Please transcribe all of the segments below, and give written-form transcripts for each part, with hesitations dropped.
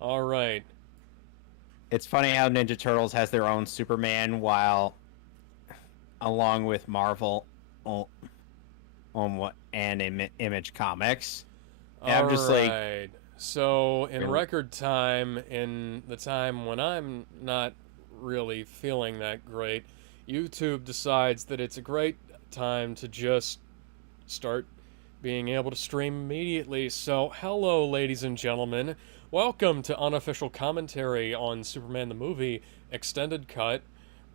All right. It's funny how Ninja Turtles has their own Superman, while along with Marvel on, on what and Image Comics. And All I'm just like, right. So, in really? record time, in the time when I'm not really feeling that great, YouTube decides that it's a great time to just start being able to stream immediately. So, hello, ladies and gentlemen. Welcome to Unofficial Commentary on Superman the Movie Extended Cut,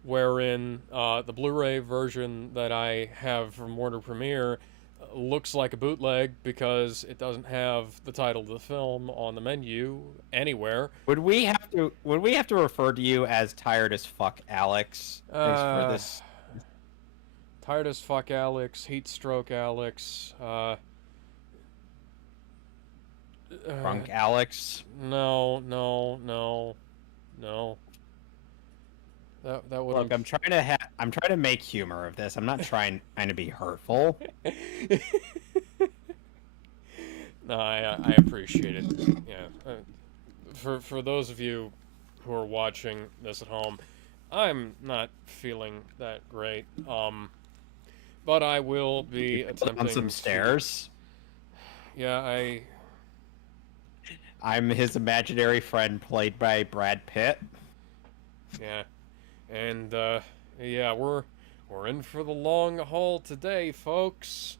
wherein the Blu-ray version that I have from Warner Premiere looks like a bootleg because it doesn't have the title of the film on the menu anywhere. Would we have to refer to you as tired as fuck Alex is for Uh, this Tired as fuck Alex, Heat Stroke Alex, drunk Alex? no, no, no, no. That would Look, I'm trying to make humor of this. I'm not trying to be hurtful. No, I appreciate it. Yeah. For those of you who are watching this at home, I'm not feeling that great. But I will be On attempting some to. stairs. Yeah, I'm his imaginary friend played by Brad Pitt. yeah, and yeah, we're in for the long haul today, folks.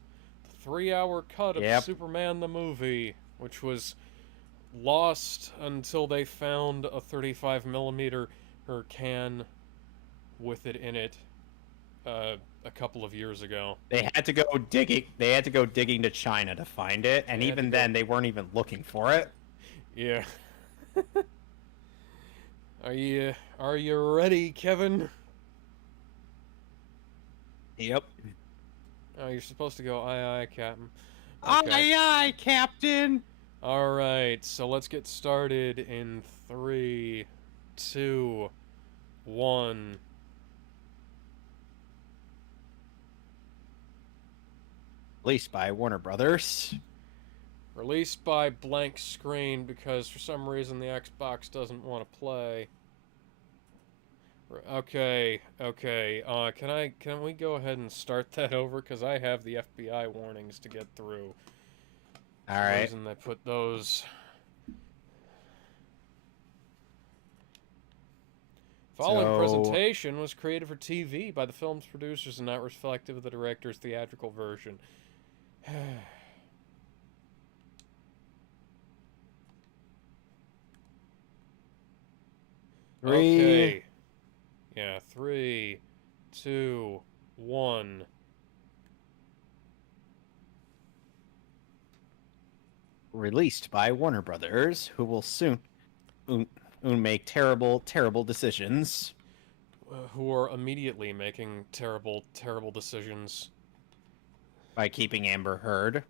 The 3-hour cut of Yep. Superman the movie, which was lost until they found a 35 millimeter can with it in it a couple of years ago. They had to go digging. They had to go digging to China to find it, and They had to even go. then, they weren't even looking for it. Yeah. Are you ready, Kevin? Yep. Oh, you're supposed to go aye aye, Captain. Okay. Aye, aye, Captain. All right. So let's get started in 3, 2, 1. Released by Warner Brothers. Released by blank screen because for some reason the Xbox doesn't want to play. Okay, okay. Can we go ahead and start that over? Because I have the FBI warnings to get through. All For some right. reason they put those. Following So presentation was created for TV by the film's producers and not reflective of the director's theatrical version. three. Okay. Yeah, 3, 2, 1. Released by Warner Brothers, who will soon make terrible, terrible decisions. Who are immediately making terrible, terrible decisions. By keeping Amber Heard.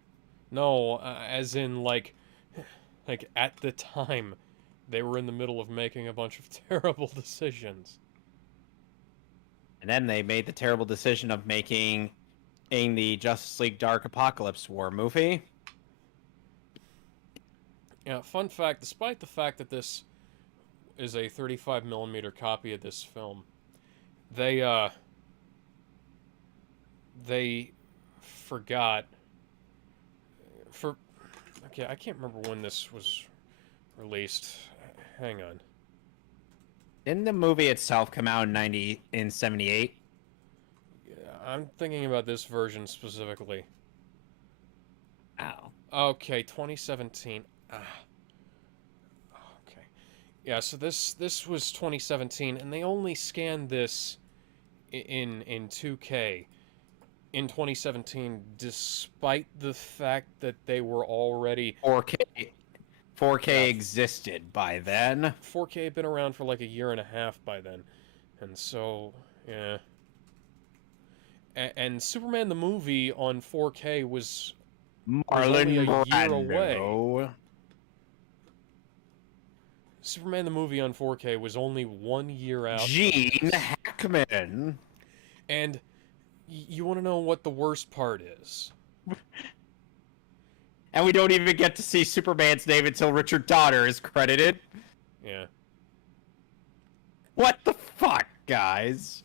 No, as in like at the time, they were in the middle of making a bunch of terrible decisions. And then they made the terrible decision of making the Justice League Dark Apocalypse War movie. Yeah, fun fact: despite the fact that this is a 35 millimeter copy of this film, they they forgot for. Okay, I can't remember when this was released. Hang on. Didn't the movie itself come out in 78? Yeah, I'm thinking about this version specifically. Oh. Okay, 2017. Ah, okay. Yeah, so this was 2017, and they only scanned this in 2K in 2017, despite the fact that they were already 4K 4K yeah existed by then. 4K had been around for like a year and a half by then, and so yeah. And Superman the movie on 4K was only a Marlon year away. Brando. Superman the movie on 4K was only 1 year out from Gene this. Hackman. And you want to know what the worst part is? And we don't even get to see Superman's name until Richard Donner is credited. Yeah. What the fuck, guys?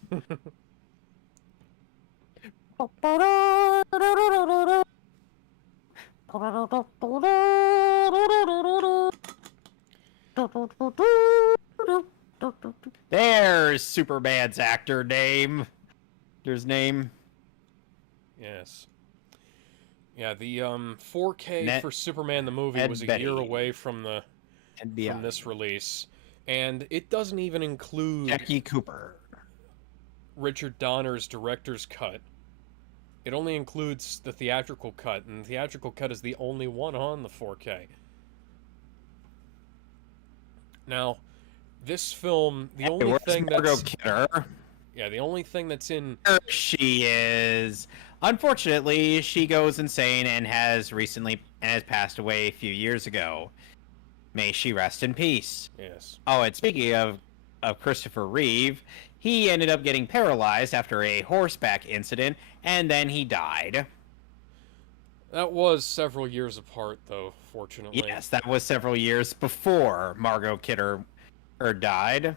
There's Superman's actor name. There's name. Yes. Yeah, the 4K Net for Superman the movie Ed was a year Betty away from the and from beyond. this release, and it doesn't even include Jackie Cooper. Richard Donner's director's cut. It only includes the theatrical cut, and the theatrical cut is the only one on the 4K. Now, this film, the Hey, only where's thing Margot that's Kidder? yeah, the only thing that's in There she is. Unfortunately, she goes insane and has passed away a few years ago. May she rest in peace. yes. Oh, and speaking of Christopher Reeve, he ended up getting paralyzed after a horseback incident, and then he died. That was several years apart, though, fortunately. Yes, that was several years before Margot Kidder died.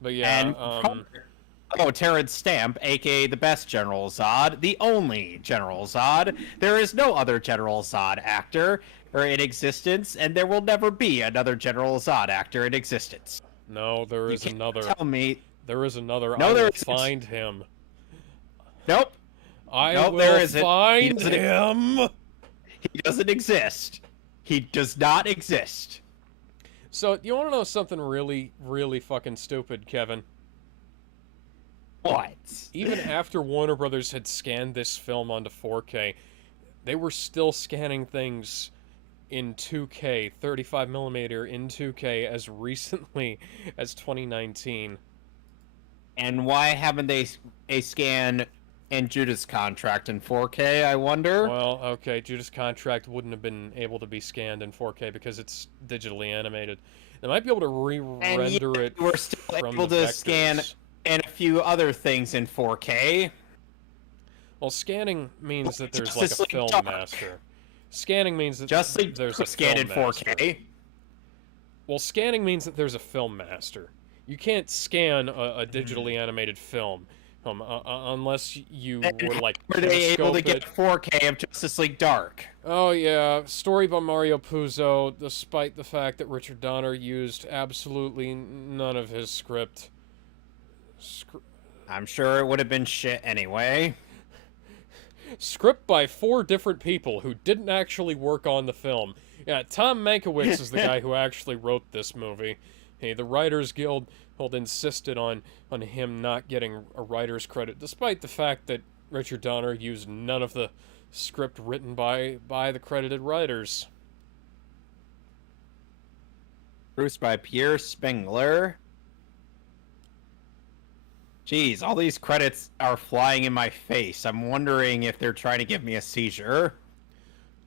But yeah, And Terrence Stamp, aka the best General Zod, the only General Zod. There is no other General Zod actor in existence, and there will never be another General Zod actor in existence. no, there You is can't another. tell me. There is another. No, I there will isn't. find him. Nope. I Nope, will there isn't. find He doesn't- him. He doesn't exist. He does not exist. So, you want to know something really, really fucking stupid, Kevin? What? Even after Warner Brothers had scanned this film onto 4K, they were still scanning things in 2K, 35mm in 2K as recently as 2019. And why haven't they a scan and Judas Contract in 4K, I wonder? Well, okay, Judas Contract wouldn't have been able to be scanned in 4K because it's digitally animated. They might be able to re-render it we're still from able the to vectors. scan and a few other things in 4K. Well, scanning means that there's Justice like a League film Dark. master. Scanning means that Just like there's a scanned in film master. 4K. Well, scanning means that there's a film master. You can't scan a digitally animated film unless you were like Were they able to kinescope get it. 4K of Justice League Dark? Oh yeah, story by Mario Puzo. Despite the fact that Richard Donner used absolutely none of his script. I'm sure it would have been shit anyway. Script by 4 different people who didn't actually work on the film. Yeah, Tom Mankiewicz is the guy who actually wrote this movie. Hey, the Writers Guild insisted on him not getting a writer's credit, despite the fact that Richard Donner used none of the script written by the credited writers. Produced by Pierre Spengler. Jeez, all these credits are flying in my face. I'm wondering if they're trying to give me a seizure.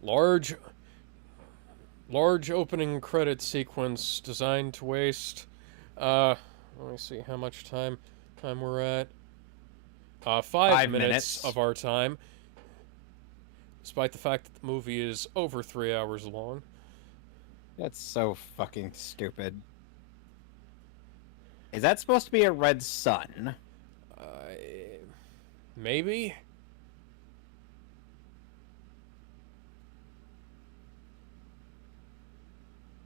Large opening credit sequence designed to waste let me see how much time we're at. 5 minutes of our time. Despite the fact that the movie is over 3 hours long. That's so fucking stupid. Is that supposed to be a red sun? Maybe?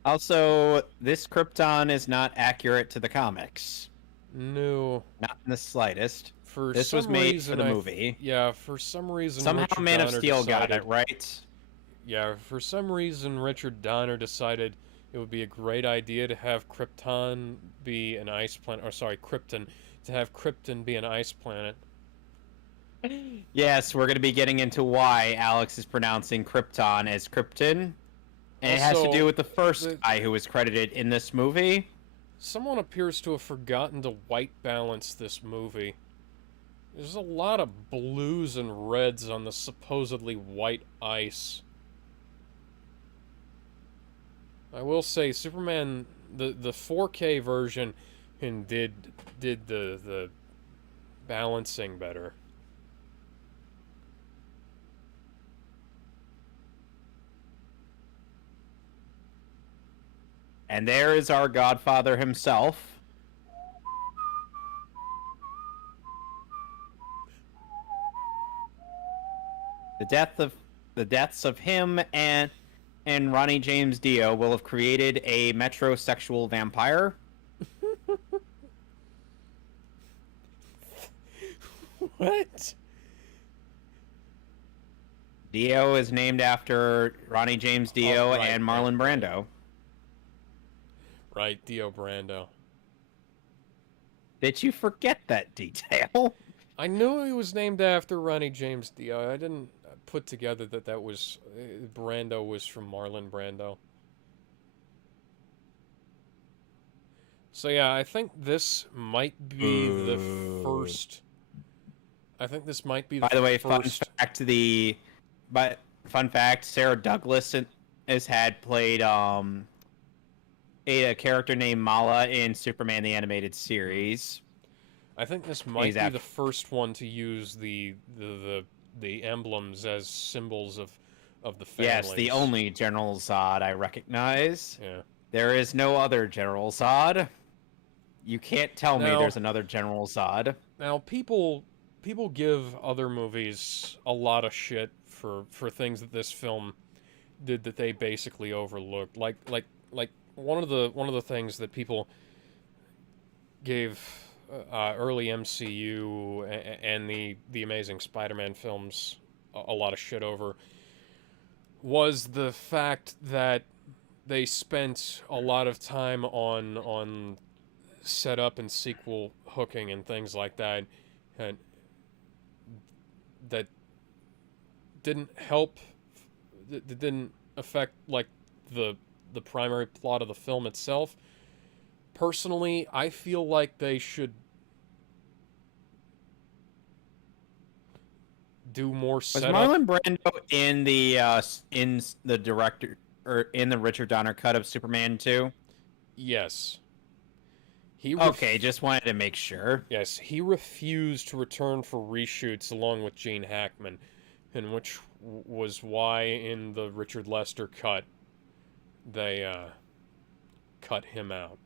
Also, this Krypton is not accurate to the comics. No. Not in the slightest. For This some was made reason, for the movie. Yeah, for some reason Somehow Richard Man of Donner Steel got decided, it right. Yeah, for some reason Richard Donner decided it would be a great idea to have Krypton be an ice planet, or sorry, Krypton, to have Krypton be an ice planet. Yes, we're going to be getting into why Alex is pronouncing Krypton as Krypton. And it has to Also, do with the first guy who was credited in this movie. Someone appears to have forgotten to white balance this movie. There's a lot of blues and reds on the supposedly white ice. I will say, Superman, the 4K version, did the balancing better. And there is our Godfather himself. The deaths of him and Ronnie James Dio will have created a metrosexual vampire. What? Dio is named after Ronnie James Dio right, and Marlon Brando. Right, Dio Brando. Did you forget that detail? I knew he was named after Ronnie James Dio. I didn't put together that was Brando was from Marlon Brando. So yeah, I think this might be the first. I think this might be the By the way, first. fun fact, Sarah Douglas has had played a character named Mala in Superman the Animated Series. I think this might be the first one to use the emblems as symbols of the families. Yes, the only General Zod I recognize. Yeah. There is no other General Zod. You can't tell me there's another General Zod. Now, people give other movies a lot of shit for things that this film did that they basically overlooked. Like one of the things that people gave early MCU and the Amazing Spider-Man films a lot of shit over was the fact that they spent a lot of time on setup and sequel hooking and things like that, and that didn't help. That didn't affect like the primary plot of the film itself. Personally, I feel like they should do more setup. Was Marlon Brando in the director or in the Richard Donner cut of Superman 2? Yes. Okay, just wanted to make sure. Yes, he refused to return for reshoots along with Gene Hackman, and which was why in the Richard Lester cut they cut him out.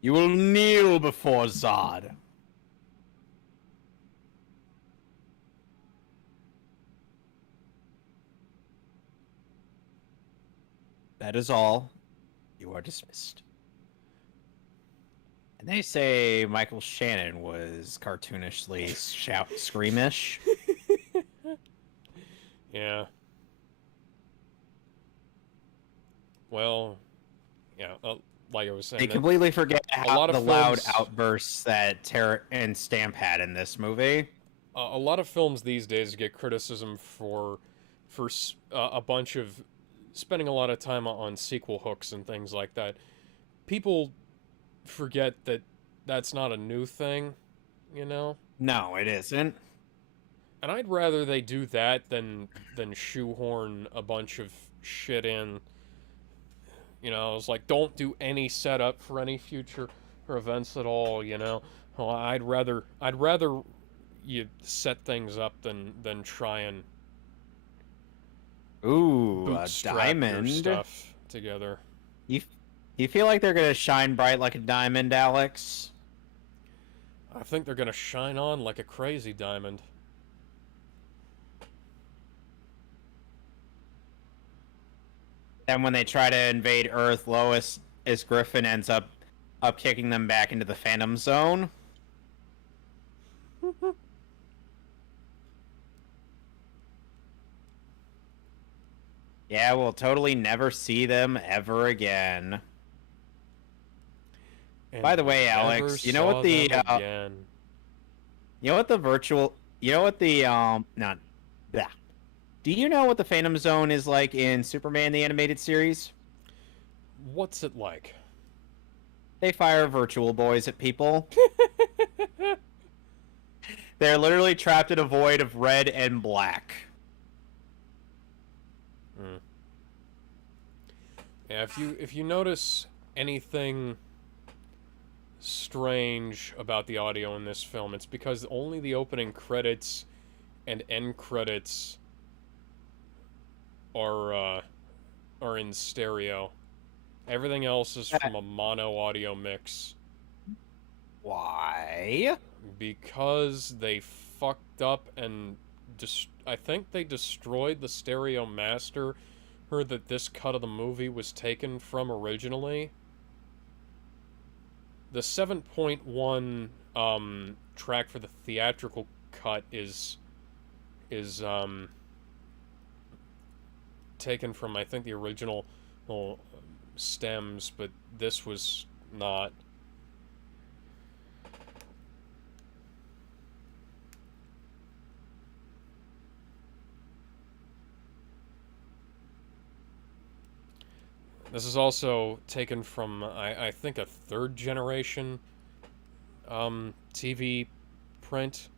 You will kneel before Zod. That is all. You are dismissed. And they say Michael Shannon was cartoonishly screamish. Yeah. Well, yeah, like I was saying, They completely forget how the loud films, outbursts that Terra and Stamp had in this movie. A lot of films these days get criticism for a bunch of spending a lot of time on sequel hooks and things like that. People forget that that's not a new thing, you know? No, it isn't. And I'd rather they do that than shoehorn a bunch of shit in. You know, it's like, don't do any setup for any future events at all, you know? Well, I'd rather you set things up than try and a diamond stuff together. You feel like they're gonna shine bright like a diamond, Alex? I think they're gonna shine on like a crazy diamond. Then when they try to invade Earth, Lois as Griffin ends up kicking them back into the Phantom Zone. Yeah, we'll totally never see them ever again. And by the way, Alex, you know what the not that. Do you know what the Phantom Zone is like in Superman the Animated Series? What's it like? They fire virtual boys at people. They're literally trapped in a void of red and black. Mm. Yeah, if you notice anything strange about the audio in this film, it's because only the opening credits and end credits are are in stereo. Everything else is from a mono audio mix Why? because they fucked up and I think they destroyed the stereo master that this cut of the movie was taken from originally. The 7.1 track for the theatrical cut is taken from, I think, the original stems, but this was not. This is also taken from, I think, a third generation TV print,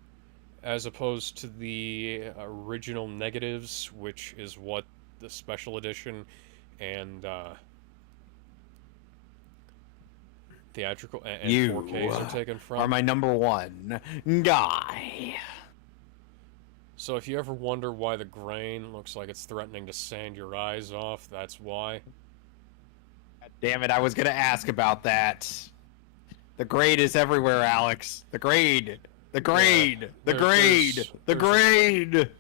as opposed to the original negatives, which is what the special edition and theatrical and You 4Ks are taken from. are my number one guy. So if you ever wonder why the grain looks like it's threatening to sand your eyes off, that's why. Damn it, I was gonna ask about that. The grade is everywhere, Alex. The grade. The grade. Yeah, the grade. The grade.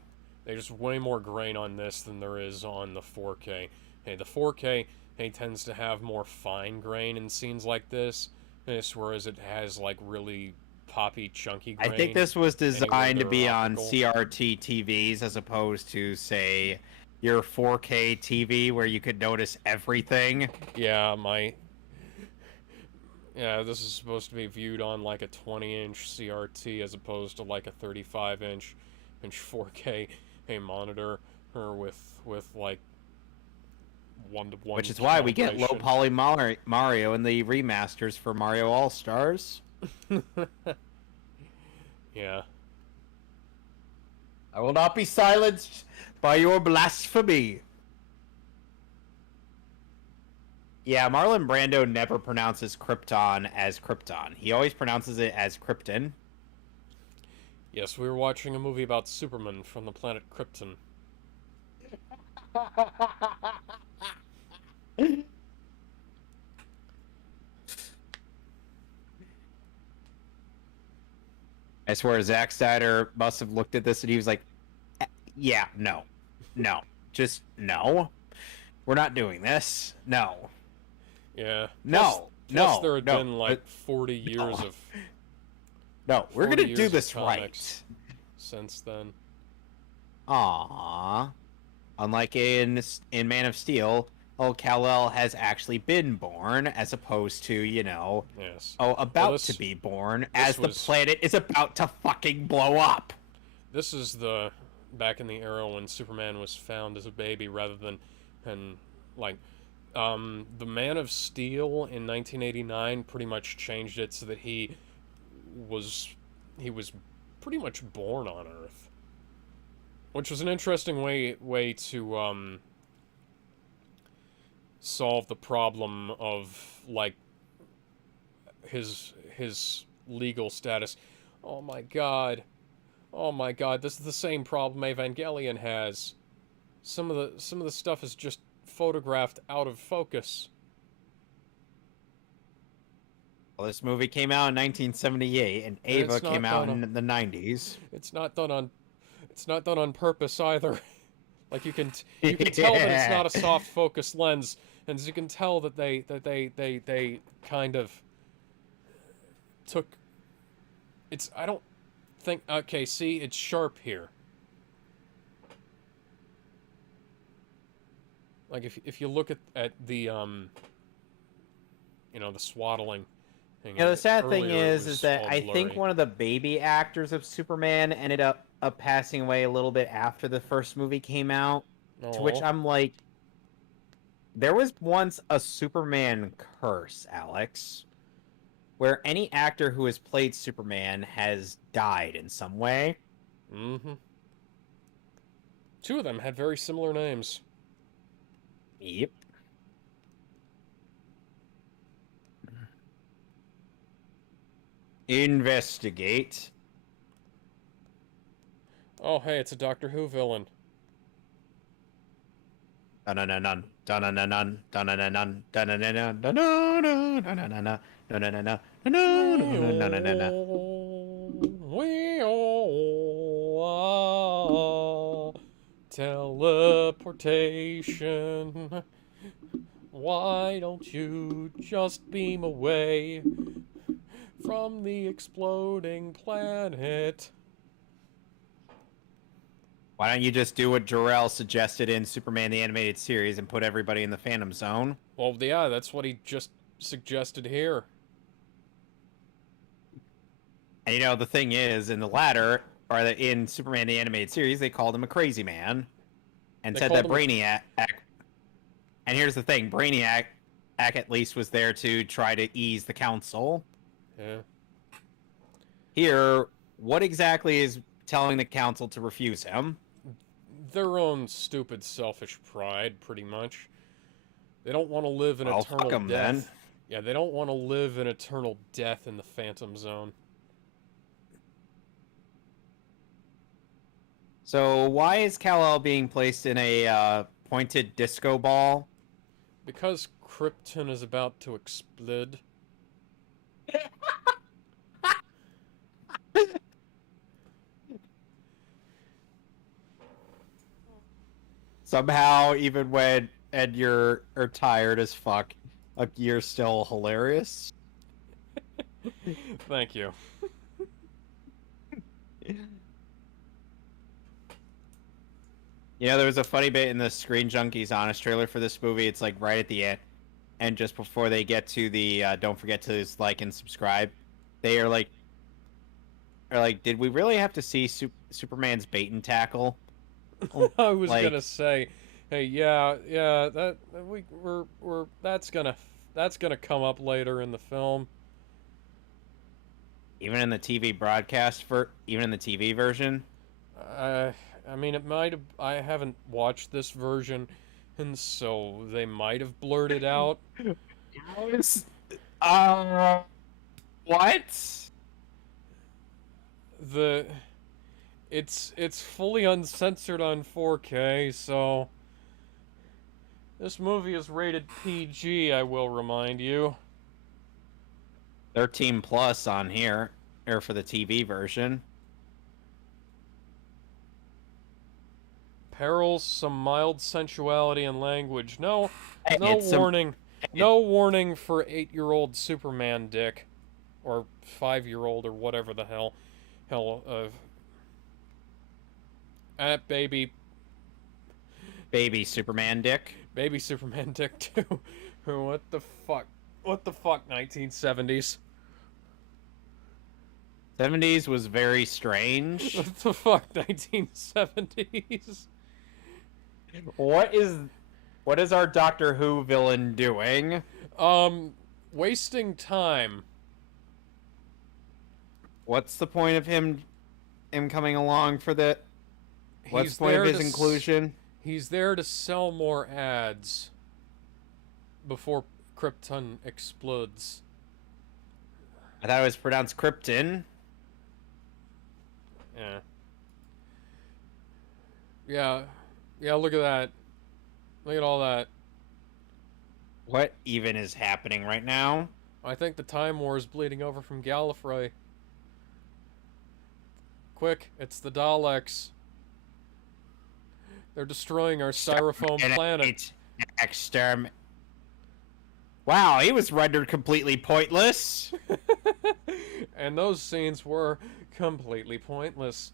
There's way more grain on this than there is on the 4K. Hey, the 4K tends to have more fine grain in scenes like this, whereas it has like really poppy, chunky grain. I think this was designed to be optical. on CRT TVs as opposed to, say, your 4K TV where you could notice everything. Yeah, this is supposed to be viewed on like a 20-inch CRT as opposed to like a 35-inch 4K monitor, or with like 1-to-1. Which is why we get low poly Mario in the remasters for Mario All Stars. Yeah. I will not be silenced by your blasphemy. Yeah, Marlon Brando never pronounces Krypton as Krypton. He always pronounces it as Krypton. Yes, we were watching a movie about Superman from the planet Krypton. I swear Zack Snyder must have looked at this and he was like, yeah, no. Just no. We're not doing this. No. Yeah. Plus there had been like 40 years of... No, we're going to do this right. Since then. Aww. Unlike in Man of Steel, Kal-El has actually been born, as opposed to, yes. about to be born, as the planet is about to fucking blow up. This is back in the era when Superman was found as a baby, rather than, the Man of Steel in 1989 pretty much changed it so that he was pretty much born on Earth, which was an interesting way to solve the problem of like his legal status. Oh my god, this is the same problem Evangelion has. Some of the stuff is just photographed out of focus. Well, this movie came out in 1978, and Ava came out in the 90s. It's not done on purpose either. Like you can tell that it's not a soft focus lens, and you can tell that they kind of took. I don't think. Okay, see, it's sharp here. Like if you look at the the swaddling. The sad thing is that I think one of the baby actors of Superman ended up passing away a little bit after the first movie came out. Aww. To which I'm like, there was once a Superman curse, Alex, where any actor who has played Superman has died in some way. Mm-hmm. Two of them had very similar names. Yep. Investigate. Oh, hey, it's a Doctor Who villain. Dun-dun-dun-dun, dun-dun-dun-dun, dun-dun-dun-dun, dun-dun-dun-dun, dun-dun-dun, dun-dun-dun-dun, dun-dun-dun-dun, dun-dun-dun-dun-dun-dun-dun. Teleportation. Why don't you just beam away from the exploding planet? Why don't you just do what Jor-El suggested in Superman the Animated Series and put everybody in the Phantom Zone? Well, yeah, that's what he just suggested here. And you know, the thing is, in the latter, or in Superman the Animated Series, they called him a crazy man and They said called that him a... Brainiac. And here's the thing: Brainiac at least was there to try to ease the council. Yeah. Here, what exactly is telling the council to refuse him? Their own stupid, selfish pride, pretty much. They don't want to live in Well, fuck eternal him then. death. Yeah, they don't want to live in eternal death in the Phantom Zone. So why is Kal-El being placed in a pointed disco ball? Because Krypton is about to explode. Somehow, even when and you're tired as fuck, you're still hilarious. Thank you. You know, there was a funny bit in the Screen Junkies Honest trailer for this movie. It's like right at the end, and just before they get to the don't forget to like and subscribe, they are like, did we really have to see Superman's bait and tackle? I was Like, gonna say, hey, yeah, that we're that's gonna come up later in the film. even in the TV broadcast even in the TV version. I I mean, it might have. I haven't watched this version, and so they might have blurted out Yes. Uh, what? the. It's fully uncensored on 4K, so this movie is rated PG. I will remind you. 13 plus on here, or for the TV version. Perils, some mild sensuality and language. No, Hey, no warning. No warning for 8-year-old Superman dick. Or 5-year-old or whatever the hell. Baby. Baby Superman dick. Baby Superman dick too. What the fuck? What the fuck, 1970s? 70s was very strange. What the fuck, 1970s? What is our Doctor Who villain doing? Wasting time. What's the point of him coming along for the What's the point of his inclusion? He's there to sell more ads before Krypton explodes. I thought it was pronounced Krypton. Yeah. Yeah. Yeah, look at that. Look at all that. What even is happening right now? I think the Time War is bleeding over from Gallifrey. Quick, it's the Daleks. They're destroying our styrofoam planet. Wow, he was rendered completely pointless. And those scenes were completely pointless.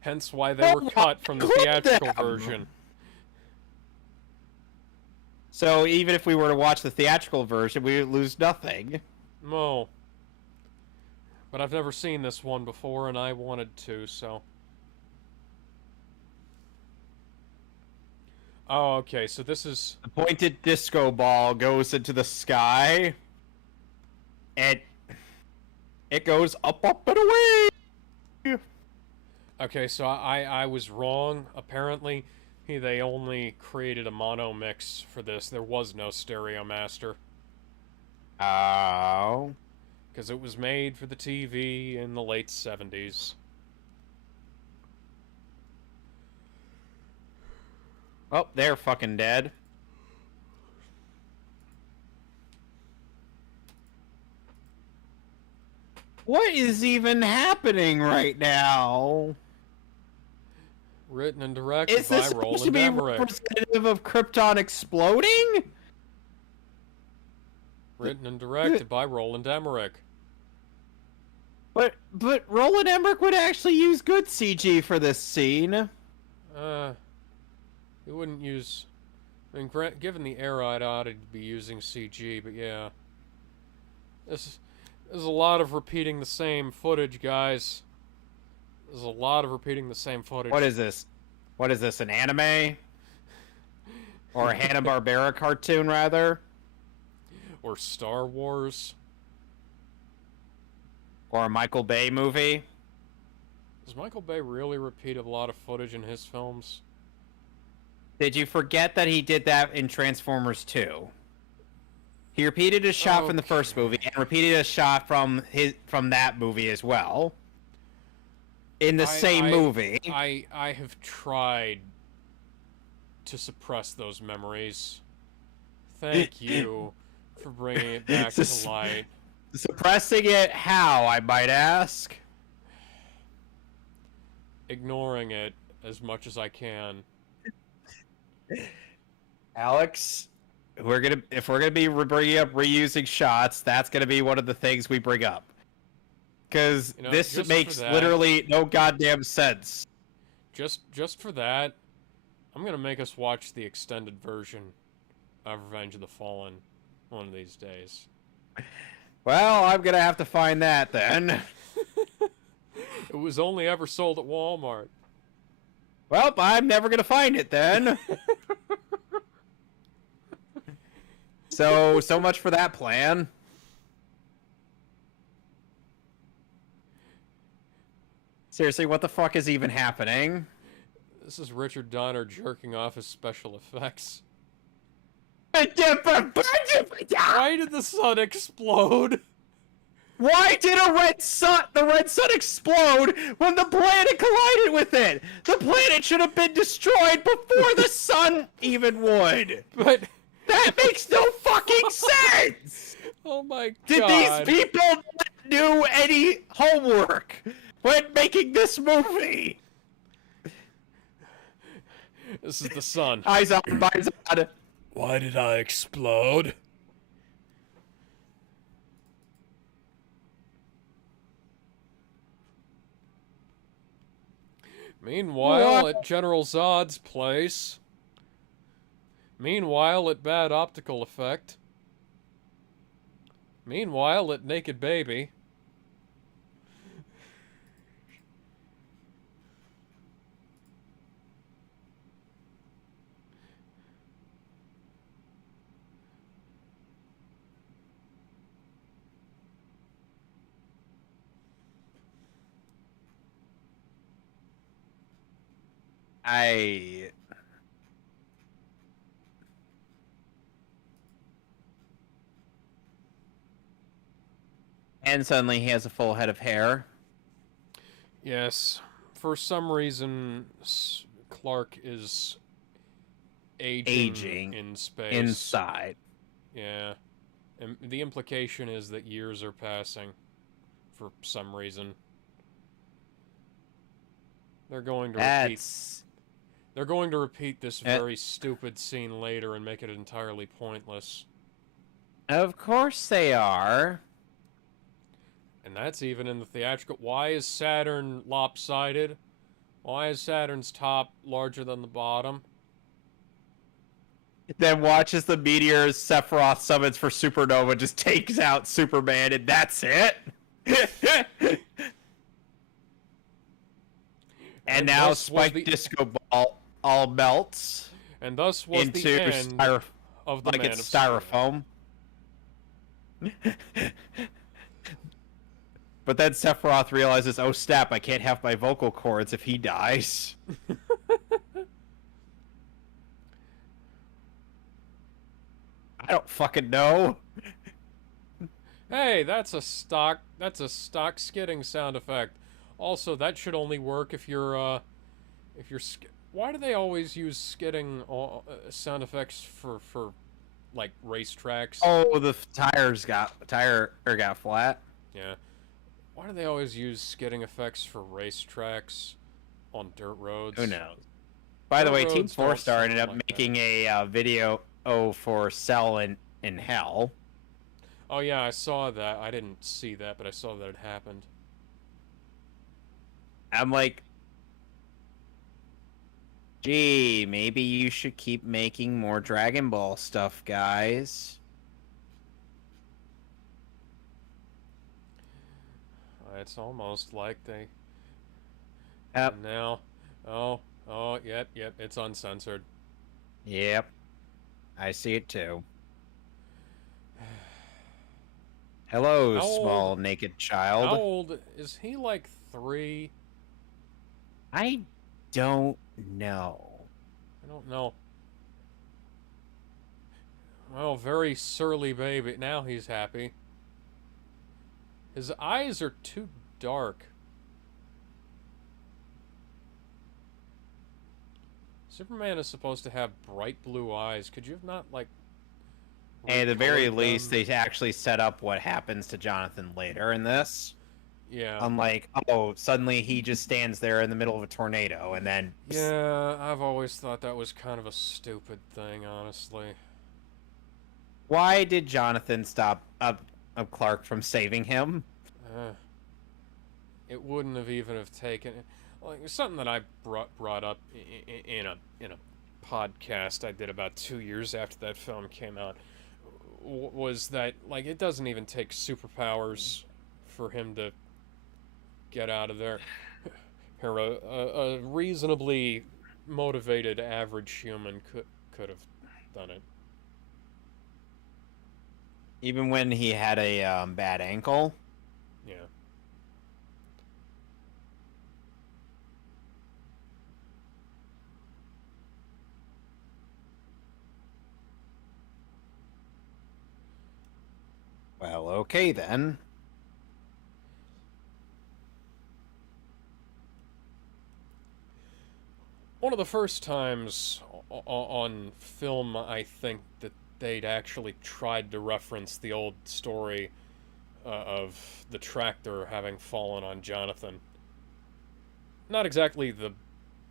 Hence why they were cut from the theatrical version. So even if we were to watch the theatrical version, we would lose nothing. No. But I've never seen this one before, and I wanted to, so... Oh, okay, so this is... The pointed disco ball goes into the sky. And it goes up, up, and away! Okay, so I was wrong. Apparently, they only created a mono mix for this. There was no stereo master. Oh. Because it was made for the TV in the late 70s. Oh, they're fucking dead. What is even happening right now? Written and directed Is this by supposed to Roland be Emmerich. representative of Krypton exploding? Written and directed by Roland Emmerich. But Roland Emmerich would actually use good CG for this scene. He wouldn't use. I mean, given the era, I'd ought to be using CG, but yeah. There's a lot of repeating the same footage, guys. There's a lot of repeating the same footage. What is this? What is this, an anime? Or a Hanna-Barbera cartoon, rather? Or Star Wars. Or a Michael Bay movie? Does Michael Bay really repeat a lot of footage in his films? Did you forget that he did that in Transformers 2? He repeated a shot from the first movie and repeated a shot from that movie as well. In the same movie. I have tried to suppress those memories. Thank you for bringing it back to light. Suppressing it how, I might ask? Ignoring it as much as I can. Alex, if we're gonna be bringing up reusing shots, that's gonna be one of the things we bring up. Because this makes literally no goddamn sense. Just for that, I'm gonna make us watch the extended version of Revenge of the Fallen one of these days. Well, I'm gonna have to find that then. It was only ever sold at Walmart. Well, I'm never gonna find it then. So much for that plan. Seriously, what the fuck is even happening? This is Richard Donner jerking off his special effects. Why did the sun explode? Why did the red sun explode when the planet collided with it? The planet should have been destroyed before the sun even would. But that makes no fucking sense. Oh my god. Did these people not do any homework when making this movie? This is the sun. Eyes on, eyes on. Why did I explode? Meanwhile, at General Zod's place. Meanwhile, at Bad Optical Effect. Meanwhile, at Naked Baby. And suddenly he has a full head of hair. Yes. For some reason, Clark is aging in space. Inside. Yeah. And the implication is that years are passing for some reason. They're going to repeat this very stupid scene later and make it entirely pointless. Of course they are. And that's even in the theatrical. Why is Saturn lopsided? Why is Saturn's top larger than the bottom? Then watches the meteors Sephiroth summons for Supernova, just takes out Superman, and that's it. And now Spike Disco Ball all melts. And thus was into the end of the like Man it's of styrofoam. But then Sephiroth realizes, oh snap, I can't have my vocal cords if he dies. I don't fucking know. Hey, that's a stock skidding sound effect. Also, that should only work if you're Why do they always use skidding sound effects for like racetracks? Oh, the got flat. Yeah. Why do they always use skidding effects for racetracks on dirt Who roads? knows? By the Dirt way, Team roads Four don't Star ended sound up like that. making a video for Cell in Hell. Oh yeah, I saw that. I didn't see that, but I saw that it happened. I'm like, gee, maybe you should keep making more Dragon Ball stuff, guys. It's almost like they. Yep, And now, oh, oh, yep, it's uncensored. yep, I see it too. Hello, How old? small naked How child. old is he? Like 3? I don't know. I don't know. Well, very surly baby. Now he's happy. His eyes are too dark. Superman is supposed to have bright blue eyes. Could you have not, like, At the very recolored least, them? they actually set up what happens to Jonathan later in this. Yeah. Unlike, oh, suddenly he just stands there in the middle of a tornado, and then psst. Yeah, I've always thought that was kind of a stupid thing, honestly. Why did Jonathan stop up Clark from saving him? Uh, it wouldn't have even have taken like something that I brought up in a podcast I did about 2 years after that film came out was that like it doesn't even take superpowers for him to get out of there. A reasonably motivated average human could have done it. Even when he had a bad ankle. Yeah. Well, okay then. One of the first times on film, I think, that they'd actually tried to reference the old story of the tractor having fallen on Jonathan. Not exactly the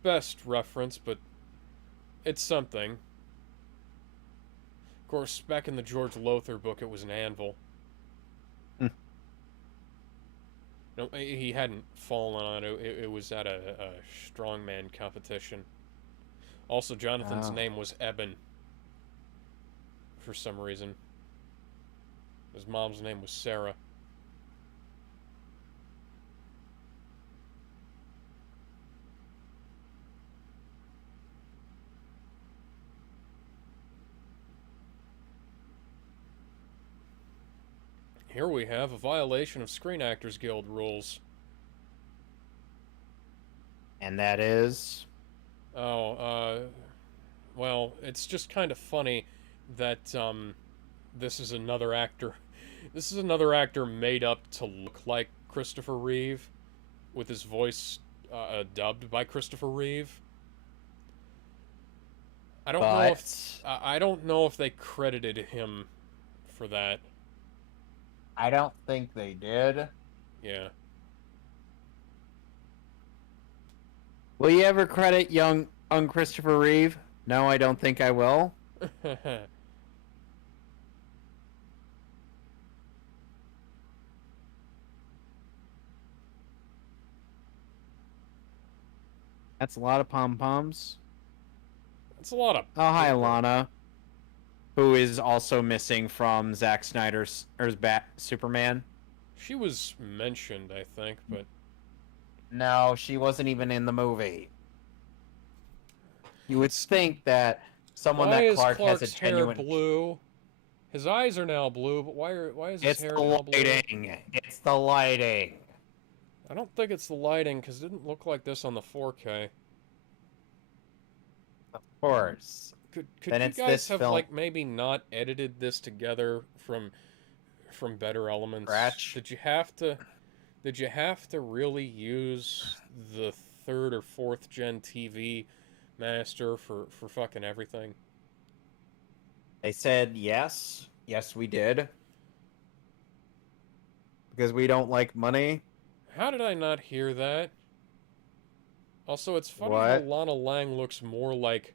best reference, but it's something. Of course, back in the George Lothar book, it was an anvil. Hmm. No, he hadn't fallen on it. It was at a strongman competition. Also, Jonathan's Oh. name was Eben for some reason. His mom's name was Sarah. Here we have a violation of Screen Actors Guild rules. And that is. Oh, well, it's just kind of funny that this is another actor. This is another actor made up to look like Christopher Reeve, with his voice dubbed by Christopher Reeve. I don't know if But I don't know if they credited him for that. I don't think they did. Yeah. Will you ever credit young Christopher Reeve? No, I don't think I will. That's a lot of pom poms. That's a lot of Oh, hi, paper. Lana, who is also missing from Zack Snyder's Superman. She was mentioned, I think, but No, she wasn't even in the movie. You would it's think that someone why that is Clark has a Clark's hair genuine. blue? His eyes are now blue, but why is his It's hair the now blue? lighting. It's the lighting. I don't think it's the lighting because it didn't look like this on the 4K. Of course. Could Then you it's guys this have film like maybe not edited this together from better elements? scratch. Did you have to really use the third or fourth gen TV master for fucking everything. They said yes. Yes, we did. Because we don't like money. How did I not hear that? Also, it's funny how What? Lana Lang looks more like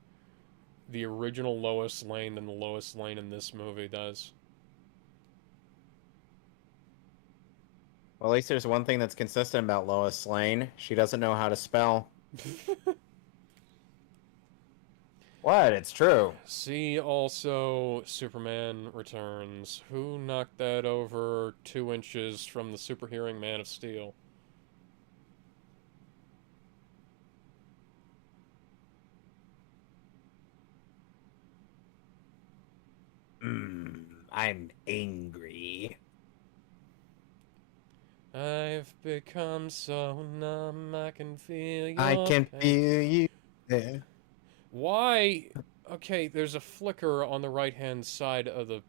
the original Lois Lane than the Lois Lane in this movie does. Well, at least there's one thing that's consistent about Lois Lane. She doesn't know how to spell. What? It's true. See also Superman Returns. Who knocked that over 2 inches from the superhearing Man of Steel? I'm angry. I've become so numb I can feel your I can pain. feel you there. Why? Okay, there's a flicker on the right-hand side of the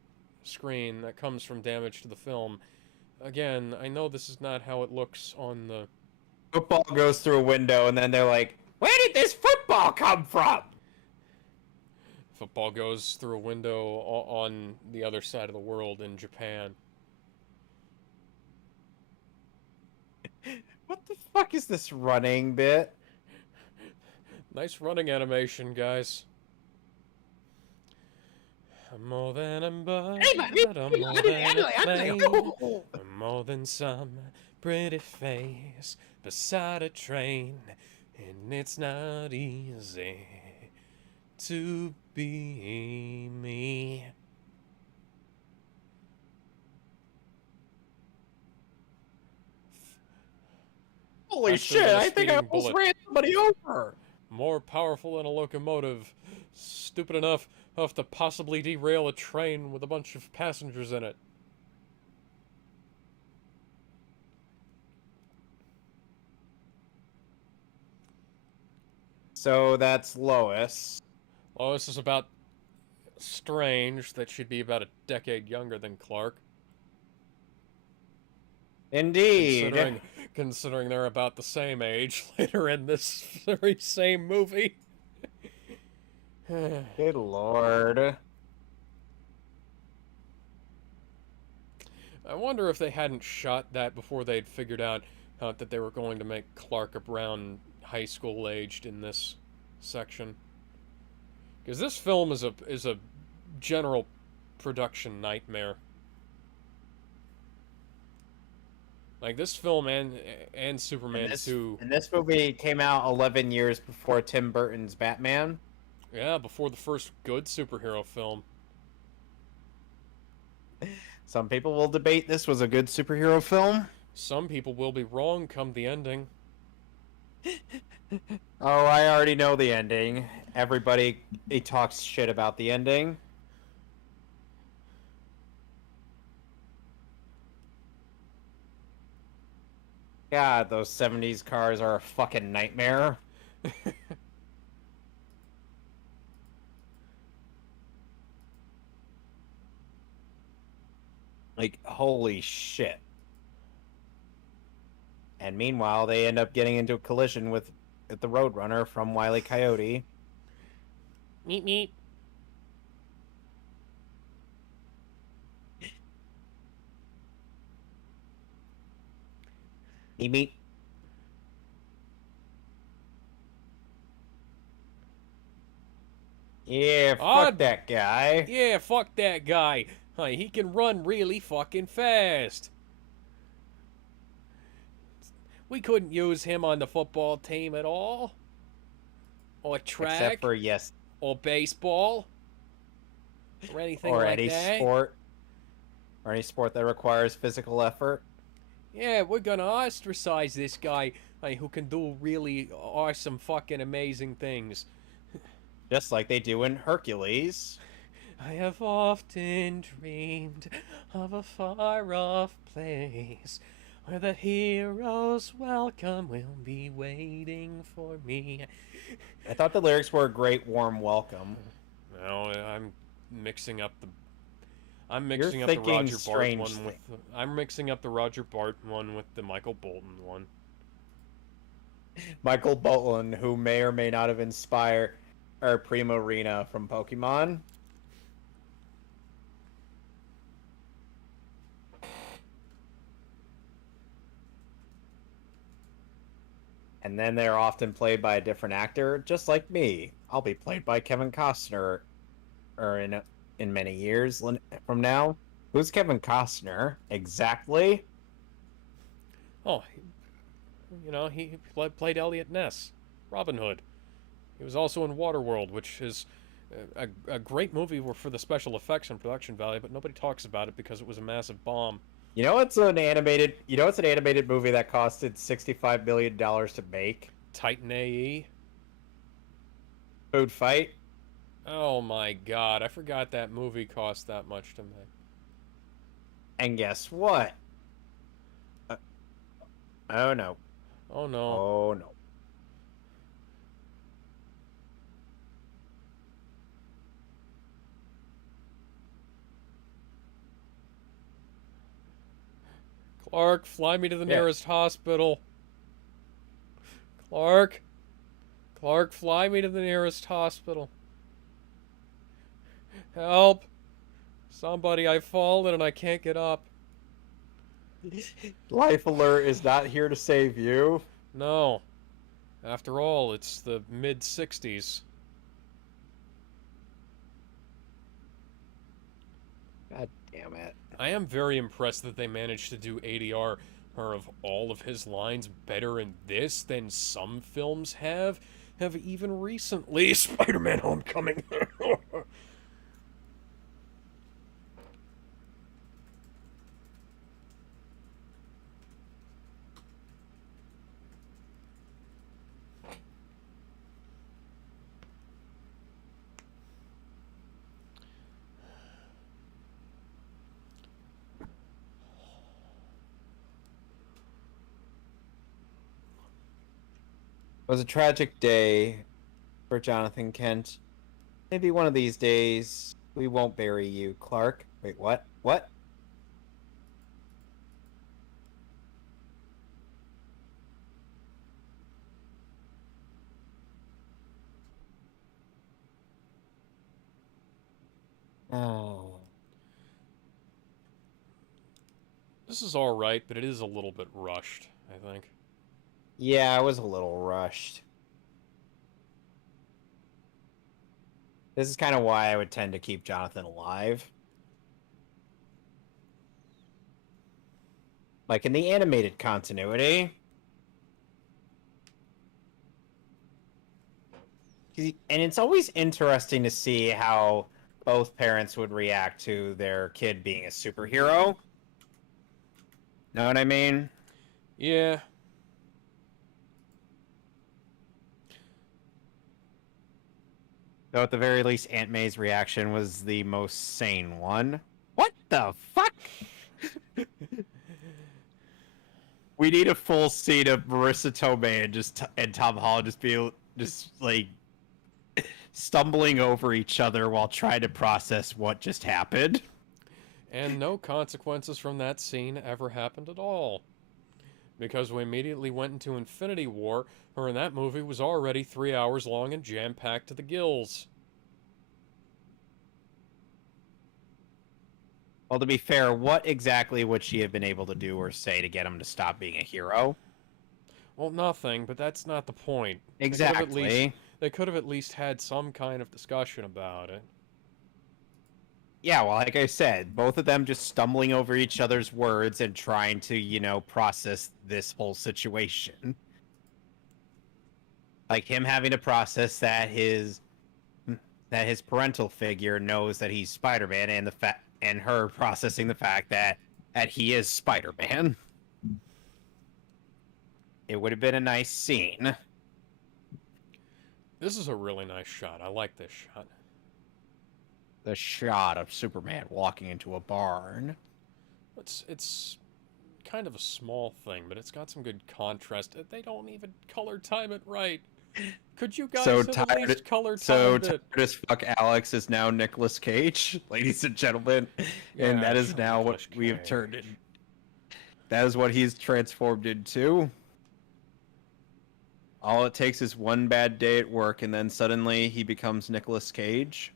screen that comes from damage to the film. Again, I know this is not how it looks on the... Football goes through a window, and then they're like, "Where did this football come from?" Football goes through a window on the other side of the world in Japan. What the fuck is this running bit? Nice running animation, guys. I'm more than a bird, I'm more than a plane. I'm more than some pretty face beside a train. And it's not easy to be me. Holy Faster shit, than a I think I speeding almost bullet. ran somebody over. More powerful than a locomotive. Stupid enough to possibly derail a train with a bunch of passengers in it. So that's Lois. Lois is about strange that she'd be about a decade younger than Clark. Indeed. Considering they're about the same age later in this very same movie. Good lord. I wonder if they hadn't shot that before they'd figured out that they were going to make Clark around high school aged in this section. Because this film is a general production nightmare. Like this film and Superman 2. And this movie came out 11 years before Tim Burton's Batman. Yeah, before the first good superhero film. Some people will debate this was a good superhero film. Some people will be wrong come the ending. Oh, I already know the ending. Everybody talks shit about the ending. God, those 70s cars are a fucking nightmare. Like, holy shit. And meanwhile, they end up getting into a collision with the Roadrunner from Wile E. Coyote. Meep meep. Meep meep. Yeah, fuck that guy. Yeah, fuck that guy. He can run really fucking fast. We couldn't use him on the football team at all. Or track. Except for, yes. Or baseball. Or anything or like any that. sport. Or any sport that requires physical effort. Yeah, we're gonna ostracize this guy who can do really awesome fucking amazing things. Just like they do in Hercules. I have often dreamed of a far-off place where the hero's welcome will be waiting for me. I thought the lyrics were a great warm welcome. No, I'm mixing up the You're the thinking Roger Bart one strangely. with I'm mixing up the Roger Bart one with the Michael Bolton one. Michael Bolton, who may or may not have inspired. or Primarina from Pokemon. And then they're often played by a different actor, just like me. I'll be played by Kevin Costner, or in many years from now. Who's Kevin Costner exactly? Oh, he played Elliot Ness, Robin Hood. He was also in Waterworld, which is a great movie for the special effects and production value, but nobody talks about it because it was a massive bomb. You know, it's an animated movie that costed $65 million to make. Titan AE. Food Fight. Oh my god, I forgot that movie cost that much to make. And guess what? Uh, oh no. Oh no. Oh no. Clark, fly me to the Yeah. nearest hospital. Clark. Clark, fly me to the nearest hospital. Help. Somebody, I've fallen and I can't get up. Life Alert is not here to save you. No. After all, it's the mid 60s. God damn it. I am very impressed that they managed to do ADR of all of his lines better in this than some films have even recently. Spider-Man Homecoming. It was a tragic day for Jonathan Kent. Maybe one of these days we won't bury you, Clark. Wait, what? What? Oh. This is alright, but it is a little bit rushed, I think. Yeah, I was a little rushed. This is kind of why I would tend to keep Jonathan alive. Like in the animated continuity. And it's always interesting to see how both parents would react to their kid being a superhero. Know what I mean? Yeah. Though at the very least, Aunt May's reaction was the most sane one. What the fuck? We need a full scene of Marissa Tomei and Tom Holland just like stumbling over each other while trying to process what just happened. And no consequences from that scene ever happened at all. Because we immediately went into Infinity War, her in that movie was already 3 hours long and jam-packed to the gills. Well, to be fair, what exactly would she have been able to do or say to get him to stop being a hero? Well, nothing, but that's not the point. Exactly. They could have at least had some kind of discussion about it. Yeah, well, like I said, both of them just stumbling over each other's words and trying to, process this whole situation. Like him having to process that his parental figure knows that he's Spider-Man, and her processing the fact that he is Spider-Man. It would have been a nice scene. This is a really nice shot. I like this shot. The shot of Superman walking into a barn. It's kind of a small thing, but it's got some good contrast. They don't even color time it right. Could you guys at least color time it? Tired as fuck Alex is now Nicolas Cage, ladies and gentlemen. Yeah, and that is now what we have turned in. That is what he's transformed into. All it takes is one bad day at work, and then suddenly he becomes Nicolas Cage.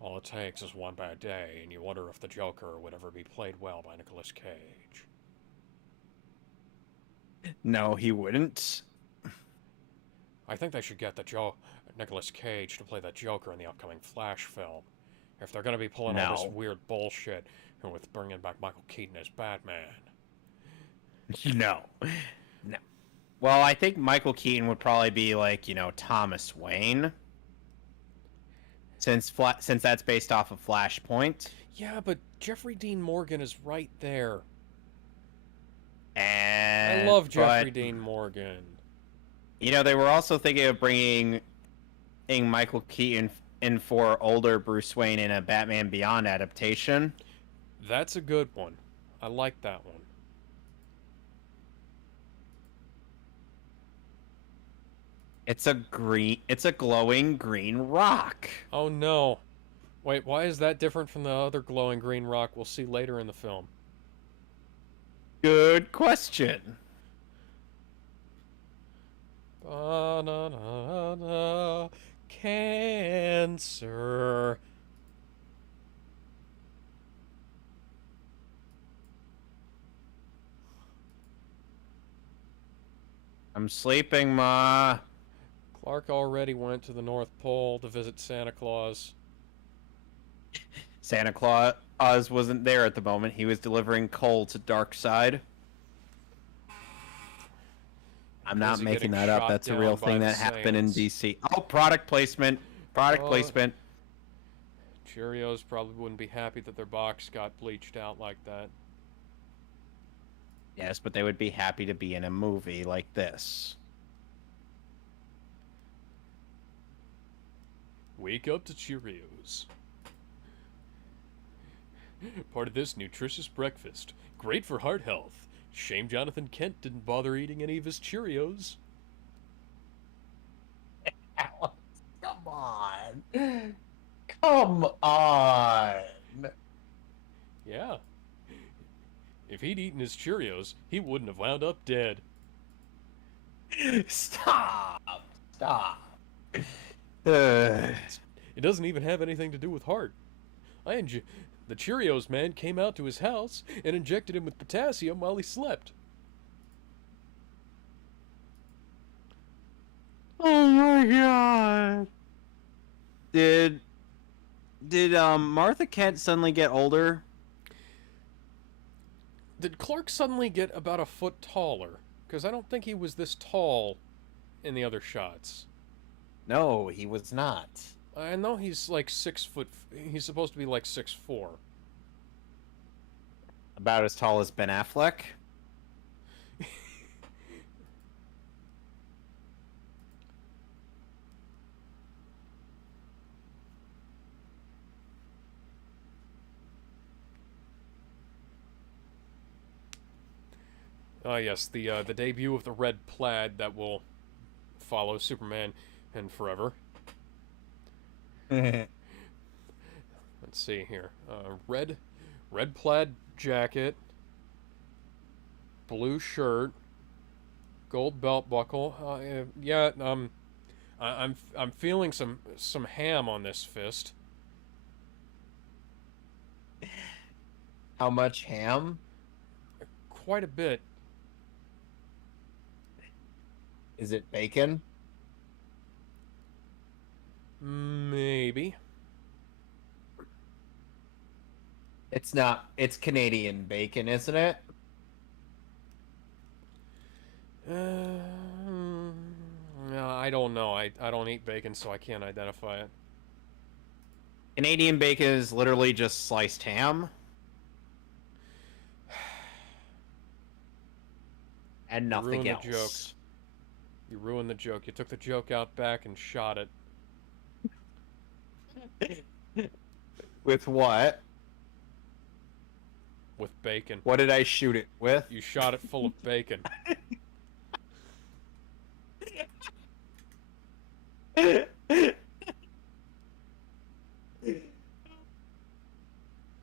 All it takes is one bad day, and you wonder if the Joker would ever be played well by Nicolas Cage. No, he wouldn't. I think they should get Nicolas Cage to play the Joker in the upcoming Flash film. If they're going to be pulling all this No. weird bullshit with bringing back Michael Keaton as Batman. No. No. Well, I think Michael Keaton would probably be like, Thomas Wayne. Since that's based off of Flashpoint. Yeah, but Jeffrey Dean Morgan is right there. And I love Jeffrey Dean Morgan. They were also thinking of bringing Michael Keaton in for older Bruce Wayne in a Batman Beyond adaptation. That's a good one. I like that one. It's a glowing green rock. Oh no. Wait, why is that different from the other glowing green rock we'll see later in the film? Good question. Banana, cancer. I'm sleeping, Ma. Clark already went to the North Pole to visit Santa Claus. Santa Claus wasn't there at the moment. He was delivering coal to Darkseid. I'm not Busy making getting that up. shot That's a down real by thing the that happened in Saiyans. DC. Oh, product placement. Product placement. Cheerios probably wouldn't be happy that their box got bleached out like that. Yes, but they would be happy to be in a movie like this. Wake up to Cheerios. Part of this nutritious breakfast. Great for heart health. Shame Jonathan Kent didn't bother eating any of his Cheerios. Alex, come on. Come on. Yeah. If he'd eaten his Cheerios, he wouldn't have wound up dead. Stop. Stop. It doesn't even have anything to do with heart. The Cheerios man came out to his house and injected him with potassium while he slept. Oh my god. Did Martha Kent suddenly get older? Did Clark suddenly get about a foot taller? Because I don't think he was this tall in the other shots. No, he was not. I know he's like 6 foot. He's supposed to be like 6'4". About as tall as Ben Affleck. Ah, yes, the debut of the red plaid that will follow Superman and forever. Let's see here. Red plaid jacket, blue shirt, gold belt buckle. Yeah, I'm feeling some ham on this fist. How much ham? Quite a bit. Is it bacon? Maybe. It's not. It's Canadian bacon, isn't it? No, I don't know. I don't eat bacon, so I can't identify it. Canadian bacon is literally just sliced ham. And nothing ruined the joke. else. You ruined the joke. You took the joke out back and shot it. With what? With bacon. What did I shoot it with? You shot it full of bacon.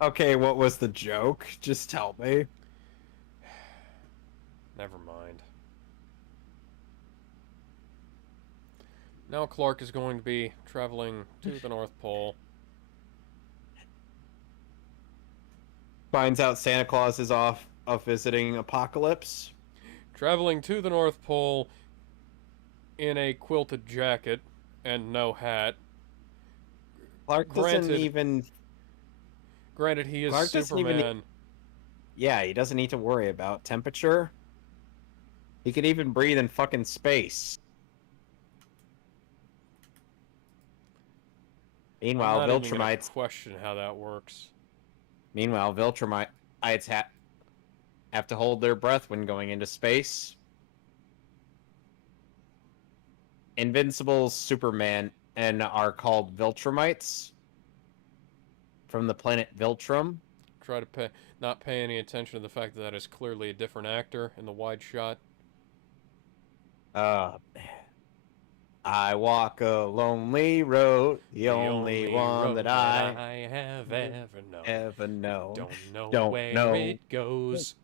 Okay, what was the joke? Just tell me. Never mind. Now Clark is going to be traveling to the North Pole. Finds out Santa Claus is off visiting Apocalypse. Traveling to the North Pole in a quilted jacket and no hat. Clark doesn't Granted, even. granted, he is Clark doesn't even. Superman. Yeah, he doesn't need to worry about temperature. He could even breathe in fucking space. I'm Meanwhile, not even gonna Viltrumites. question how that works. Meanwhile, Viltrumites have to hold their breath when going into space. Invincible's Superman and are called Viltrumites from the planet Viltrum. Try to not pay any attention to the fact that that is clearly a different actor in the wide shot. Uh, I walk a lonely road, the only one road that I have ever known. ever known. Don't know Don't where know. it goes.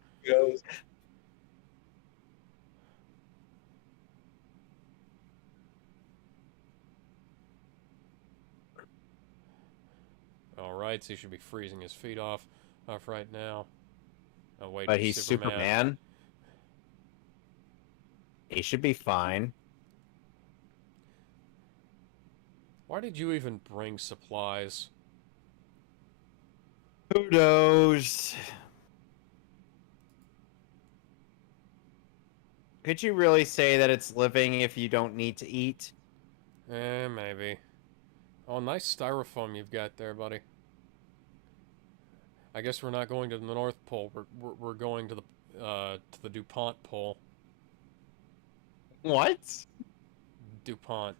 Alright, so he should be freezing his feet off right now. Oh wait, But he's Superman. He should be fine. Why did you even bring supplies? Who knows? Could you really say that it's living if you don't need to eat? Maybe. Oh, nice styrofoam you've got there, buddy. I guess we're not going to the North Pole. We're going to the DuPont Pole. What? DuPont.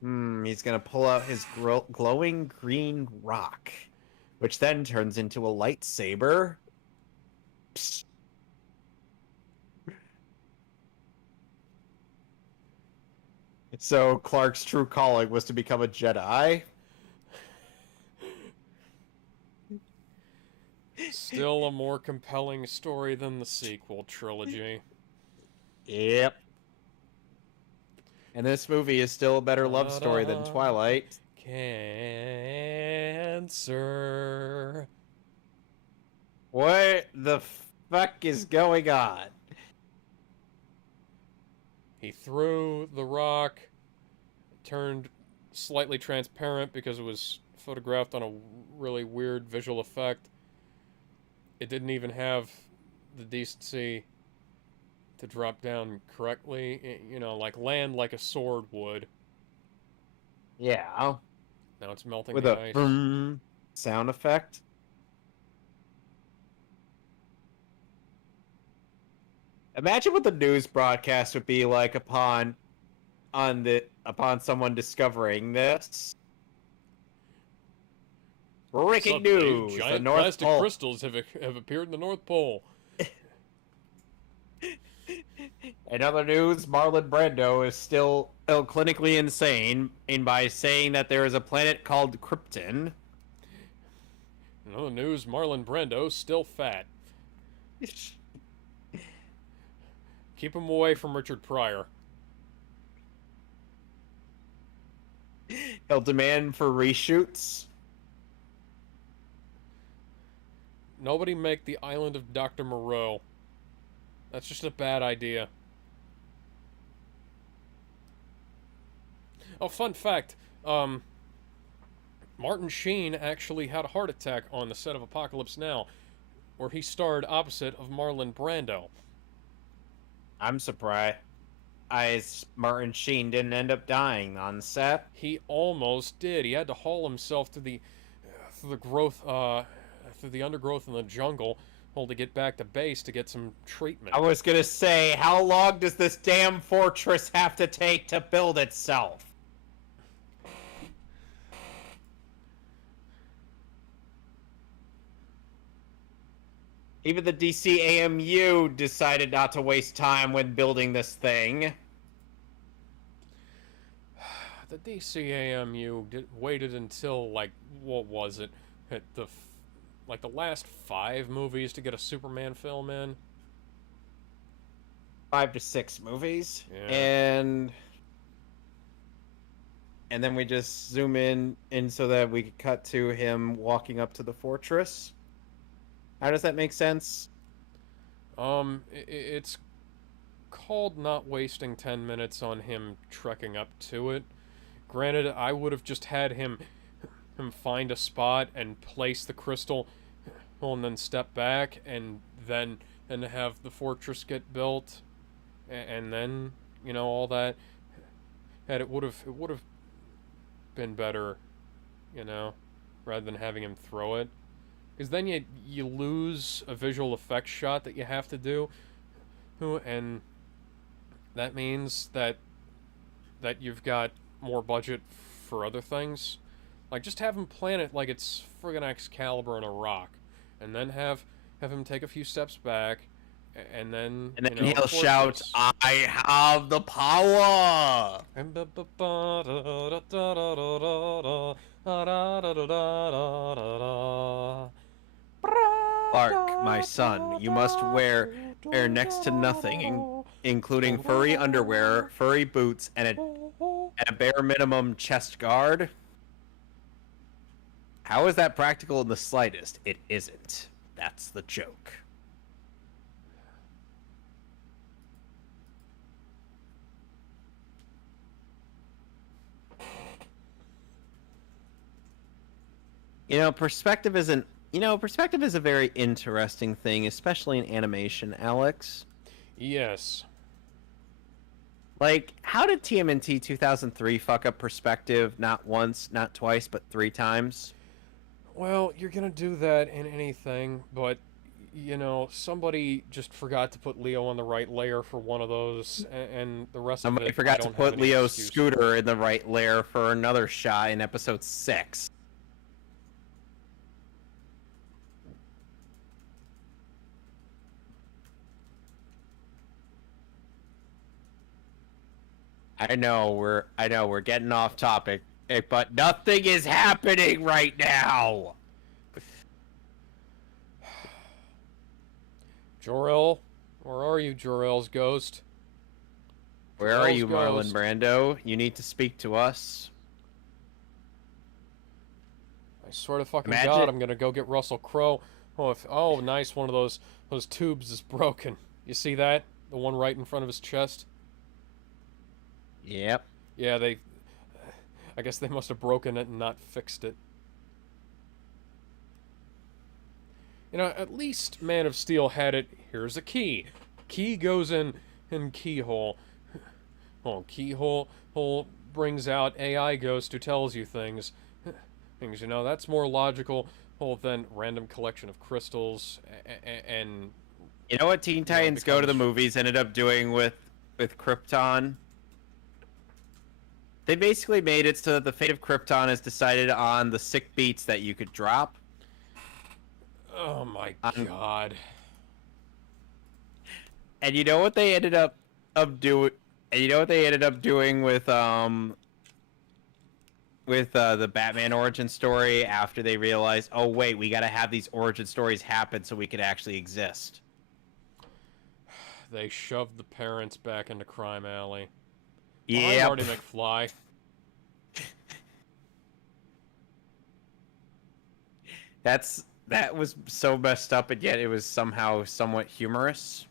He's gonna pull out his glowing green rock, which then turns into a lightsaber. Psst. So Clark's true calling was to become a Jedi. Still a more compelling story than the sequel trilogy. Yep. And this movie is still a better love story than Twilight. Cancer. What the fuck is going on? He threw the rock, turned slightly transparent because it was photographed on a really weird visual effect. It didn't even have the decency to drop down correctly, you know, like land like a sword would. Yeah. Now it's melting With the a ice. Sound effect. Imagine what the news broadcast would be like upon someone discovering this. Breaking Suddenly, news: the giant North plastic Pole. crystals have appeared in the North Pole. In other news, Marlon Brando is still clinically insane by saying that there is a planet called Krypton. In other news, Marlon Brando still fat. Keep him away from Richard Pryor. He'll demand for reshoots. Nobody make the island of Dr. Moreau. That's just a bad idea. Oh, fun fact. Martin Sheen actually had a heart attack on the set of Apocalypse Now, where he starred opposite of Marlon Brando. I'm surprised Martin Sheen didn't end up dying on set. He almost did. He had to haul himself through the undergrowth in the jungle, to get back to base to get some treatment. I was gonna say, how long does this damn fortress have to take to build itself? Even the DC AMU decided not to waste time when building this thing. The DCAMU waited until, like, what was it? At the like the last 5 movies to get a Superman film in. 5 to 6 movies, Yeah. and then we just zoom in so that we could cut to him walking up to the fortress. How does that make sense? It's called not wasting 10 minutes on him trekking up to it. Granted, I would have just had him find a spot and place the crystal, and then step back and have the fortress get built, and then all that. And it would have been better, you know, rather than having him throw it, because then you lose a visual effects shot that you have to do, and that means that you've got more budget for other things. Like, just have him plant it like it's friggin' Excalibur in a rock, and then have him take a few steps back, and then And then he'll shout, "I have the power!" Clark, my son, you must wear next to nothing, including furry underwear, furry boots, and a bare minimum chest guard. How is that practical in the slightest? It isn't. That's the joke. Perspective isn't. Perspective is a very interesting thing, especially in animation, Alex. Yes. Like, how did TMNT 2003 fuck up perspective not once, not twice, but 3 times? Well, you're gonna do that in anything, but somebody just forgot to put Leo on the right layer for one of those, and the rest of Somebody it, forgot I to don't have put any Leo's excuse scooter in the right layer for another shot in episode 6. I know we're getting off topic, but nothing is happening right now. Jor-El, where are you, Jor-El's ghost? Where are you, Jor-El's Marlon Brando? You need to speak to us. I swear to fucking Imagine- God, I'm gonna go get Russell Crowe. Oh, nice, one of those tubes is broken. You see that? The one right in front of his chest? Yep. Yeah, I guess they must have broken it and not fixed it. At least Man of Steel had it. Here's a key. Key goes in keyhole. Oh, keyhole brings out AI ghost who tells you things. That's more logical than random collection of crystals and. You know what Teen Titans Go to the Movies ended up doing with Krypton? They basically made it so that the fate of Krypton is decided on the sick beats that you could drop. Oh my God. And you know what they ended up doing? And you know what they ended up doing with the Batman origin story after they realized, oh wait, we got to have these origin stories happen so we could actually exist. They shoved the parents back into Crime Alley. Yeah. Marty McFly. That was so messed up, and yet it was somehow somewhat humorous.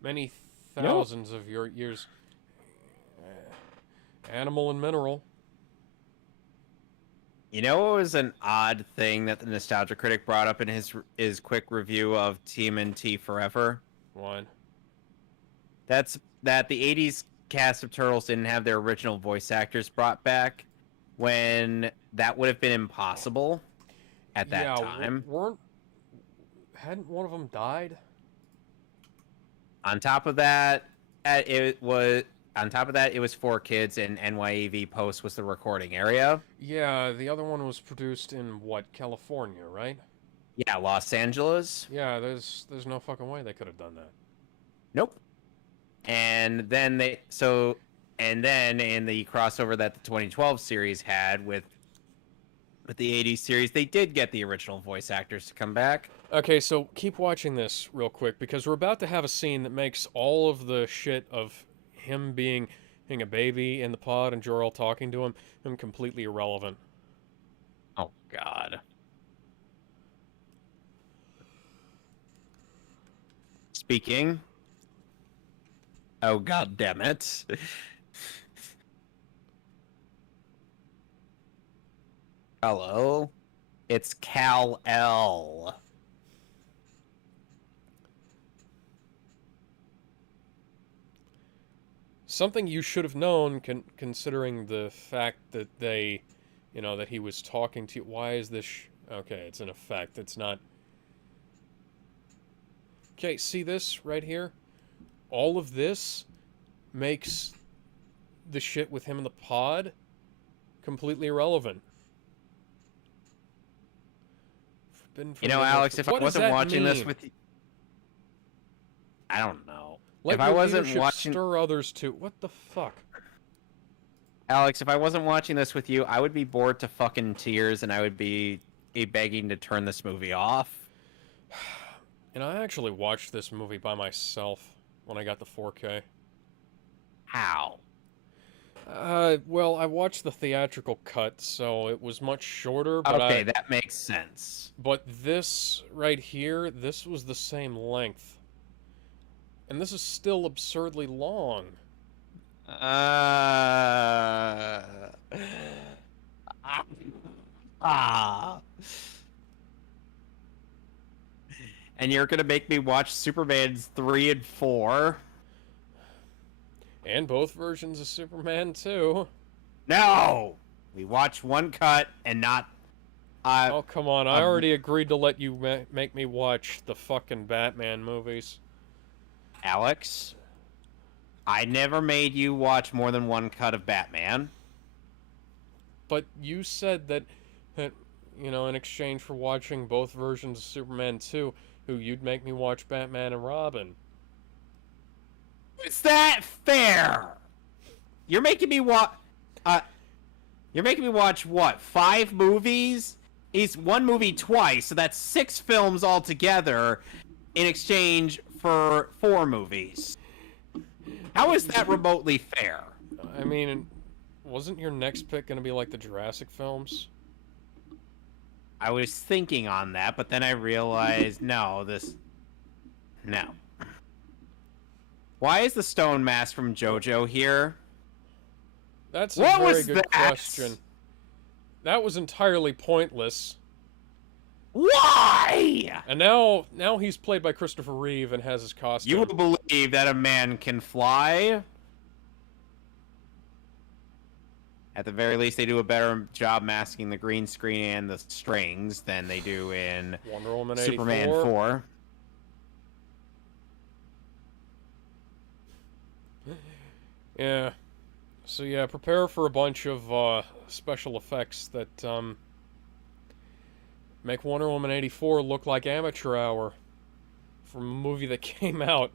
Many thousands of your years. Animal and mineral. You know what was an odd thing that the Nostalgia Critic brought up in his quick review of TMNT Forever? One. That the 80s cast of Turtles didn't have their original voice actors brought back when that would have been impossible at that time. Hadn't one of them died? On top of that, it was 4 kids, and NYAV Post was the recording area. Yeah, the other one was produced in California, right? Yeah, Los Angeles. Yeah, there's no fucking way they could have done that. Nope. And then And then in the crossover that the 2012 series had with the 80s series, they did get the original voice actors to come back. Okay, so keep watching this real quick because we're about to have a scene that makes all of the shit of him being a baby in the pod and Jor-El talking to him completely irrelevant. Oh God. Speaking. Oh God damn it. Hello. It's Kal-El. Something you should have known, considering the fact that they, that he was talking to you. Why is this? Okay, it's an effect. It's not. Okay, see this right here? All of this makes the shit with him in the pod completely irrelevant. Alex, if I wasn't watching this with you, I don't know. Let if I wasn't watching, stir others to what the fuck, Alex, if I wasn't watching this with you, I would be bored to fucking tears, and I would be begging to turn this movie off. And I actually watched this movie by myself when I got the 4K. How? Well, I watched the theatrical cut, so it was much shorter. But okay, that makes sense. But this right here, this was the same length. And this is still absurdly long. And you're gonna make me watch Superman's 3 and 4? And both versions of Superman, too. No! We watch one cut and not... oh, come on. I already agreed to let you make me watch the fucking Batman movies. Alex, I never made you watch more than one cut of Batman. But you said that in exchange for watching both versions of Superman 2, you'd make me watch Batman and Robin. Is that fair? You're making me watch... you're making me watch, what, 5 movies? It's one movie twice, so that's 6 films altogether in exchange for 4 movies. How is that remotely fair? I mean, wasn't your next pick going to be like the Jurassic films? I was thinking on that, but then I realized, no. Why is the stone mask from JoJo here? That's a very good question. That was entirely pointless. Why? And now he's played by Christopher Reeve and has his costume. You will believe that a man can fly? At the very least, they do a better job masking the green screen and the strings than they do in Wonder Woman Superman 84. 4. Yeah. So yeah, prepare for a bunch of special effects that make Wonder Woman 84 look like amateur hour from a movie that came out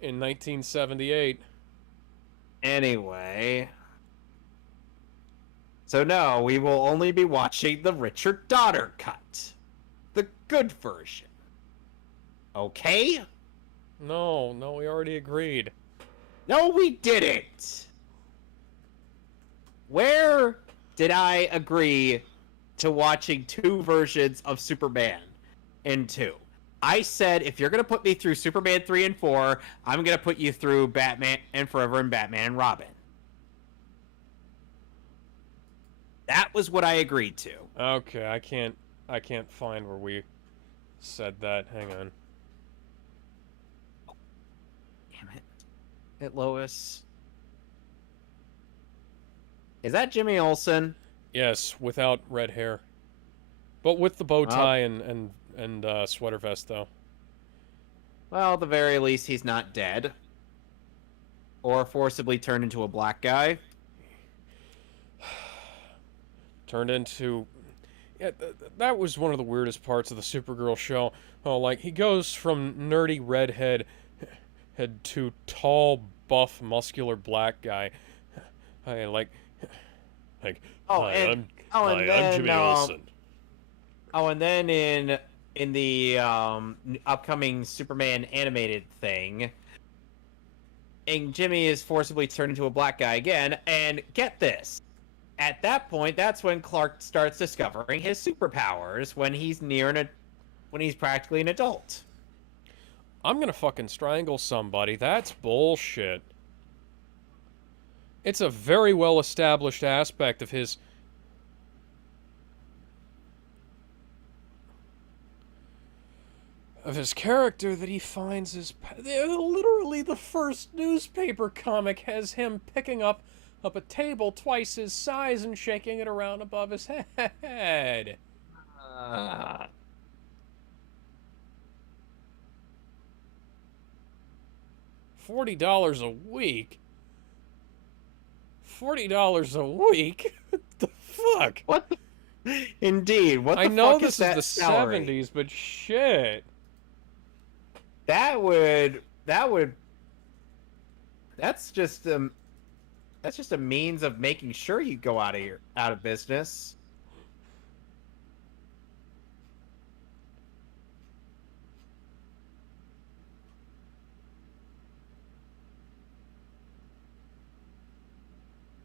in 1978. Anyway. So no, we will only be watching the Richard Donner cut. The good version. Okay? No, we already agreed. No, we didn't. Where did I agree to watching 2 versions of Superman in 2? I said, if you're going to put me through Superman 3 and 4, I'm going to put you through Batman and Forever and Batman and Robin. That was what I agreed to. Okay, I can't find where we said that. Hang on. Damn it, Lois. Is that Jimmy Olsen? Yes, without red hair, but with the bow tie and sweater vest though. Well, at the very least, he's not dead. Or forcibly turned into a black guy. Turned into... Yeah, that was one of the weirdest parts of the Supergirl show. Oh, like, he goes from nerdy redhead to tall, buff, muscular black guy. Hi, like, Oh, and I'm then Jimmy Olsen. and then in the upcoming Superman animated thing, and Jimmy is forcibly turned into a black guy again. And get this, at that point, that's when Clark starts discovering his superpowers when when he's practically an adult. I'm gonna fucking strangle somebody. That's bullshit. It's a very well established aspect of his character that he finds his literally the first newspaper comic has him picking up a table twice his size and shaking it around above his head. Uh, $40 a week. $40 a week. What the fuck? what? Indeed, what I the know fuck this is is that the salary? 70s, but shit. That would that's just that's just a means of making sure you go out of business.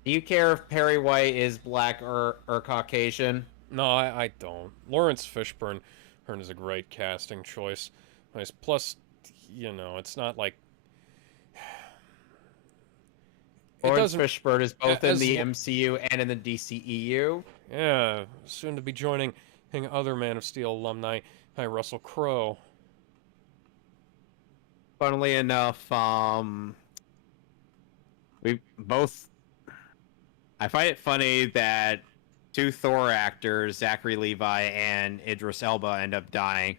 Do you care if Perry White is black or Caucasian? No, I don't. Lawrence Fishburne is a great casting choice. Plus, it's not like it Lawrence doesn't Fishburne is both in as the MCU and in the DCEU. yeah, soon to be joining other Man of Steel alumni, Russell Crowe. Funnily enough, we both. I find it funny that two Thor actors, Zachary Levi and Idris Elba, end up dying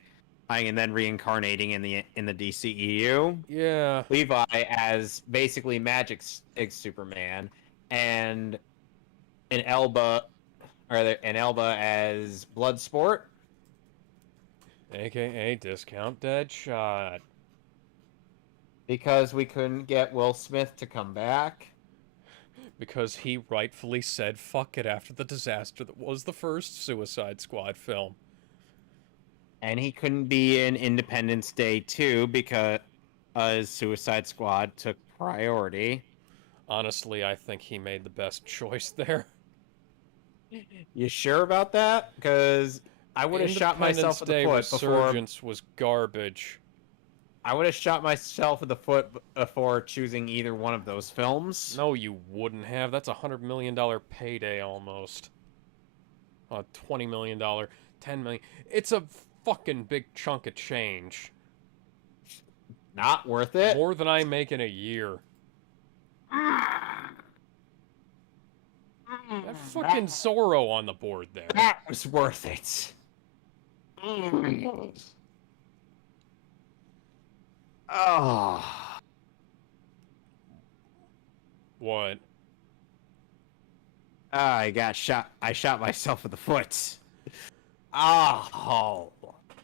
and then reincarnating in the DCEU. Yeah, Levi as basically Superman, and an Elba, an Elba as Bloodsport. aka Discount Deadshot. Because we couldn't get Will Smith to come back. Because he rightfully said fuck it after the disaster that was the first Suicide Squad film. And he couldn't be in Independence Day 2 because Suicide Squad took priority. Honestly, I think he made the best choice there. You sure about that? Because I would have shot Independence myself in the Day foot before. Resurgence was garbage. I would have shot myself in the foot before choosing either one of those films. No, you wouldn't have. That's $100 million payday almost. $20 million, $10 million. It's a fucking big chunk of change. Not worth it. More than I make in a year. That fucking Zorro on the board there. That was worth it. Oh. What? I got shot. I shot myself in the foot. Oh.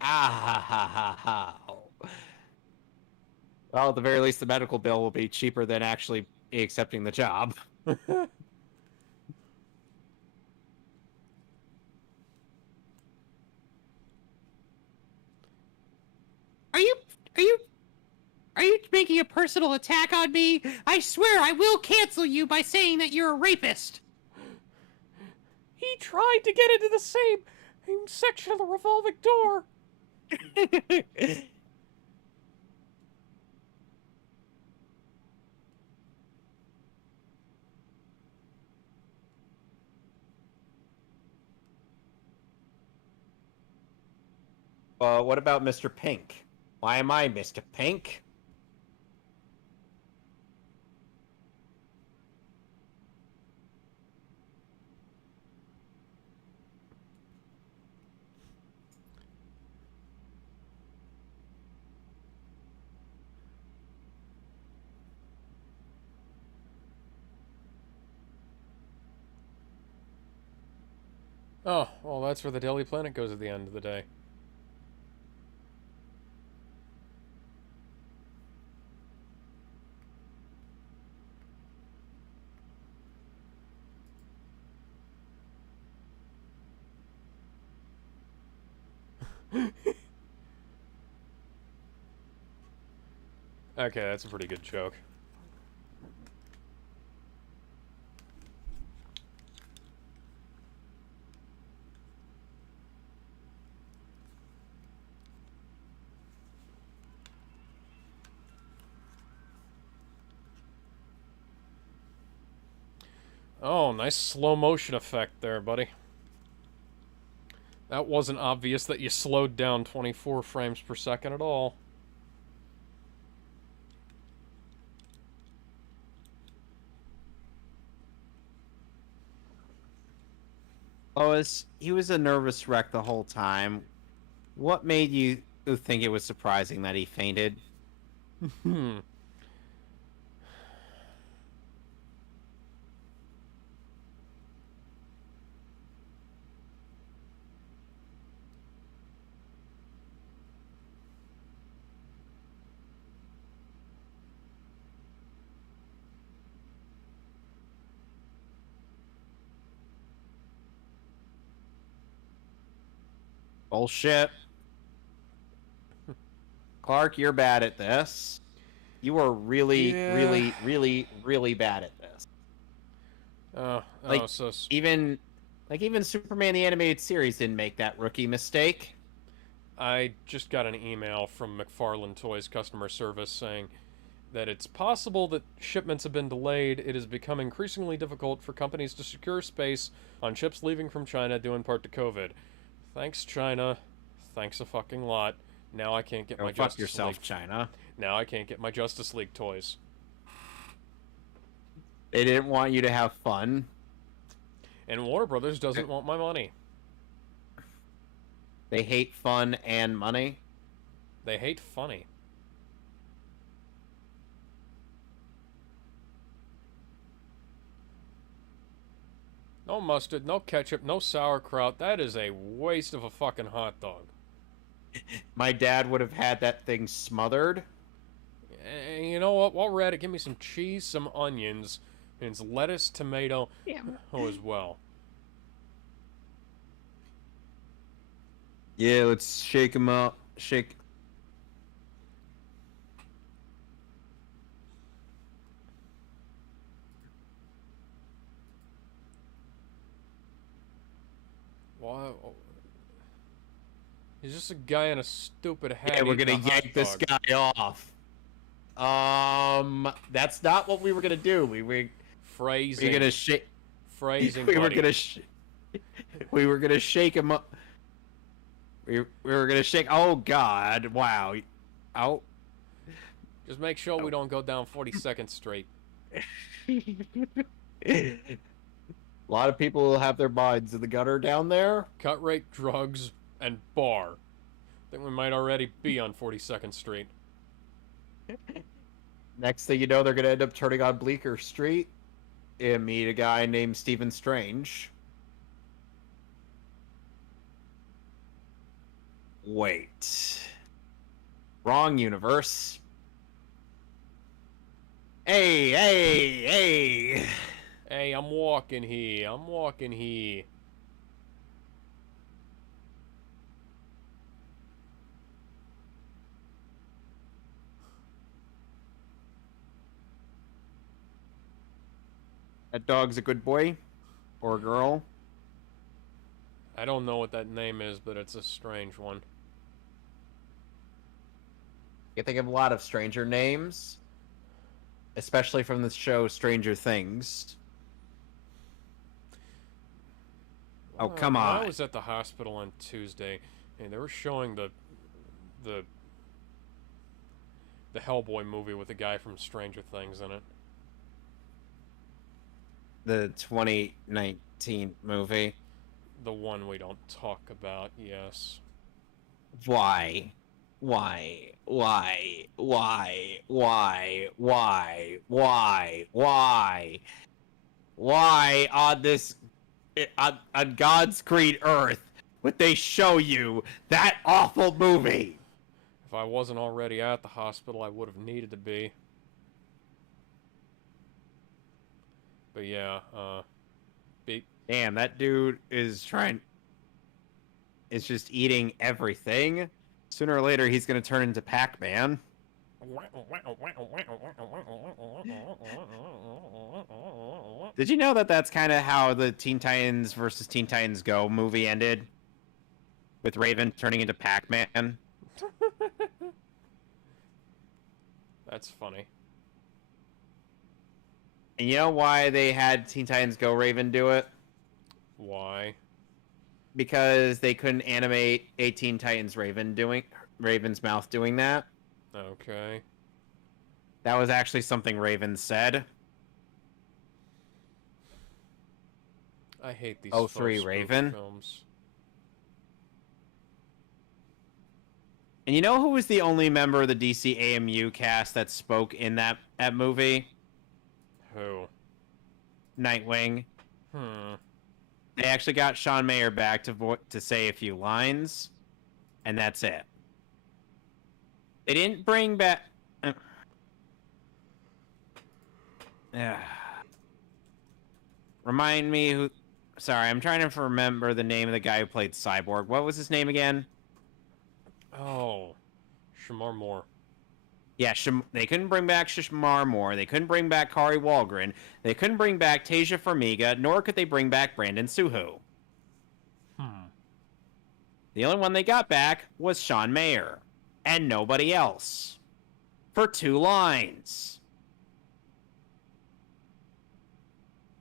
Ah. Well, at the very least, the medical bill will be cheaper than actually accepting the job. Are you are you are you making a personal attack on me? I swear I will cancel you by saying that you're a rapist. He tried to get into the same section of the revolving door. What about Mr. Pink? Why am I Mr. Pink? Oh, well, that's where the Daily Planet goes at the end of the day. Okay, that's a pretty good joke. Oh, nice slow motion effect there, buddy. That wasn't obvious that you slowed down 24 frames per second at all. Lois, he was a nervous wreck the whole time. What made you think it was surprising that he fainted? Hmm. Bullshit. Clark, you're bad at this. You are really, Yeah. really, really, really bad at this. Oh, Like so even even Superman the animated series didn't make that rookie mistake. I just got an email from McFarlane Toys customer service saying that it's possible that shipments have been delayed. It has become increasingly difficult for companies to secure space on ships leaving from China due in part to COVID. Thanks, China. Thanks a fucking lot. Now I can't get Go my fuck Justice yourself, League. China. Now I can't get my Justice League toys. They didn't want you to have fun. And Warner Brothers doesn't want my money. They hate fun and money. They hate funny. No mustard, no ketchup, no sauerkraut. That is a waste of a fucking hot dog. My dad would have had that thing smothered. And you know what? While we're at it, give me some cheese, some onions, and some lettuce, tomato, Yeah. as well. Yeah, let's shake them up. Shake. Why? He's just a guy in a stupid hat. Yeah, we're eating gonna a hot yank this dog. guy off. That's not what we were gonna do. We were Phrasing. gonna shake. Phrasing. We were buddy. gonna. We were gonna shake him up. We were gonna shake. Oh God! Wow. Oh. Just make sure we don't go down 42nd Street. A lot of people will have their minds in the gutter down there. Cut rate, drugs, and bar. I think we might already be on 42nd Street. Next thing you know, they're gonna end up turning on Bleecker Street and meet a guy named Stephen Strange. Wait. Wrong universe. Hey, hey, hey. Hey, I'm walking here. I'm walking here. That dog's a good boy or girl. I don't know what that name is, but it's a strange one. You think of a lot of stranger names, especially from the show Stranger Things. Oh, come When on. I was at the hospital on Tuesday, and they were showing the the Hellboy movie with the guy from Stranger Things in it. The 2019 movie. The one we don't talk about, yes. Why? Why? Why? Why? Why? Why? Why? Why? Why on this on God's green earth would they show you that awful movie? If I wasn't already at the hospital, I would have needed to be. But yeah, beep. Damn, that dude is trying. is just eating everything, sooner or later he's going to turn into Pac-Man. Did you know that that's kind of how the Teen Titans versus Teen Titans Go movie ended? With Raven turning into Pac-Man? That's funny. And you know why they had Teen Titans Go Raven do it? Why? Because they couldn't animate a Teen Titans Raven's mouth doing that. Okay. That was actually something Raven said. I hate these 03 faux Raven. films. And you know who was the only member of the DC AMU cast that spoke in that movie? Who? Nightwing. Hmm. They actually got Sean Mayer back to say a few lines, and that's it. They didn't bring back. Remind me who. Sorry, I'm trying to remember the name of the guy who played Cyborg. What was his name again? Oh, Shamar Moore. Yeah, they couldn't bring back Shamar Moore. They couldn't bring back Kari Walgren. They couldn't bring back Tasia Farmiga, nor could they bring back Brandon Suho. The only one they got back was Sean Mayer, and nobody else. For 2 lines.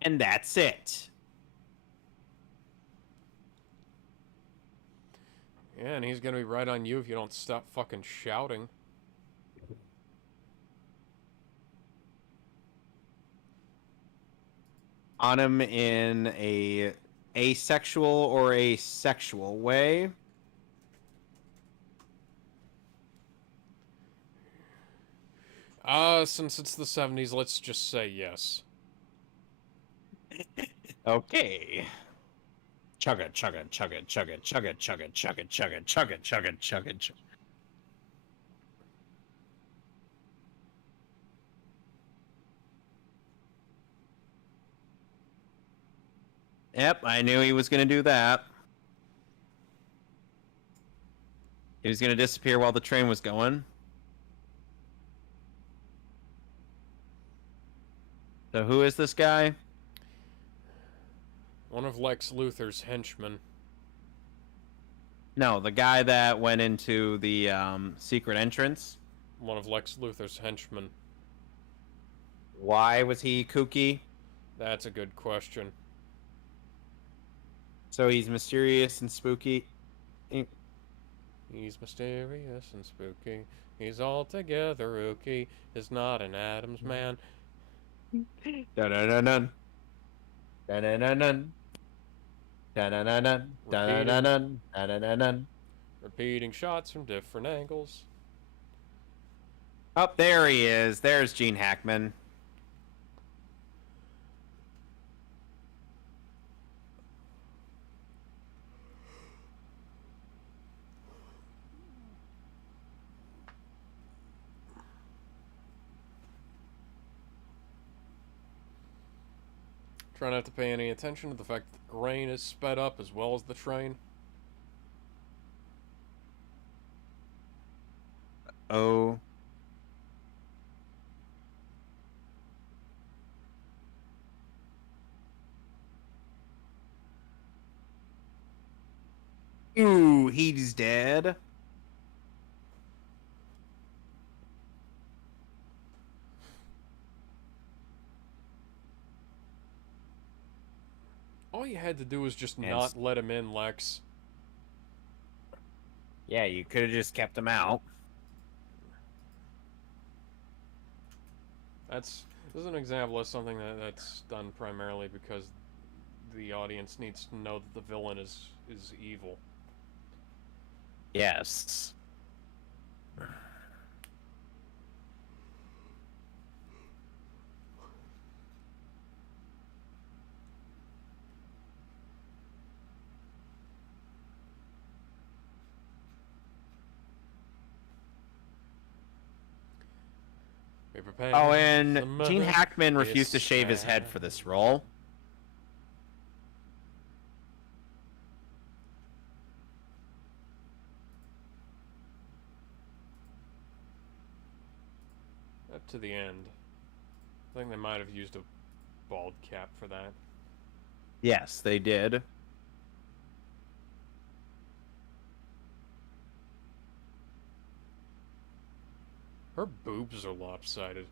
And that's it. Yeah, and he's gonna be right on you if you don't stop fucking shouting. On him in a asexual or a sexual way. Since it's the 70s, let's just say yes. Okay. Chugga, chugga, chugga, chugga, chugga, chugga, chugga, chugga, chugga, chugga, chugga. Yep, I knew he was going to do that. He was going to disappear while the train was going. So who is this guy? One of Lex Luthor's henchmen. No, the guy that went into the secret entrance. One of Lex Luthor's henchmen. Why was he kooky? That's a good question. So he's mysterious and spooky. He's mysterious and spooky. He's altogether rookie. He's not an Adams man. Dun-dun-dun-dun. Dun-dun-dun-dun. Dun-dun-dun-dun. Dun-dun-dun-dun. Dun-dun-dun-dun. Repeating shots from different angles. Oh, there he is. There's Gene Hackman. Try not to pay any attention to the fact that the grain is sped up as well as the train. Oh. Ooh, he's dead. All you had to do was just And not let him in, Lex. yeah, you could have just kept him out. This is an example of something that's done primarily because the audience needs to know that the villain is evil. Yes. Oh, and Gene Hackman refused to shave his head for this role. to the end. I think they might have used a bald cap for that. Yes, they did. Her boobs are lopsided.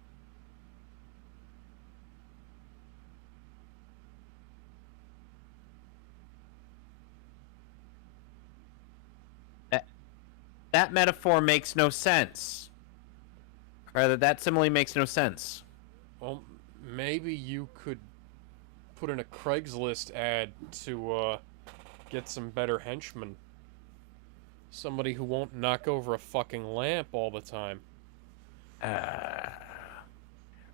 That metaphor makes no sense. Rather, that simile makes no sense. Well, maybe you could put in a Craigslist ad to get some better henchmen. Somebody who won't knock over a fucking lamp all the time. Uh,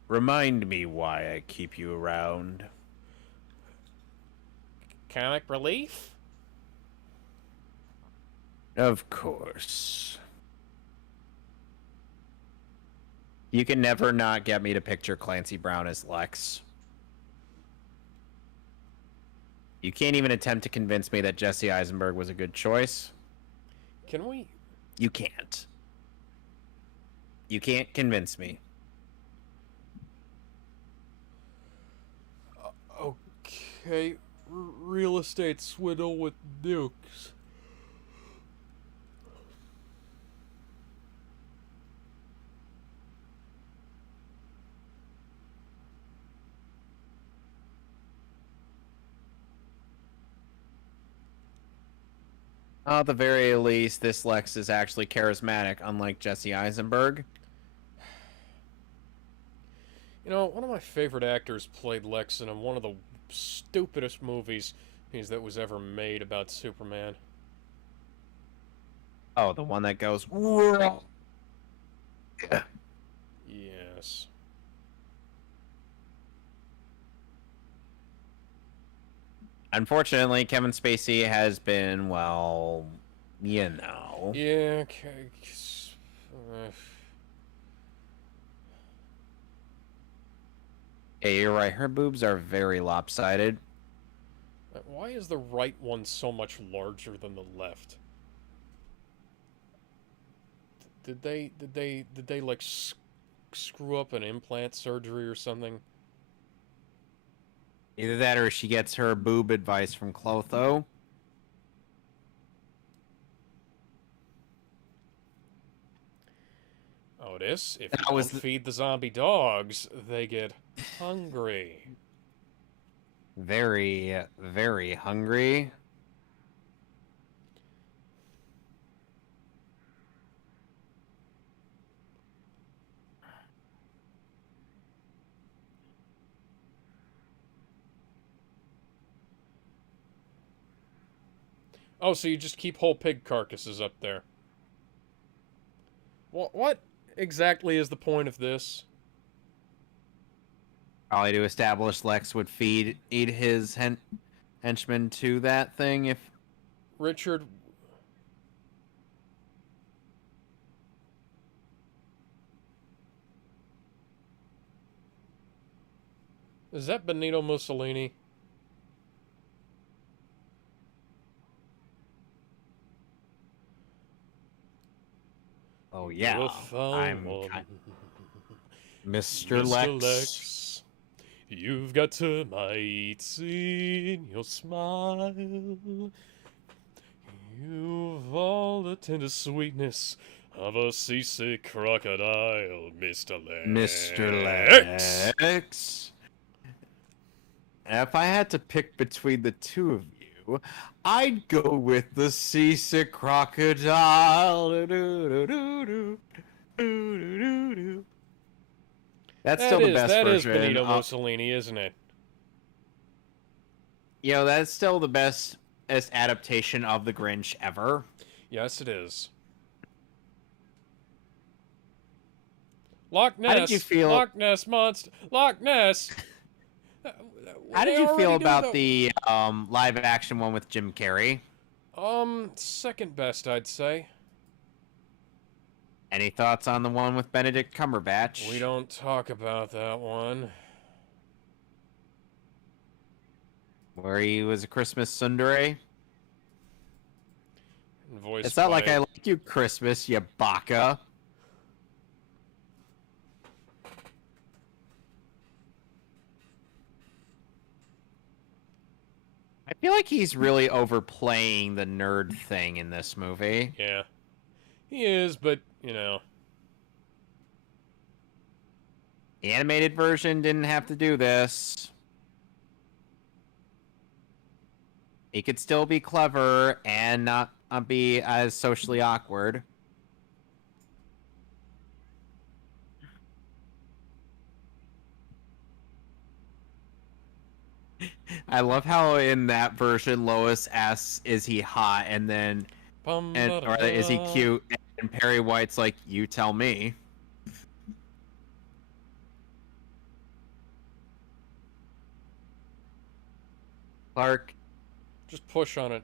Remind me why I keep you around. Comic relief? Of course. You can never not get me to picture Clancy Brown as Lex. You can't even attempt to convince me that Jesse Eisenberg was a good choice. Can we? You can't. You can't convince me. Okay, real estate swindle with dukes. At the very least, this Lex is actually charismatic, unlike Jesse Eisenberg. You know, one of my favorite actors played Lex in one of the stupidest movies that was ever made about Superman. Oh, the one that goes. Yeah. Yes. Unfortunately, Kevin Spacey has been, well, you know. Yeah, okay. Yeah, you're right. Her boobs are very lopsided. Why is the right one so much larger than the left? Did they like screw up an implant surgery or something? Either that or she gets her boob advice from Clotho. Oh, this? If you That don't was the- feed the zombie dogs, they get hungry. Very, very hungry. Oh, so you just keep whole pig carcasses up there. What exactly is the point of this? Probably to establish Lex would eat his henchmen to that thing if... Richard... Is that Benito Mussolini? Oh, yeah. I'm Mr. Mr. Lex. Lex, you've got termites in your smile. You've all the tender sweetness of a seasick crocodile, Mr. Lex. Mr. Lex. If I had to pick between the two of you, I'd go with the seasick crocodile. That's still the best That version. is Benito Mussolini, isn't it? You know, that's still the best adaptation of the Grinch ever. Yes, it is. Loch Ness. How did you feel? Loch Ness monster. Loch Ness. How did you feel about the live action one with Jim Carrey? Second best, I'd say. Any thoughts on the one with Benedict Cumberbatch? We don't talk about that one. Where he was a Christmas tsundere? Voiced It's not by... like I like you, Christmas, you baka. feel like he's really overplaying the nerd thing in this movie. Yeah, he is, but The animated version didn't have to do this. He could still be clever and not be as socially awkward. I love how in that version Lois asks, "Is he hot?" and then or is he cute? And Perry White's like, "You tell me." Clark. just push on it.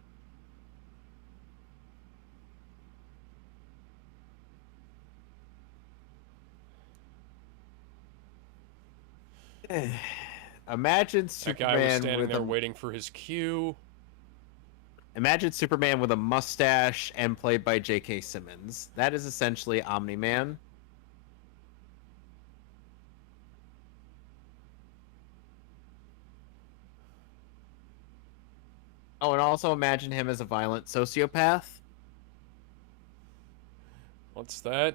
Imagine That guy was Superman standing with there a waiting for his cue. Imagine Superman with a mustache and played by J.K. Simmons. That is essentially Omni-Man. Oh, and also imagine him as a violent sociopath. What's that?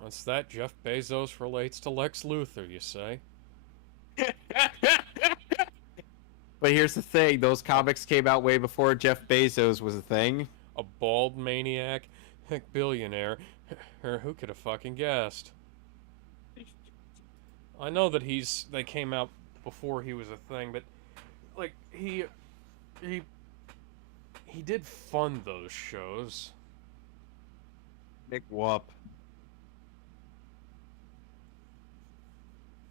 What's that? Jeff Bezos relates to Lex Luthor, you say? But here's the thing, those comics came out way before Jeff Bezos was a thing. A bald maniac, billionaire. Who could have fucking guessed? I know that they came out before he was a thing, but like he did fund those shows. Nick Whoop.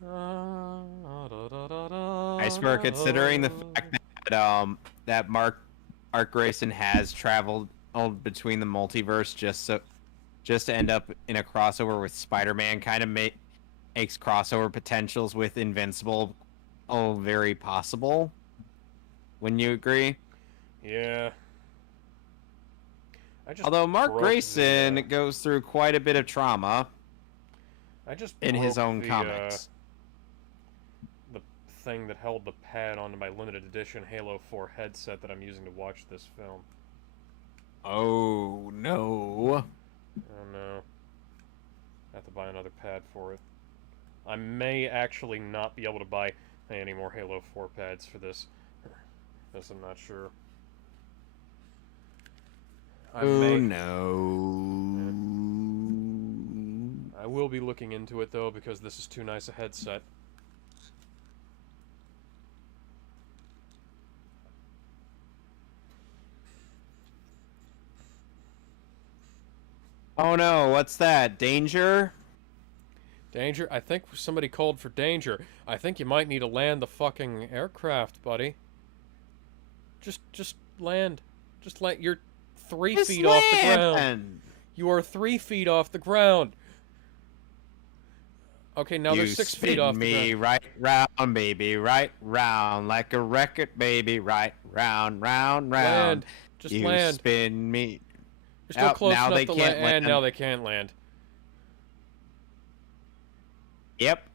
I swear, considering the fact that Mark Grayson has traveled between the multiverse just to end up in a crossover with Spider-Man kind of makes crossover potentials with Invincible very possible. Wouldn't you agree? Yeah. Although Mark Grayson goes through quite a bit of trauma in his own comics. The thing that held the pad onto my limited edition Halo 4 headset that I'm using to watch this film. Oh no. Oh no. I have to buy another pad for it. I may actually not be able to buy any more Halo 4 pads for this. This I'm not sure. No. I will be looking into it though because this is too nice a headset. Oh no, what's that? Danger? Danger? I think somebody called for danger. I think you might need to land the fucking aircraft, buddy. Just land. Just let you're 3 feet off the ground. You are 3 feet off the ground. Okay, now they're 6 feet off the ground. You spin me right round, baby, right round, like a record, baby, right round, round, round. Land. Just you land. You spin me. You're still close enough to land, and now they can't land. Yep.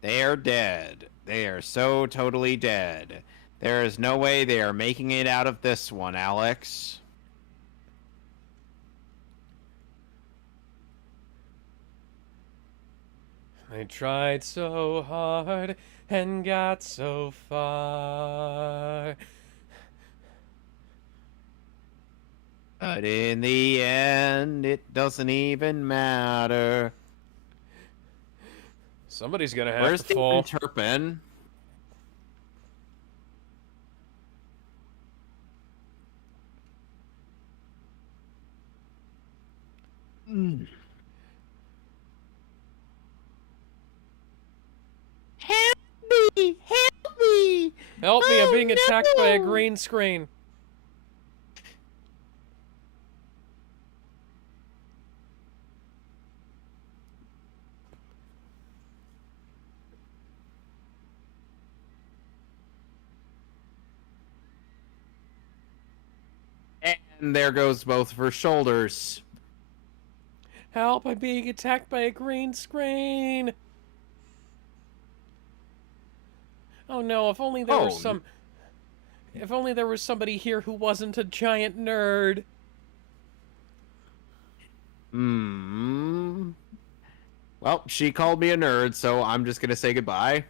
They are dead. They are so totally dead. There is no way they are making it out of this one, Alex. They tried so hard and got so far. But in the end, it doesn't even matter. Somebody's gonna have to fall. Where's Turpin? Help me! Help me! Help me! I'm being attacked by a green screen. And there goes both of her shoulders. Help! I'm being attacked by a green screen. Oh no, if only there was some... If only there was somebody here who wasn't a giant nerd. Hmm. Well, she called me a nerd, so I'm just gonna say goodbye.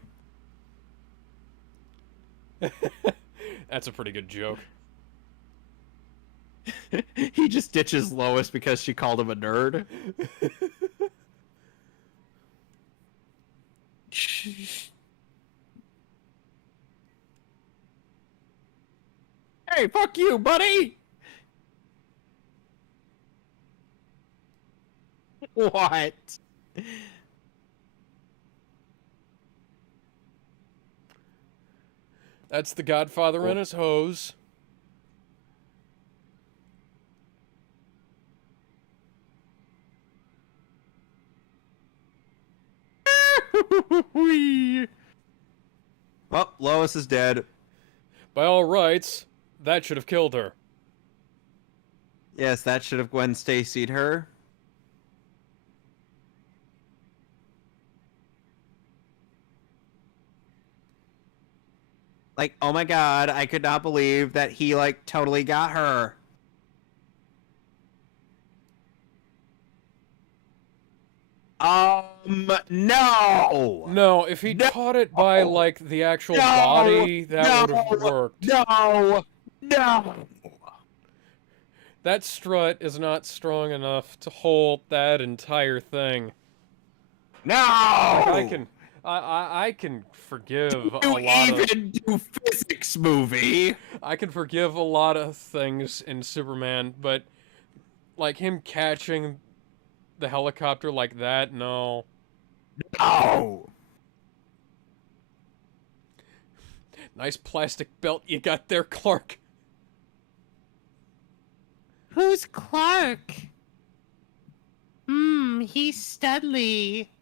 That's a pretty good joke. He just ditches Lois because she called him a nerd. Hey, fuck you, buddy! What? That's the Godfather and his hose. Well, Lois is dead. By all rights, that should have killed her. Yes, that should have Gwen Stacy'd her. Like, oh my god, I could not believe that he, like, totally got her. No! No, if he'd No! caught it by, like, the actual No! body, that would have No! worked. No! No! That strut is not strong enough to hold that entire thing. No! I can forgive a You lot of... even do physics, movie? I can forgive a lot of things in Superman, but, like, him catching the helicopter like that, no. No! Nice plastic belt you got there, Clark. Who's Clark? He's Studley.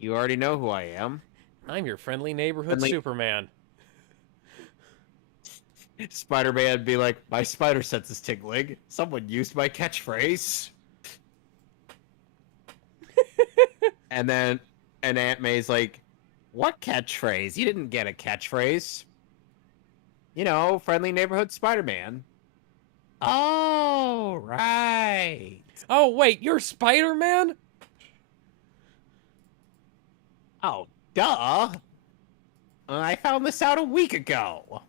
You already know who I am. I'm your friendly neighborhood Superman. Spider-Man be like, my spider sense is tingling. Someone used my catchphrase. and Aunt May's like, what catchphrase? You didn't get a catchphrase. You know, friendly neighborhood Spider-Man. Oh, right. Oh, wait, you're Spider-Man? Oh, duh. I found this out a week ago.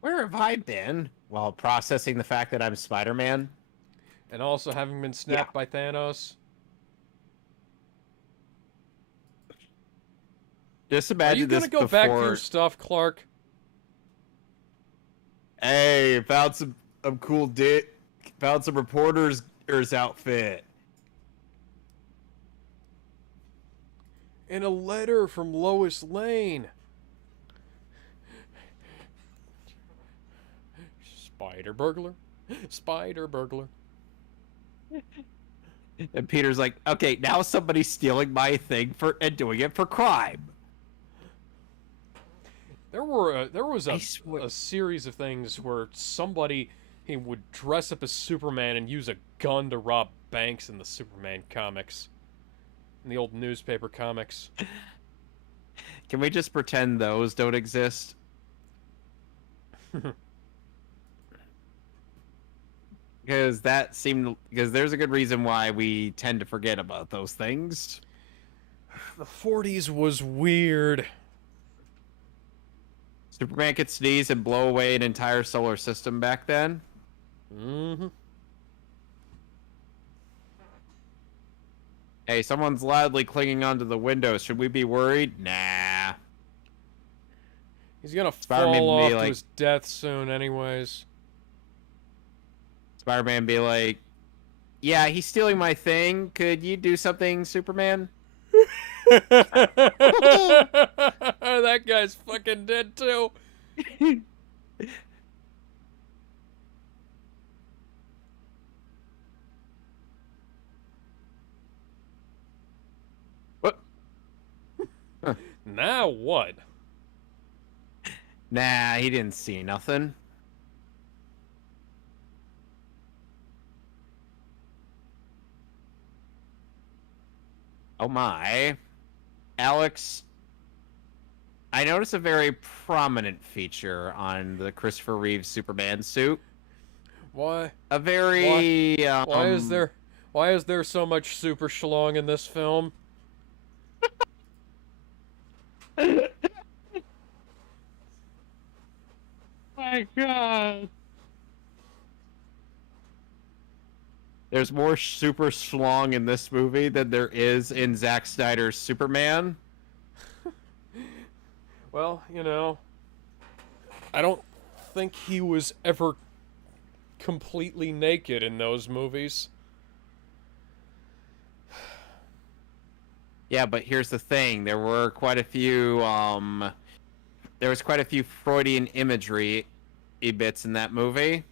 Where have I been? While processing the fact that I'm Spider-Man. And also having been snapped by Thanos. Just Are imagine you this gonna go before... back through stuff, Clark? Hey, found some cool found some reporter's outfit. In a letter from Lois Lane. Spider burglar? Spider burglar. And Peter's like, okay, now somebody's stealing my thing and doing it for crime. There was a series of things where somebody he would dress up as Superman and use a gun to rob banks in the Superman comics. In the old newspaper comics. Can we just pretend those don't exist? Because there's a good reason why we tend to forget about those things. The 40s was weird. Superman could sneeze and blow away an entire solar system back then. Mm-hmm. Hey, someone's loudly clinging onto the window. Should we be worried? Nah. He's gonna Spider-Man fall off be to like- his death soon anyways. Spider-Man be like, yeah, he's stealing my thing. Could you do something, Superman? That guy's fucking dead too. What? Now what? Nah, he didn't see nothing. Oh my. Alex, I noticed a very prominent feature on the Christopher Reeve Superman suit. Why? A Why? very Why is there? Why is there so much super schlong in this film? my god. There's more super schlong in this movie than there is in Zack Snyder's Superman. Well, I don't think he was ever completely naked in those movies. Yeah, but here's the thing. There was quite a few Freudian imagery bits in that movie.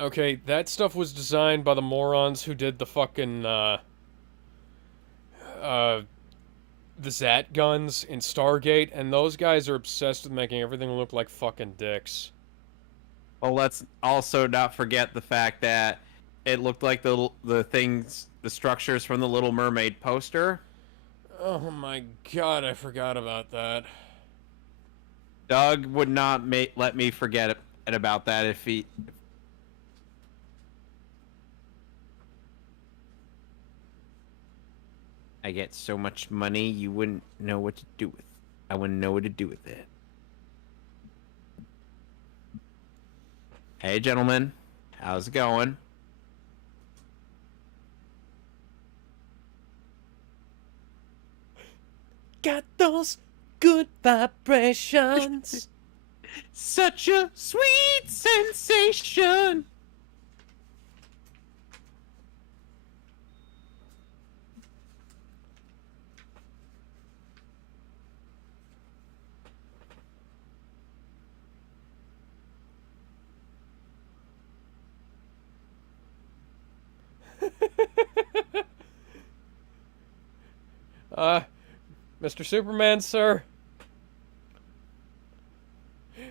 Okay, that stuff was designed by the morons who did the fucking uh the Zat guns in Stargate, and those guys are obsessed with making everything look like fucking dicks. Well, let's also not forget the fact that it looked like the structures from the Little Mermaid poster. Oh my god, I forgot about that. Doug would not let me forget about that if he. I get so much money, you wouldn't know what to do with. I wouldn't know what to do with it. Hey, gentlemen, how's it going? Got those good vibrations. Such a sweet sensation. uh, Mr. Superman, sir.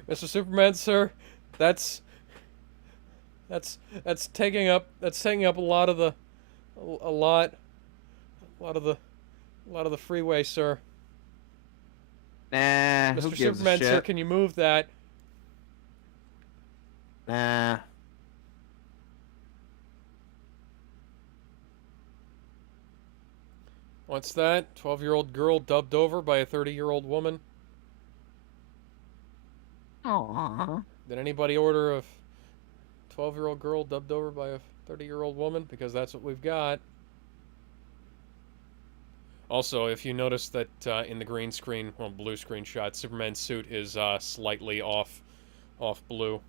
Mr. Superman, sir. That's that's taking up a lot of the a lot a lot of the a lot of the freeway, sir. Nah, who Mr. gives a Superman, sir, shit? can you move that? Nah. What's that? 12-year-old girl dubbed over by a 30-year-old woman? Aww. Did anybody order a 12-year-old girl dubbed over by a 30-year-old woman? Because that's what we've got. Also, if you notice that in the green screen, well, blue screen shot, Superman's suit is slightly off blue.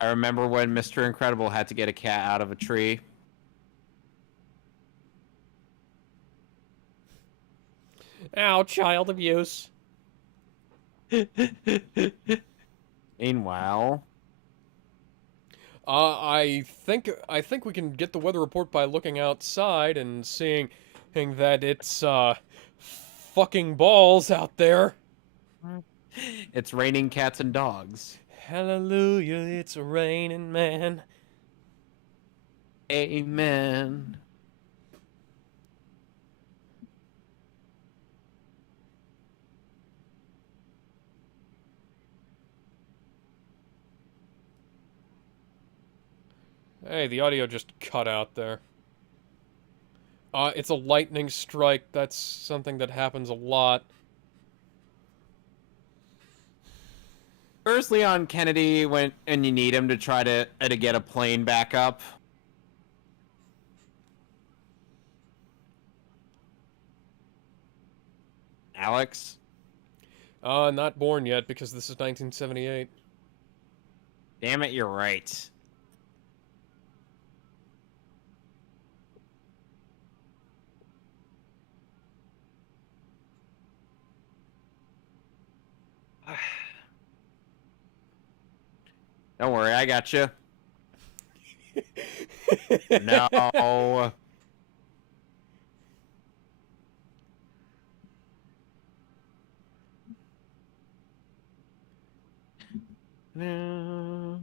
I remember when Mr. Incredible had to get a cat out of a tree. Ow, child abuse. Meanwhile, I think we can get the weather report by looking outside and seeing that it's fucking balls out there. it's raining cats and dogs. Hallelujah, it's raining, man. Amen. Hey, the audio just cut out there. It's a lightning strike. That's something that happens a lot. Where's Leon Kennedy when and you need him to try to get a plane back up? Alex? Not born yet because this is 1978. Damn it, you're right. Don't worry, I got you. No. No.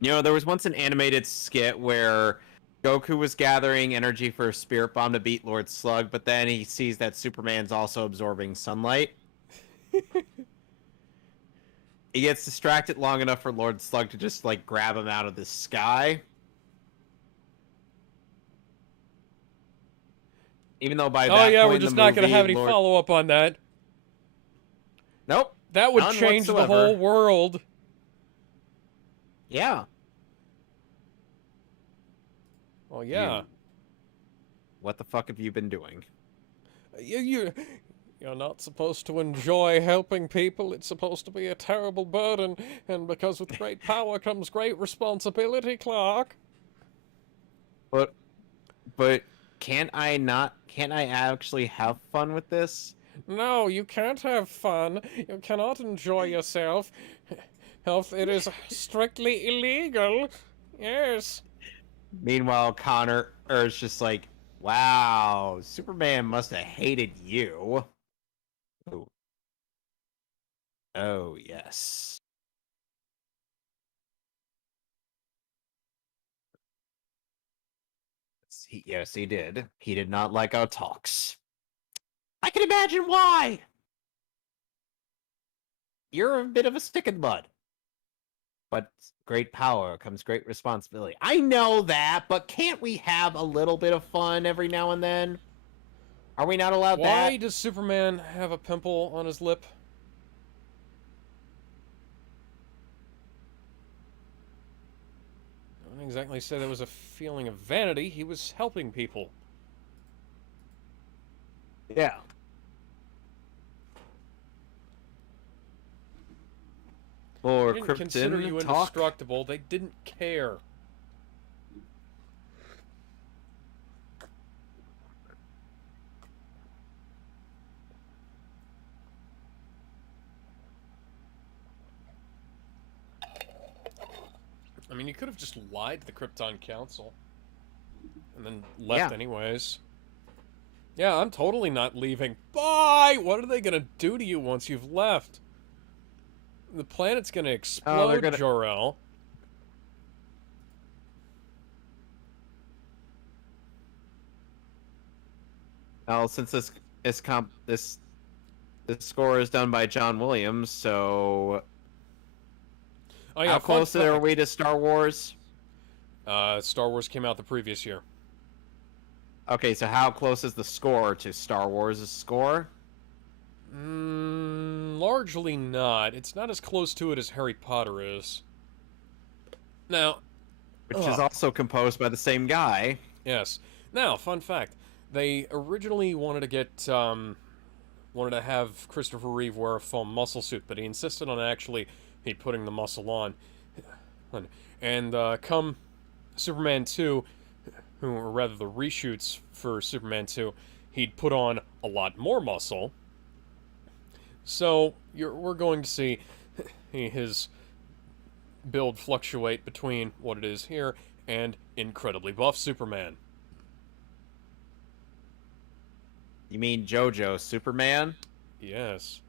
You know, there was once an animated skit where Goku was gathering energy for a spirit bomb to beat Lord Slug, but then he sees that Superman's also absorbing sunlight. He gets distracted long enough for Lord Slug to just like grab him out of the sky. Even though by Oh that yeah, we're point in the just not gonna movie, have any Lord follow up on that. Nope, That would none change the whole whatsoever. world. Yeah. Well, yeah. You what the fuck have you been doing? You, you're not supposed to enjoy helping people. It's supposed to be a terrible burden, and because with great power comes great responsibility, Clark. But can't I actually have fun with this? No, you can't have fun. You cannot enjoy yourself. Health, it is strictly illegal. Yes. Meanwhile, Connor is just like, wow, Superman must have hated you. Oh, oh yes. Yes, he did. He did not like our talks. I can imagine why. You're a bit of a stick in the mud. But great power comes great responsibility. I know that, but can't we have a little bit of fun every now and then? Are we not allowed Why that? does Superman have a pimple on his lip? I don't exactly say that was a feeling of vanity. He was helping people. Yeah. They Or didn't consider Krypton you talk. indestructible. They didn't care. I mean, you could have just lied to the Krypton Council and then left Yeah. anyways. Yeah, I'm totally not leaving. Bye! What are they gonna do to you once you've left? The planet's gonna Oh, they're explode, gonna. Jor-El. Oh, since this score is done by John Williams, so Oh yeah, how fun close are we fact. to Star Wars? Star Wars came out the previous year. Okay, so how close is the score to Star Wars' score? Largely not. It's not as close to it as Harry Potter is. Now, Which is ugh, also composed by the same guy. yes. Now, fun fact. They originally wanted to wanted to have Christopher Reeve wear a foam muscle suit, but he insisted on actually he putting the muscle on. And come Superman 2, or rather the reshoots for Superman 2, he'd put on a lot more muscle. So we're going to see his build fluctuate between what it is here and incredibly buff Superman. You mean JoJo Superman? Yes.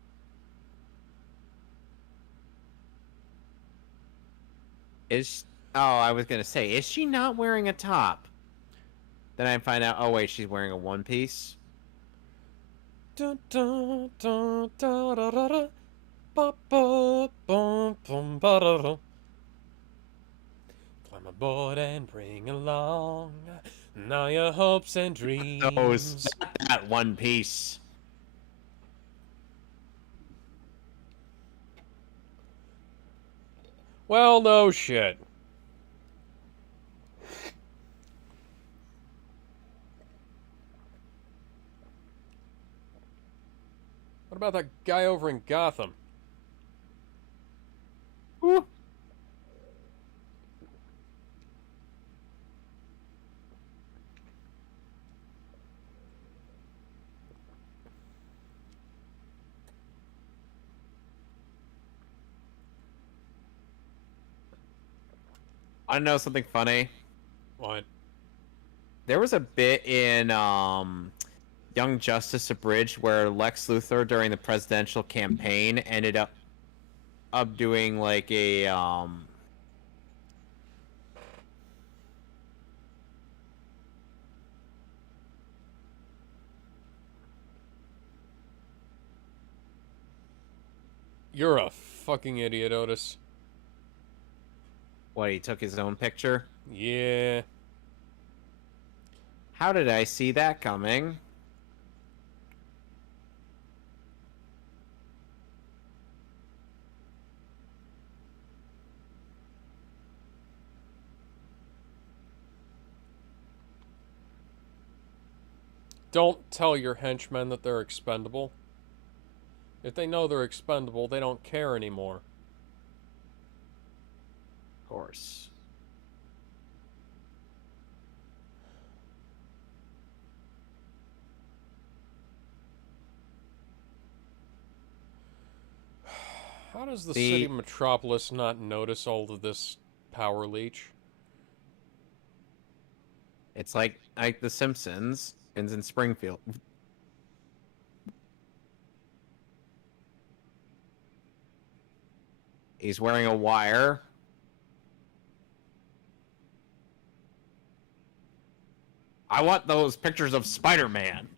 Is Oh, I was gonna say, is she not wearing a top? Then I find out, oh wait, she's wearing a one piece. Dun, dun, dun, da, da, da, da. Ba, ba, bum, bum, ba, da, da. Climb aboard and bring along now your hopes and Those dreams. that one piece. Well, no shit. What about that guy over in Gotham? Ooh. I know something funny. What? There was a bit in Young Justice Abridged where Lex Luthor during the presidential campaign ended up doing like a You're a fucking idiot, Otis. what, he took his own picture. Yeah. How did I see that coming? Don't tell your henchmen that they're expendable. If they know they're expendable, they don't care anymore. Of course. How does the city The metropolis not notice all of this power leech? It's like The Simpsons ends in Springfield. He's wearing a wire. I want those pictures of Spider-Man.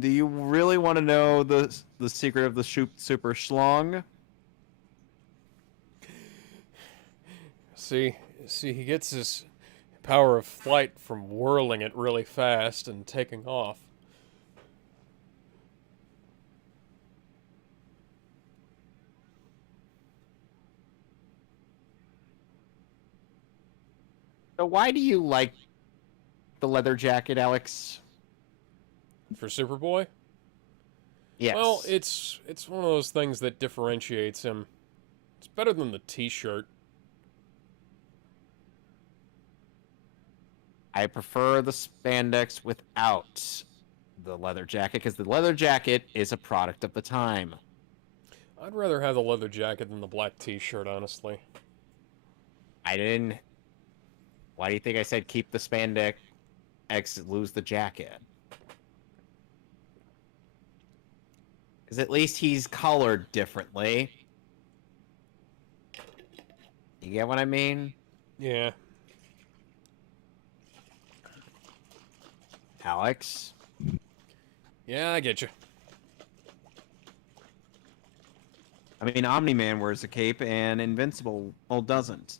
Do you really want to know the secret of the super schlong? See, he gets his power of flight from whirling it really fast and taking off. So why do you like the leather jacket, Alex? For Superboy? Well, Yes. it's one of those things that differentiates him. It's better than the t-shirt. I prefer the spandex without the leather jacket because the leather jacket is a product of the time. I'd rather have the leather jacket than the black t-shirt, honestly. I didn't. Why do you think I said keep the spandex, lose the jacket? Because at least he's colored differently. You get what I mean? Yeah. Alex? Yeah, I get you. I mean, Omni-Man wears a cape and Invincible doesn't.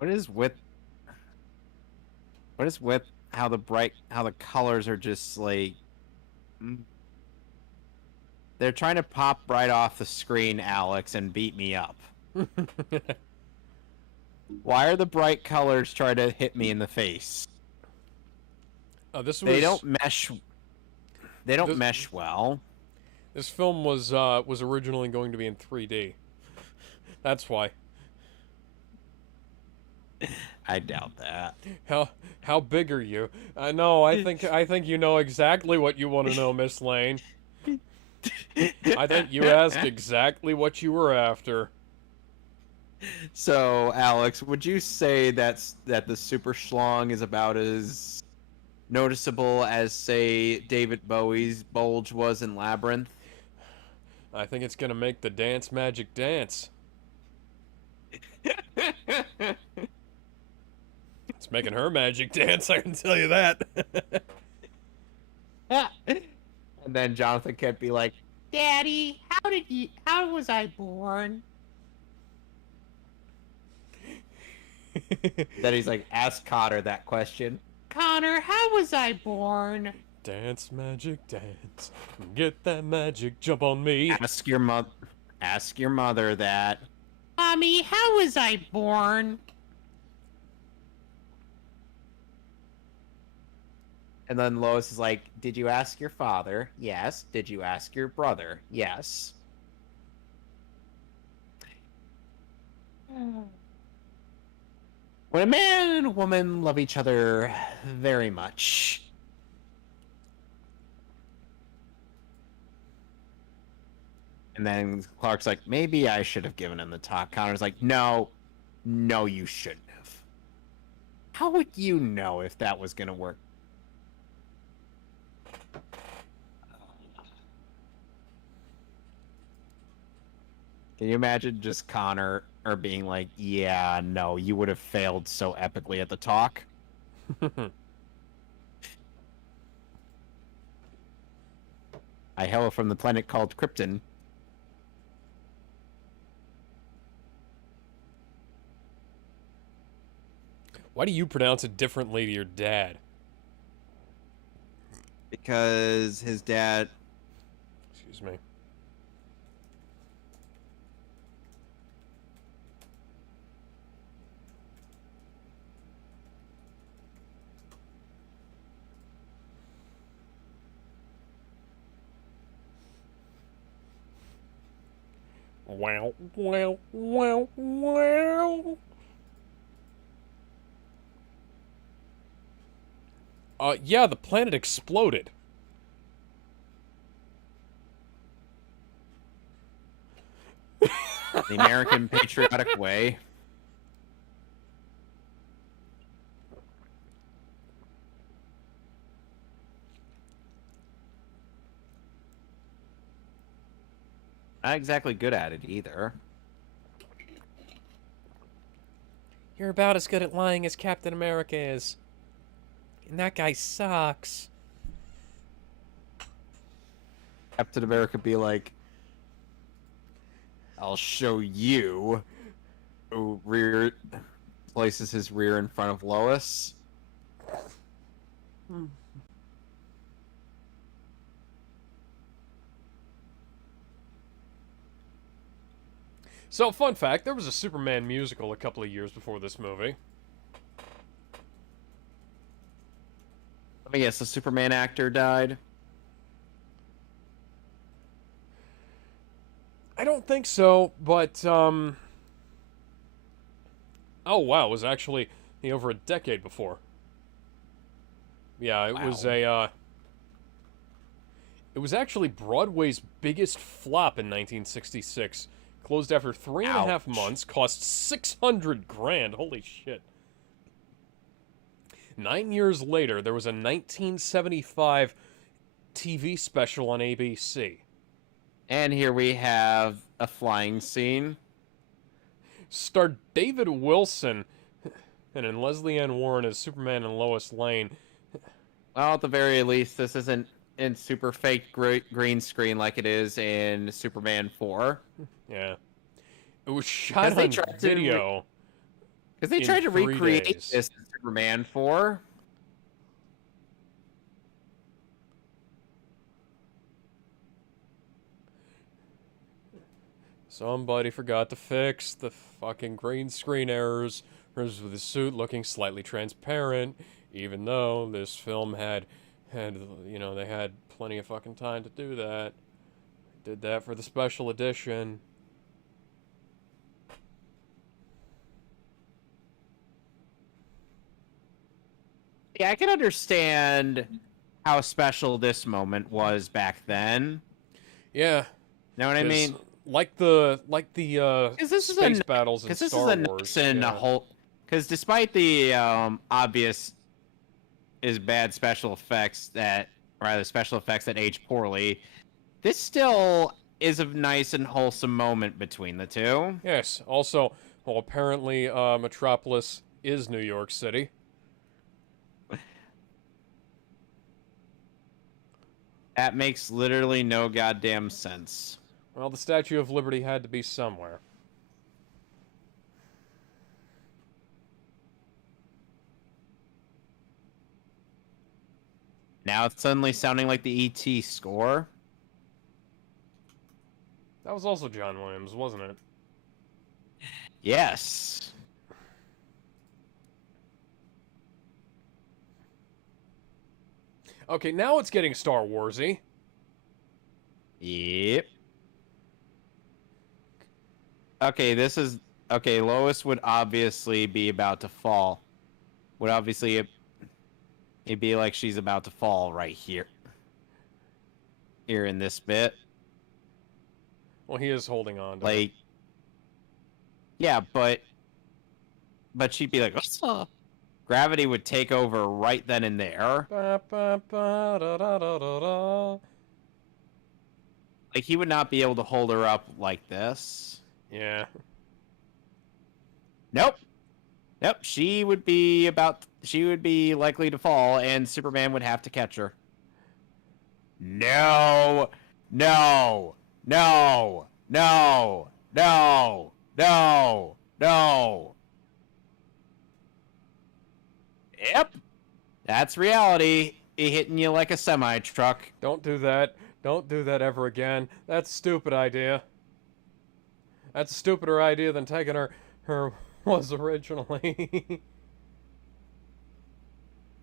What is with What is with how the colors are just like they're trying to pop right off the screen, Alex, and beat me up. Why are the bright colors trying to hit me in the face? This They was don't mesh. They don't this mesh well. this film was originally going to be in 3D. That's why. I doubt that. How how big are you? I know. I think you know exactly what you want to know, Miss Lane. I think you asked exactly what you were after. So, Alex, would you say that the Super Schlong is about as noticeable as, say, David Bowie's bulge was in Labyrinth? I think it's gonna make the dance magic dance. It's making her magic dance. I can tell you that. And then Jonathan can't be like, "Daddy, how was I born?" Then he's like, "Ask Connor that question." Connor, how was I born? Dance magic dance. Get that magic jump on me. Ask your mother that. Mommy, how was I born? And then Lois is like, "Did you ask your father? Yes. Did you ask your brother? Yes." When a man and a woman love each other very much. And then Clark's like, maybe I should have given him the talk. Connor's like, no, no, you shouldn't have. How would you know if that was going to work? Can you imagine just Connor or being like, yeah, no, you would have failed so epically at the talk? I hail from the planet called Krypton. Why do you pronounce it differently to your dad? Because his dad. Excuse me. Wow, wow, wow, wow. Yeah, the planet exploded. The American patriotic way. Not exactly good at it either. You're about as good at lying as Captain America is. And that guy sucks. Captain America be like, I'll show you. Who rear places his rear in front of Lois. So, fun fact, there was a Superman musical a couple of years before this movie. Let me guess, the Superman actor died? I don't think so, but, oh wow, it was actually over a decade before. Yeah, it Wow. was it was actually Broadway's biggest flop in 1966. Closed after 3.5 Ouch. months, cost 600 grand. Holy shit. 9 years later, there was a 1975 TV special on ABC. And here we have a flying scene. Starred David Wilson and in Leslie Ann Warren as Superman and Lois Lane. Well, at the very least, this isn't in super fake green screen like it is in Superman 4. Yeah. It was shot on video. Because they tried to 3 recreate days. this in Superman 4. Somebody forgot to fix the fucking green screen errors hers with his suit looking slightly transparent, even though this film had they had plenty of fucking time to do that. Did that for the special edition. Yeah, I can understand how special this moment was back then. Yeah, Know what I mean? like the Because this space is a battles in because this is Star a Wars. nice and a Yeah. whole. Because despite the obvious is bad special effects that special effects that age poorly, this still is a nice and wholesome moment between the two. Yes. Also, well, apparently, Metropolis is New York City. That makes literally no goddamn sense. Well, the Statue of Liberty had to be somewhere. Now it's suddenly sounding like the ET score. That was also John Williams, wasn't it? Yes. Okay, now it's getting Star Warsy. Yep. Okay, this is okay. Lois would obviously be about to fall. Would obviously it'd be like she's about to fall right here. Here in this bit. Well, he is holding on to Like, yeah, but she'd be like, "Oh." Gravity would take over right then and there. Ba, ba, ba, da, da, da, da, da. Like, he would not be able to hold her up like this. Yeah. Nope. Nope. She would be likely to fall, and Superman would have to catch her. No. No. No. No. No. No. No. Yep. That's reality. Hitting you like a semi-truck. Don't do that. Don't do that ever again. That's a stupid idea. That's a stupider idea than taking her was originally.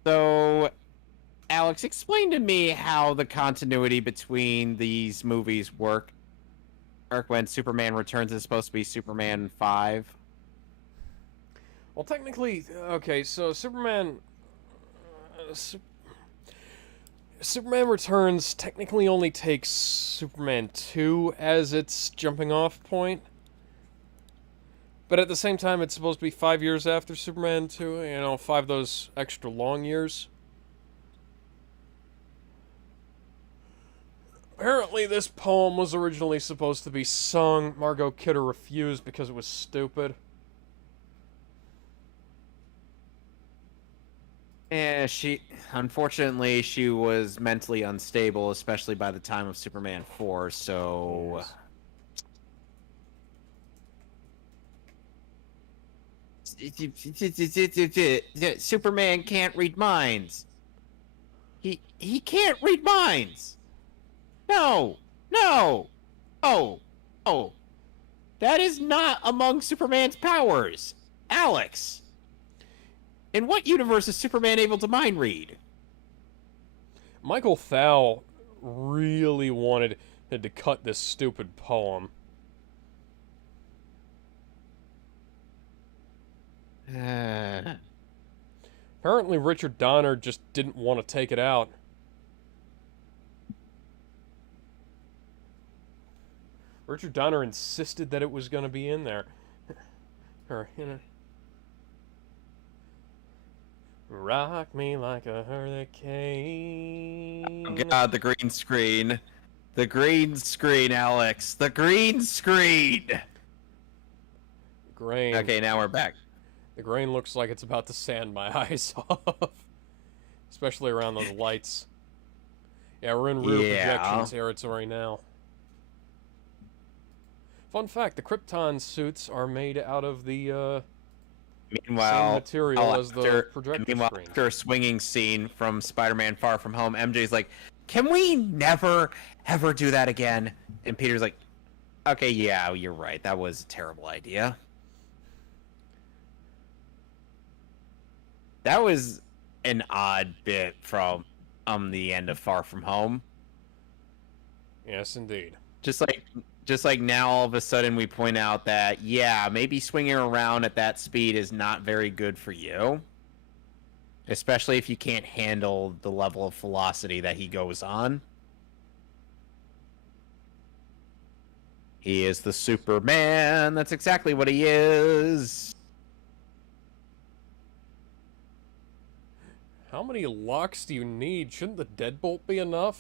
So, Alex, explain to me how the continuity between these movies work when Superman Returns is supposed to be Superman 5. Well, technically, okay, so Superman Returns technically only takes Superman 2 as its jumping off point. But at the same time, it's supposed to be 5 years after Superman 2, 5 of those extra long years. Apparently, this poem was originally supposed to be sung. Margot Kidder refused because it was stupid. Yeah, unfortunately she was mentally unstable, especially by the time of Superman 4, so Superman can't read minds. He can't read minds. No. No. Oh. Oh. That is not among Superman's powers. Alex. In what universe is Superman able to mind read? Michael Thal really wanted to cut this stupid poem. Apparently, Richard Donner just didn't want to take it out. Richard Donner insisted that it was going to be in there. Or, rock me like a hurricane. Oh God, the green screen. The green screen, Alex. The green screen! Grain. Okay, now we're back. The grain looks like it's about to sand my eyes off. Especially around those lights. Yeah, we're in rear projection territory now. Fun fact, the Krypton suits are made out of the same material as the projector screen. After a swinging scene from Spider-Man Far From Home, MJ's like, "Can we never, ever do that again?" And Peter's like, "Okay, yeah, you're right. That was a terrible idea." That was an odd bit from the end of Far From Home. Yes, indeed. Just like now, all of a sudden we point out that yeah, maybe swinging around at that speed is not very good for you, especially if you can't handle the level of velocity that he goes on. He is the Superman. That's exactly what he is. How many locks do you need? Shouldn't the deadbolt be enough?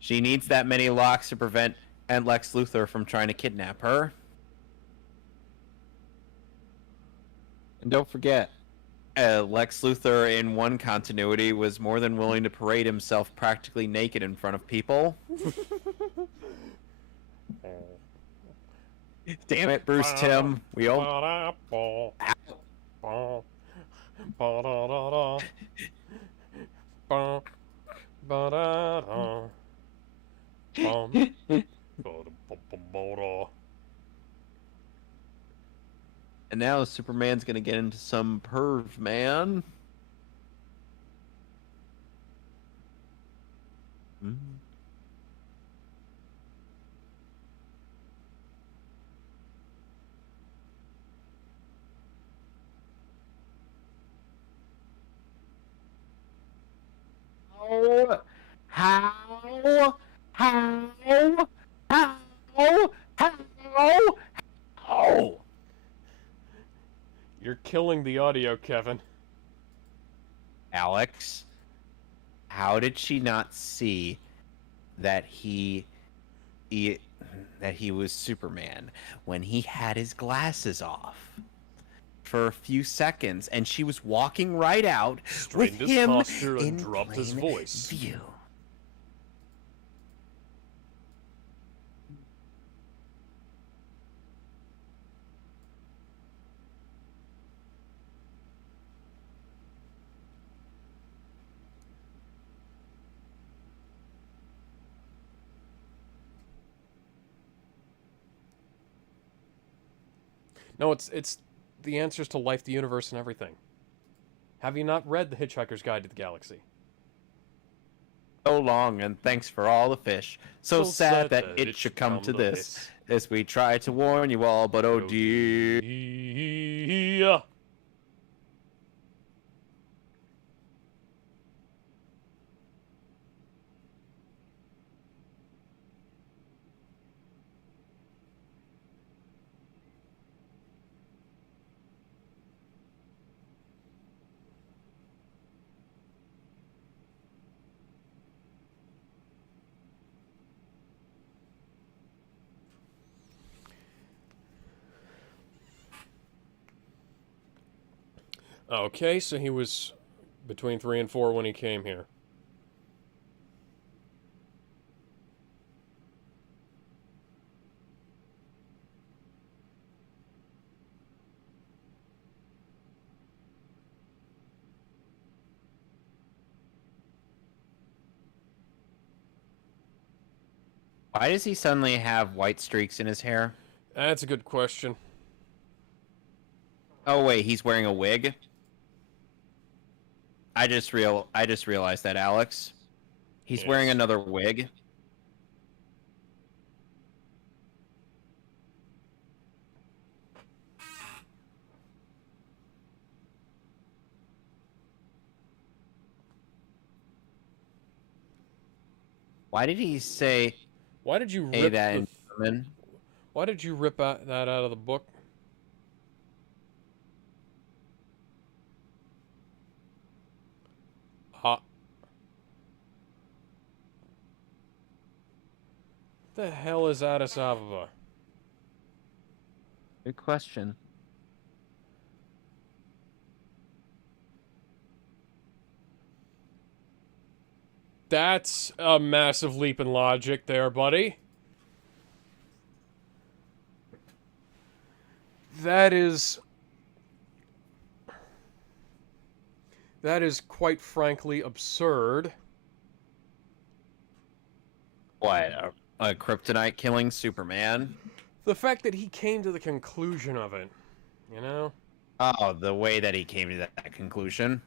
She needs that many locks to prevent Lex Luthor from trying to kidnap her. And don't forget, Lex Luthor in one continuity was more than willing to parade himself practically naked in front of people. Damn it, Bruce Timm. We all... And now Superman's gonna get into some perv, man. How? You're killing the audio, Kevin. Alex, how did she not see that he was Superman when he had his glasses off for a few seconds, and she was walking right out with Straightened his him posture and in dropped his plain voice. view? No, it's the answers to life, the universe, and everything. Have you not read The Hitchhiker's Guide to the Galaxy? So long, and thanks for all the fish. So sad that it should come to this. As we try to warn you all, but oh dear. Okay, so he was between 3 and 4 when he came here. Why does he suddenly have white streaks in his hair? That's a good question. Oh wait, he's wearing a wig. I just realized that, Alex. He's Yes. wearing another wig. Why did he say Why did you hey rip that the in German? Why did you rip that out of the book? Ah. The hell is Addis Ababa? Good question. That's a massive leap in logic there, buddy. That is quite frankly absurd. What? A kryptonite killing Superman? The fact that he came to the conclusion of it, you know? Oh, the way that he came to that conclusion.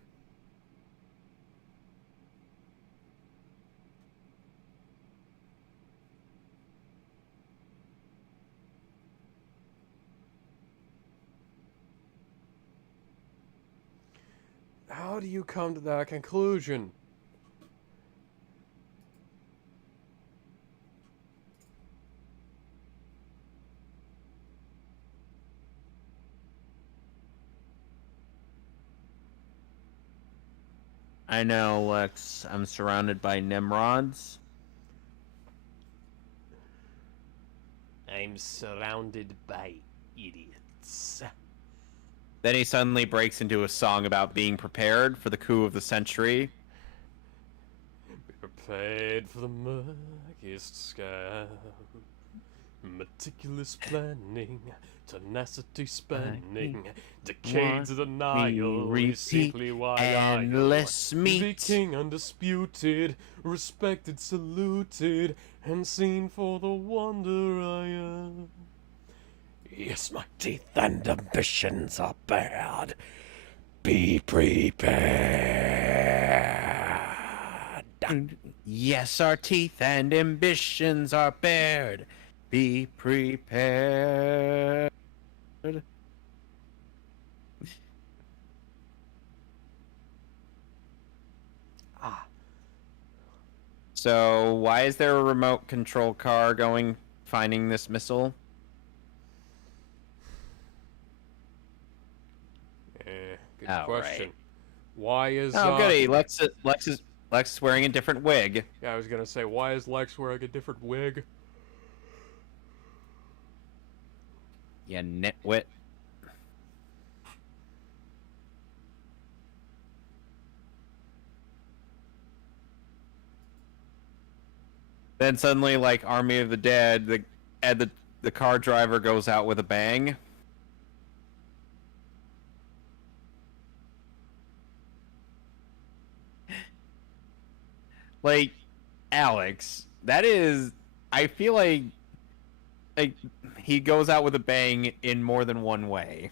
How do you come to that conclusion? I know, Lex. I'm surrounded by Nimrods. I'm surrounded by idiots. Then he suddenly breaks into a song about being prepared for the coup of the century. Be prepared for the murkiest sky. Meticulous planning, tenacity spanning, decades of denial is simply why endless I am the meat. king undisputed, respected, saluted, and seen for the wonder I am. Yes, my teeth and ambitions are bad. Be prepared. Yes, our teeth and ambitions are bared. Be prepared. Ah. So, why is there a remote control car going finding this missile? Good Oh, question. right. Why is Oh, goody. Lex is wearing a different wig. Yeah, I was gonna say, why is Lex wearing a different wig? You nitwit. Then suddenly, like Army of the Dead, the car driver goes out with a bang. Like, Alex, that is. I feel like he goes out with a bang in more than one way.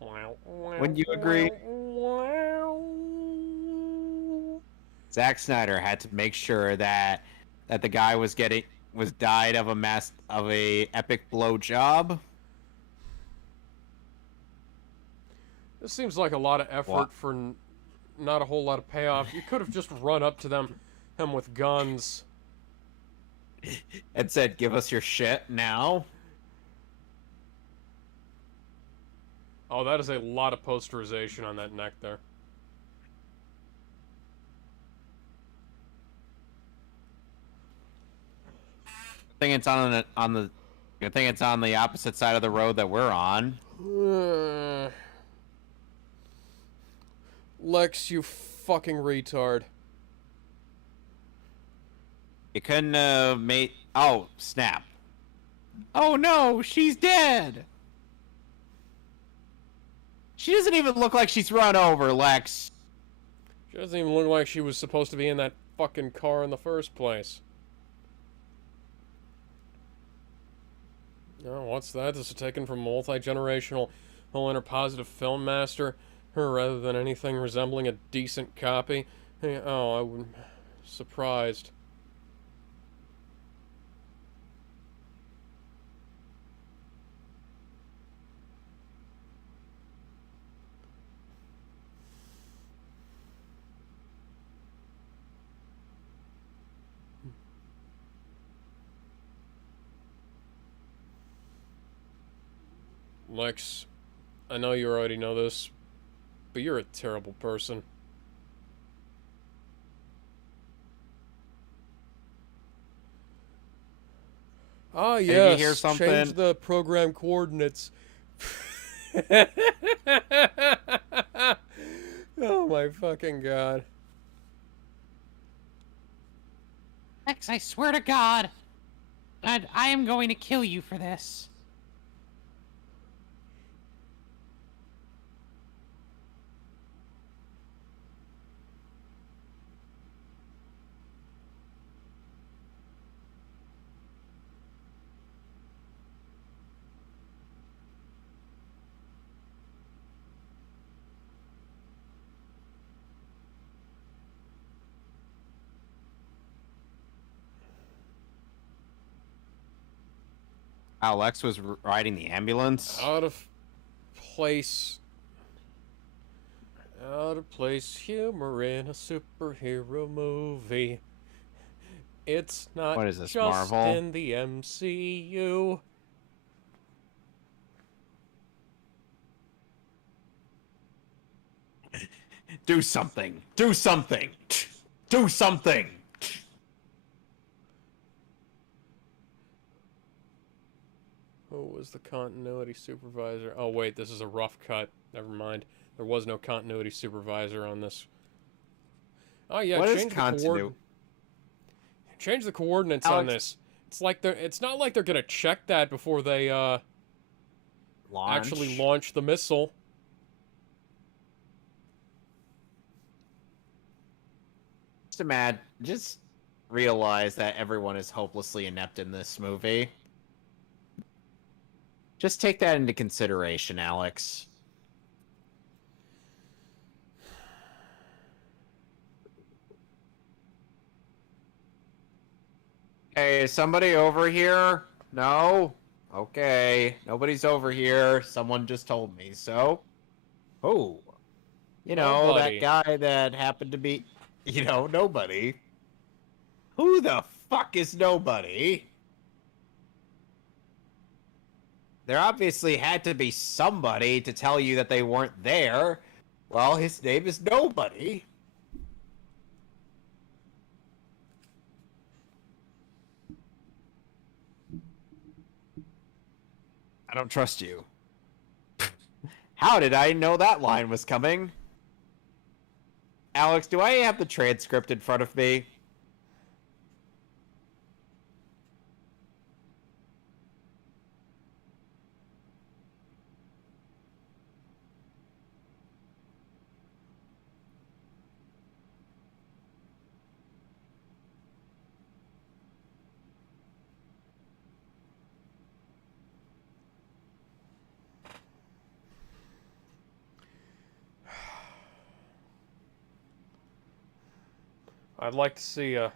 Wouldn't you agree? Zack Snyder had to make sure that the guy was died of a epic blow job. This seems like a lot of What? effort for not a whole lot of payoff. You could have just run up to him with guns. And said, "Give us your shit now." Oh, that is a lot of posterization on that neck there. I think it's I think it's on the opposite side of the road that we're on. Lex, you fucking retard. You couldn't have made. Oh, snap. Oh no, she's dead. She doesn't even look like she's run over, Lex. She doesn't even look like she was supposed to be in that fucking car in the first place. Oh, what's that? This is taken from multi-generational Hellenter positive film master, rather than anything resembling a decent copy. Hey, oh, I'm surprised. Lex, I know you already know this, but you're a terrible person. Ah, Did you hear yes, change something? the program coordinates. Oh my fucking god. Lex, I swear to God, I am going to kill you for this. Alex was riding the ambulance. Out of place. Out of place humor in a superhero movie. It's not What is this, just Marvel? in the MCU. Do something. Do something. Do something. Who was the continuity supervisor? Oh, wait, this is a rough cut. Never mind. There was no continuity supervisor on this. Oh, yeah, What is change the continuity? change the coordinates on Alex- this. It's not like they're gonna check that before they actually launch the missile. Just realize that everyone is hopelessly inept in this movie. Just take that into consideration, Alex. Hey, is somebody over here? No? Okay. Nobody's over here. Someone just told me so. Oh. You know, Nobody. that guy that happened to be, nobody. Who the fuck is nobody? There obviously had to be somebody to tell you that they weren't there. Well, his name is Nobody. I don't trust you. How did I know that line was coming? Alex, do I have the transcript in front of me? I'd like to see a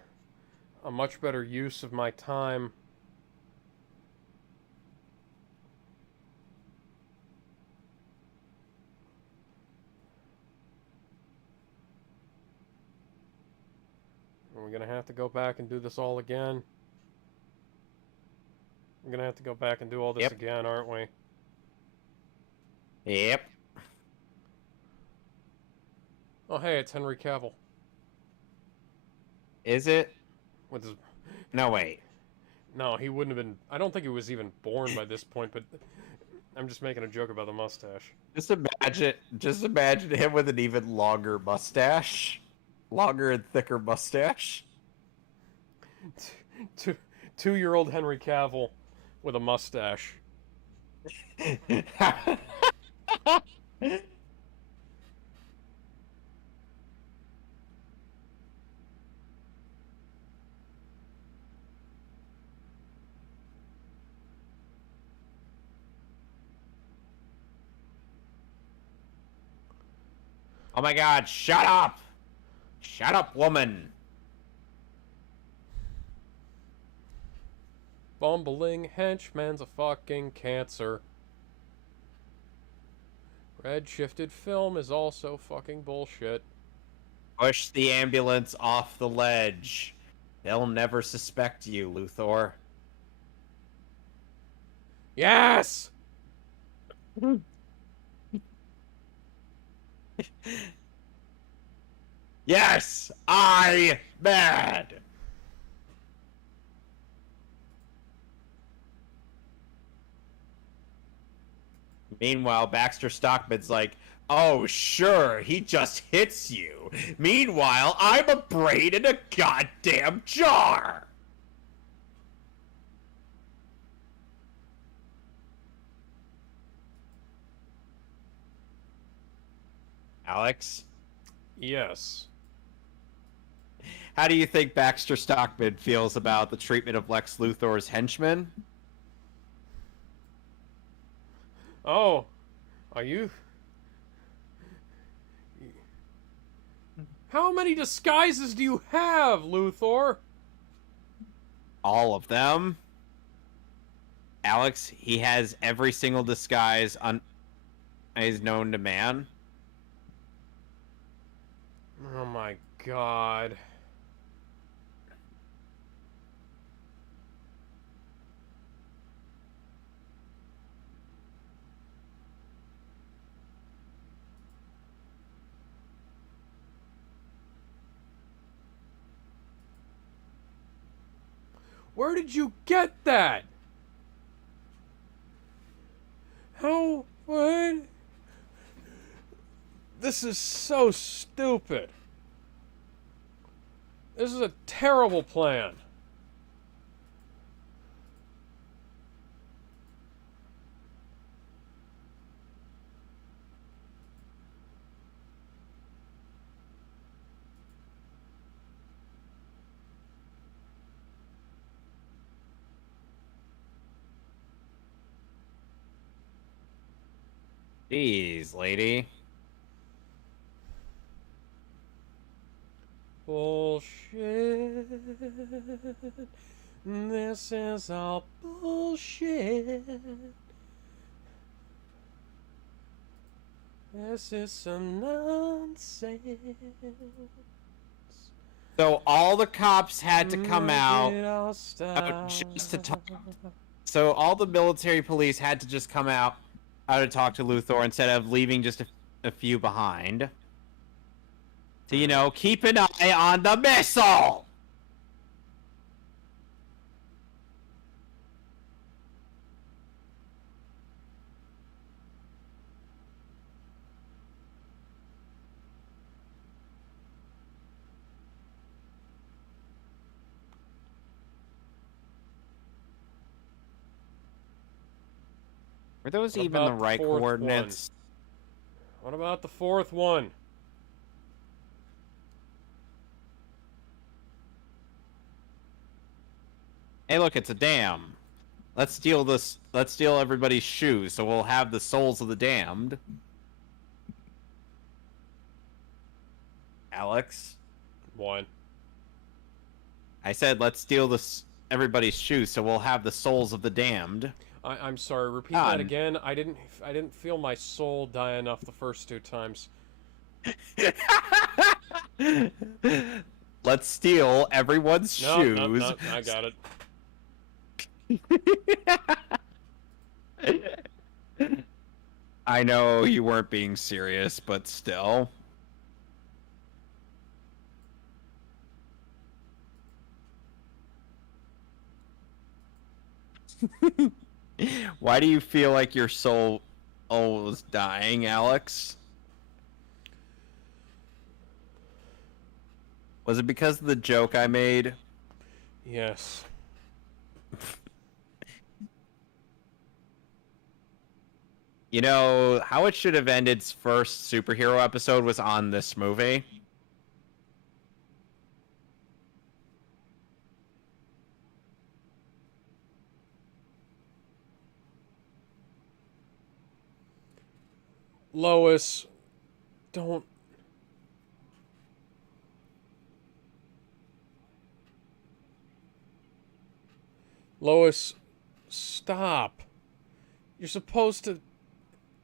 much better use of my time. Are we gonna have to go back and do this all again? We're gonna have to go back and do all this Yep. again, aren't we? Yep. Oh, hey, it's Henry Cavill. Is it? With his... No, wait. No, he wouldn't have been... I don't think he was even born by this point, but I'm just making a joke about the mustache. Just imagine him with an even longer mustache. Longer and thicker mustache. Two-year-old Henry Cavill with a mustache. Oh my god, shut up! Shut up, woman! Bumbling henchman's a fucking cancer. Red-shifted film is also fucking bullshit. Push the ambulance off the ledge. They'll never suspect you, Luthor. Yes! Yes! I mad! Meanwhile, Baxter Stockman's like, oh, sure, he just hits you. Meanwhile, I'm a brain in a goddamn jar! Alex? Yes. How do you think Baxter Stockman feels about the treatment of Lex Luthor's henchmen? Oh, are you... How many disguises do you have, Luthor? All of them. Alex, he has every single disguise is known to man. Oh my god. Where did you get that? How? What? This is so stupid. This is a terrible plan. Jeez, lady. Bullshit. This is all bullshit. This is some nonsense. So all the cops had to come Make out it all stop. just to talk. So all the military police had to just come out to talk to Luthor instead of leaving just a few behind. So, you know, keep an eye on the missile! Were those What even the about the right fourth coordinates? What about the fourth one? Hey, look, it's a dam. Let's steal this. Let's steal everybody's shoes, so we'll have the souls of the damned. Alex, One. I said let's steal everybody's shoes, so we'll have the souls of the damned. I'm sorry. Repeat God. that again. I didn't feel my soul die enough the first two times. Let's steal everyone's shoes. No, I got it. I know you weren't being serious, but still. Why do you feel like your soul was dying, Alex? Was it because of the joke I made? Yes. You know, how it should have ended's first superhero episode was on this movie. Lois, don't. Lois, stop. You're supposed to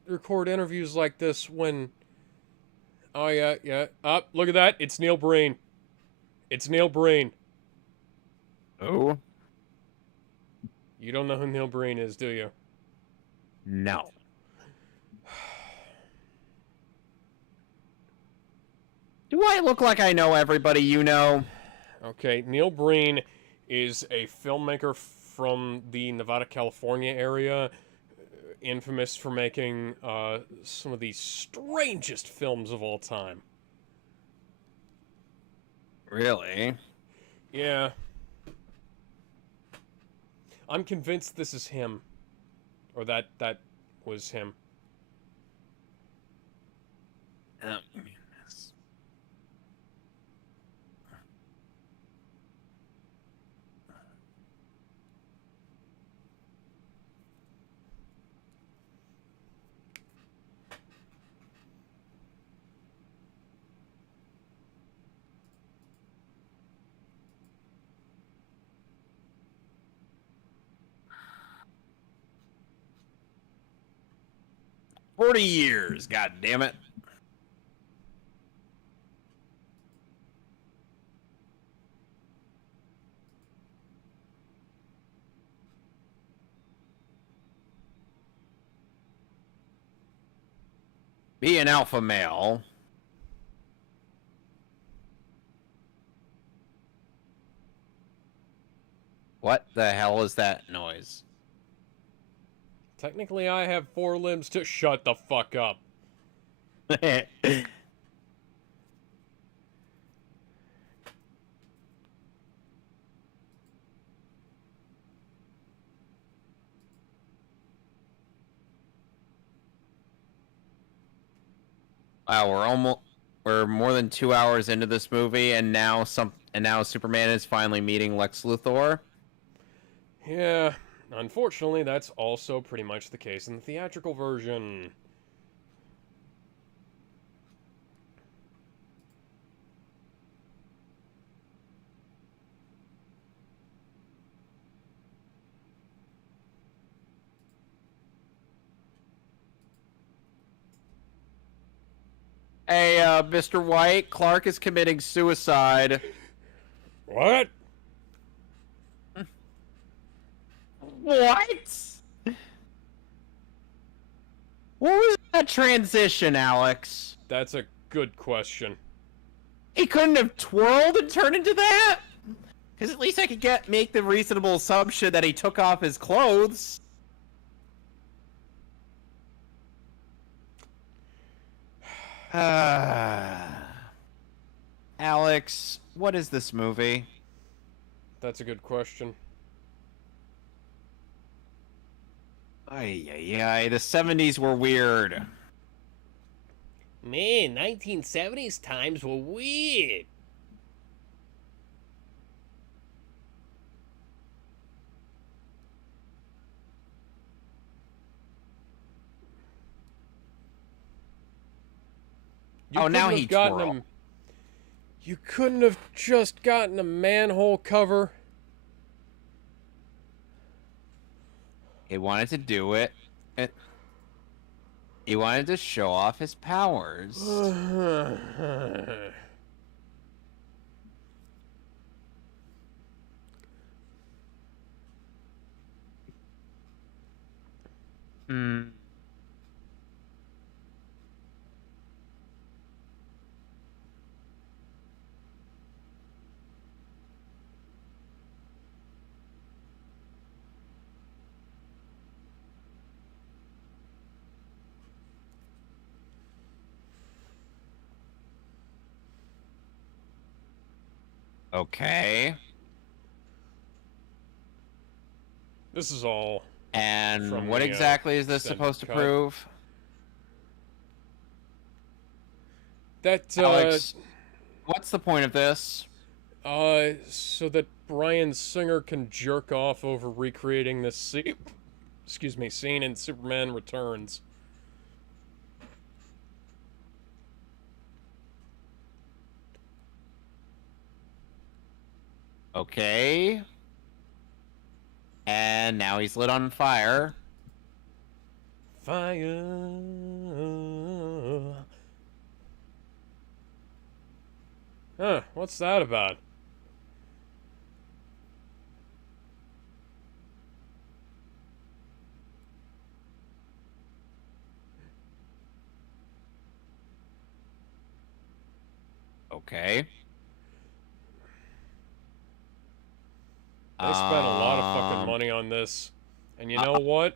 record interviews like this when. Oh, yeah. Up, look at that. It's Neil Breen. It's Neil Breen. Oh? You don't know who Neil Breen is, do you? No. Do I look like I know everybody you know? Okay, Neil Breen is a filmmaker from the Nevada, California area, infamous for making some of the strangest films of all time. Really? Yeah. I'm convinced this is him. Or that was him. 40 years, god damn it. Be an alpha male. What the hell is that noise? Technically, I have 4 limbs to shut the fuck up. Wow, we're more than 2 hours into this movie, and now Superman is finally meeting Lex Luthor. Yeah, unfortunately, that's also pretty much the case in the theatrical version. Hey, Mr. White, Clark is committing suicide. What? What? What was that transition, Alex? That's a good question. He couldn't have twirled and turned into that? Because at least I could make the reasonable assumption that he took off his clothes. Alex, what is this movie? That's a good question. Ay, the 70s were weird. Man, 1970s times were weird. You Oh, now couldn't he have gotten twirled. You couldn't have just gotten a manhole cover. He wanted to do it. He wanted to show off his powers. Hmm. Okay. This is all. And From what the, exactly is this extended supposed to cut. prove? That, Alex, what's the point of this? so that Bryan Singer can jerk off over recreating this scene, scene in Superman Returns. Okay. And now he's lit on fire. Fire. Huh, what's that about? Okay. They spent a lot of fucking money on this. And you know what?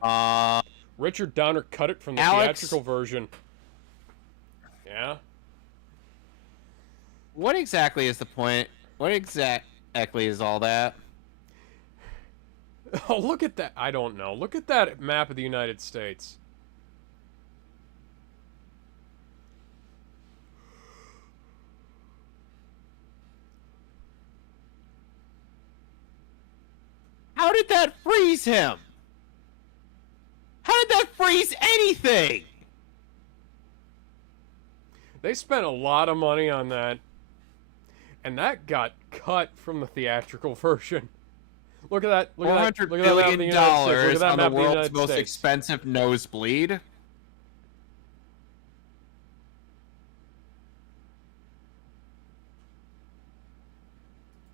Richard Donner cut it from the Alex? theatrical version. Yeah? What exactly is the point? What exactly is all that? Oh, look at that. I don't know. Look at that map of the United States. How did that freeze him? How did that freeze anything? They spent a lot of money on that. And that got cut from the theatrical version. Look at that. Look at that. $400 Look at that map of the billion United States. Look at that on the map of the world's United most States. expensive nosebleed.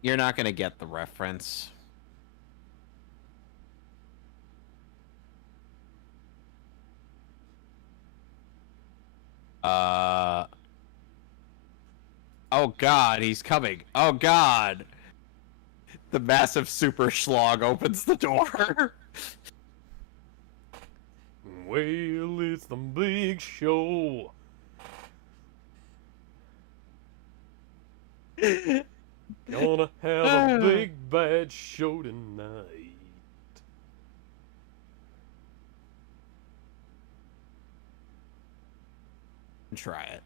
You're not gonna get the reference. Uh. Oh God, he's coming. Oh God. The massive super schlog opens the door. Well, it's the big show. Gonna have a big bad show tonight. Try it.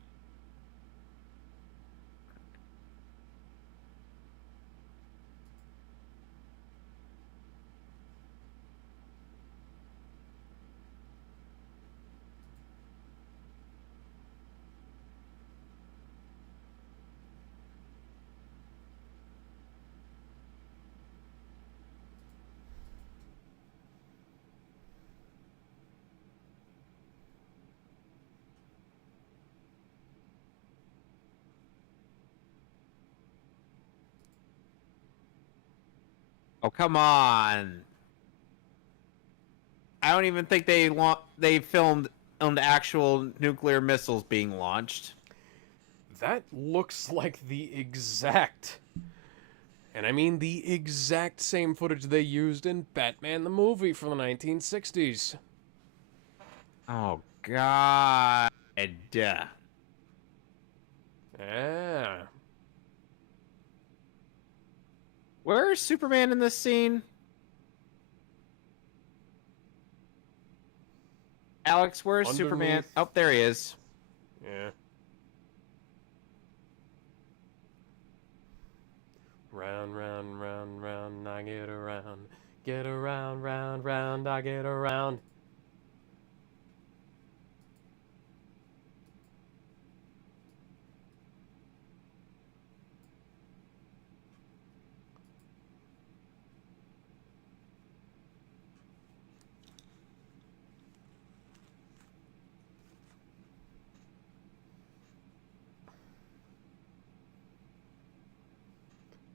Oh, come on. I don't even think they filmed on the actual nuclear missiles being launched. That looks like the exact, and I mean the exact same footage they used in Batman the movie from the 1960s. Oh God. Ah. Where is Superman in this scene? Alex, where's Superman? Underneath. Oh, there he is. Yeah. Round, round, round, round, I get around. Get around, round, round, I get around.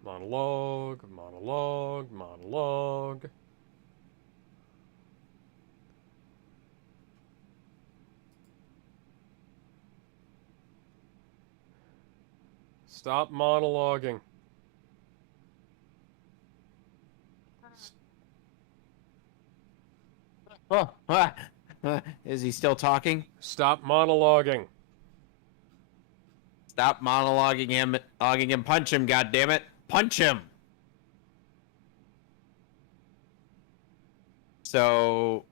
Monologue, monologue, monologue. Stop monologuing. Oh, is he still talking? Stop monologuing. Stop monologuing him. Punch him, goddammit. Punch him. So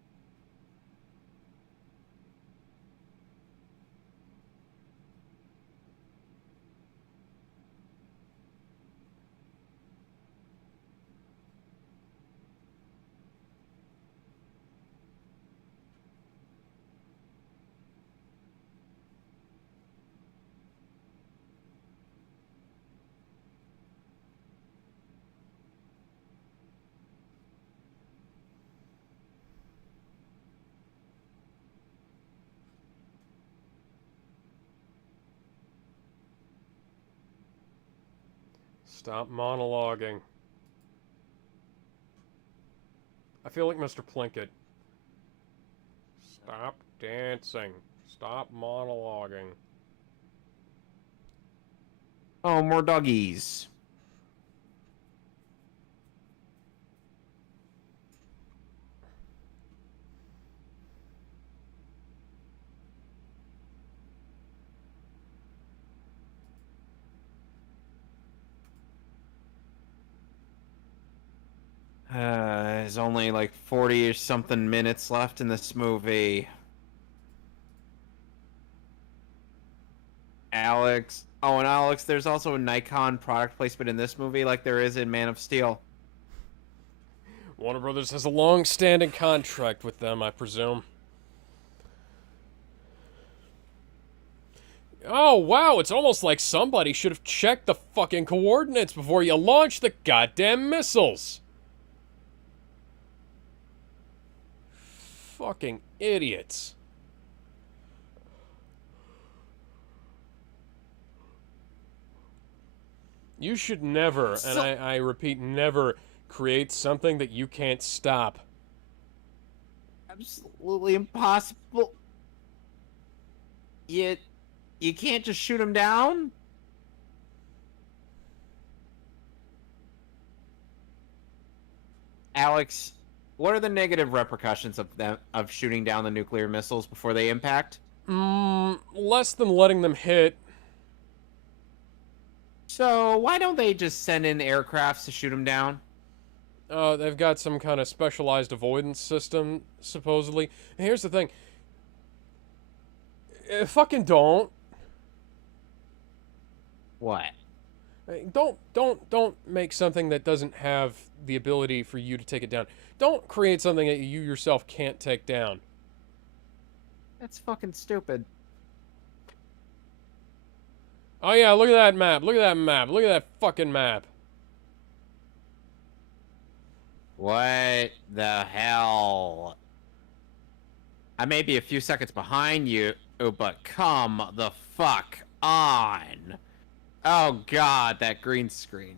Stop monologuing. I feel like Mr. Plinkett. Stop dancing. Stop monologuing. oh, more doggies. There's only like 40 or something minutes left in this movie. Alex. Oh, and Alex, there's also a Nikon product placement in this movie like there is in Man of Steel. Warner Brothers has a long-standing contract with them, I presume. Oh, wow, it's almost like somebody should have checked the fucking coordinates before you launched the goddamn missiles. Fucking idiots. You should never, and So- I repeat, never create something that you can't stop. Absolutely impossible. You can't just shoot him down? Alex, what are the negative repercussions of shooting down the nuclear missiles before they impact? Less than letting them hit. So why don't they just send in aircrafts to shoot them down? They've got some kind of specialized avoidance system, supposedly. And here's the thing. Fucking don't. What? Don't make something that doesn't have the ability for you to take it down. Don't create something that you yourself can't take down. That's fucking stupid. Oh yeah, look at that map. Look at that map. Look at that fucking map. What the hell? I may be a few seconds behind you, but come the fuck on. Oh god, that green screen.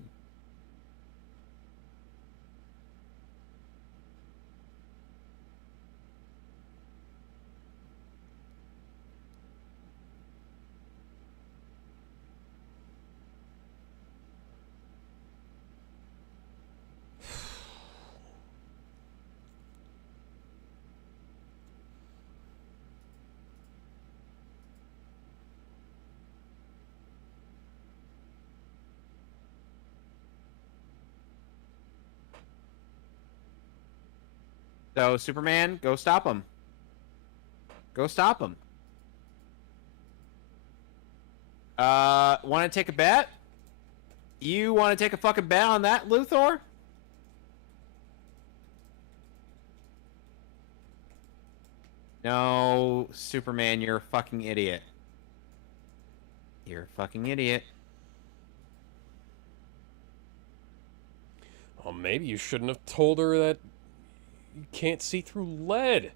So, Superman, go stop him. Go stop him. Want to take a bet? You want to take a fucking bet on that, Luthor? No, Superman, you're a fucking idiot. You're a fucking idiot. Well, maybe you shouldn't have told her that you can't see through lead.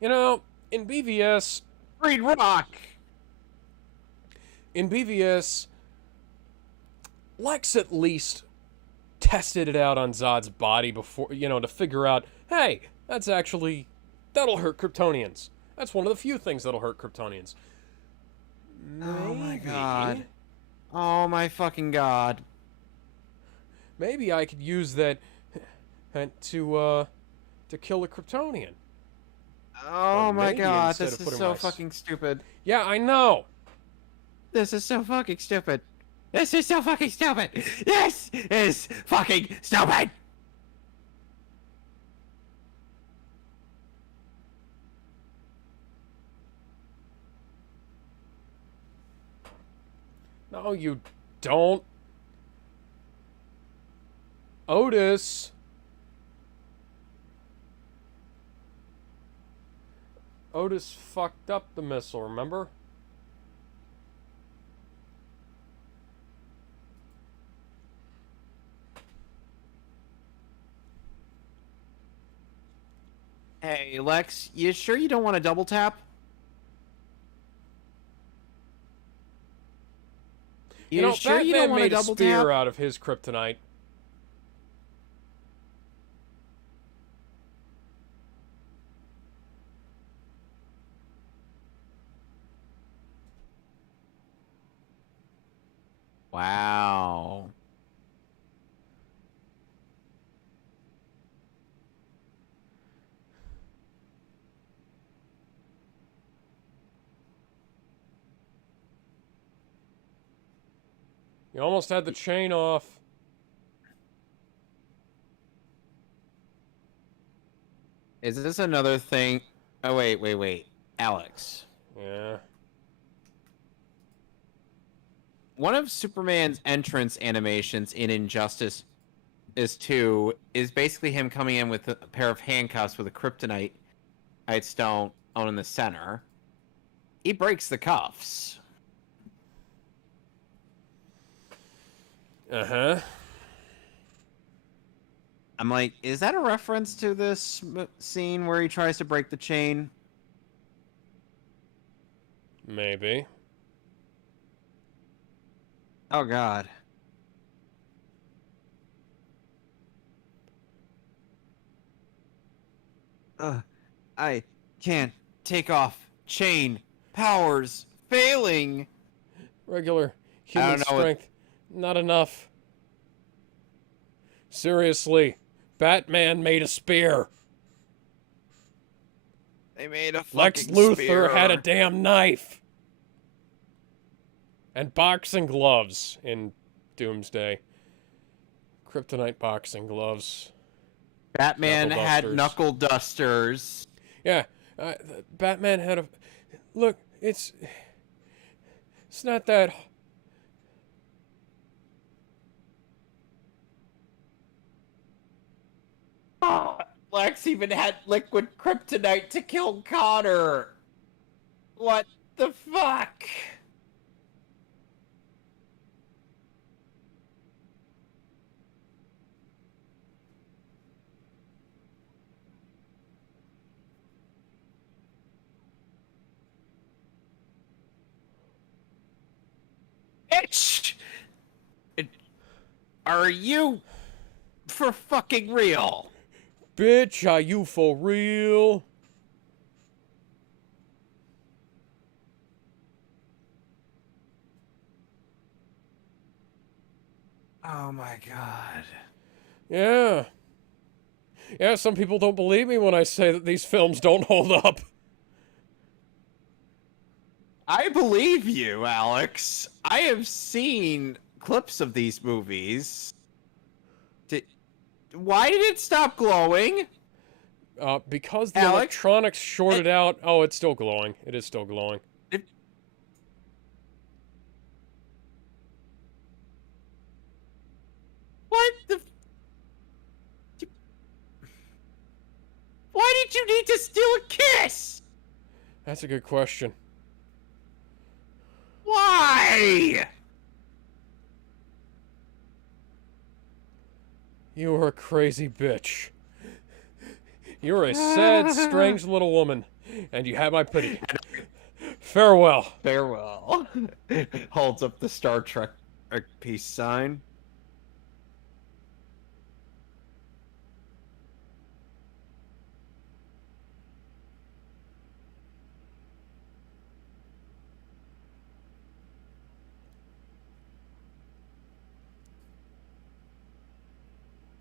You know, in BVS, Green Rock! in BVS, Lex at least tested it out on Zod's body before, to figure out, hey, that'll hurt Kryptonians. That's one of the few things that'll hurt Kryptonians. Oh my Maybe- god. Oh my fucking god. Maybe I could use that to kill a Kryptonian. Oh Or my maybe god, instead this of is putting so my fucking stupid. Yeah, I know. This is so fucking stupid. This is so fucking stupid. This is fucking stupid. No, you don't. Otis. Otis fucked up the missile, remember? Hey, Lex, you sure you don't want to double tap? You sure you don't Batman want to made a double spear tap? out of his kryptonite. Wow. You almost had the chain off. Is this another thing? Oh, wait. Alex. Yeah. One of Superman's entrance animations in Injustice is basically him coming in with a pair of handcuffs with a kryptonite stone on in the center. He breaks the cuffs. Uh-huh. I'm like, is that a reference to this scene where he tries to break the chain? Maybe. Oh God. I can't take off. Chain powers failing. Regular I human don't know what strength, not enough. Seriously, Batman made a spear. they made a Lex fucking Luthor had a spear. damn knife. And boxing gloves in Doomsday. Kryptonite boxing gloves. Batman Knuckle had dusters. knuckle dusters. Yeah, Batman had a... Look, it's not that... Lex even had liquid kryptonite to kill Connor. What the fuck? Bitch! Are you for fucking real? Bitch, are you for real? Oh my god. Yeah. Yeah, some people don't believe me when I say that these films don't hold up. I believe you, Alex. I have seen clips of these movies. Why did it stop glowing? Because the Alex? electronics shorted out... Oh, it's still glowing. It is still glowing. What the... Why did you need to steal a kiss? That's a good question. Why? You are a crazy bitch. You're a sad, strange little woman, and you have my pity. Farewell. Farewell. Holds up the Star Trek peace sign.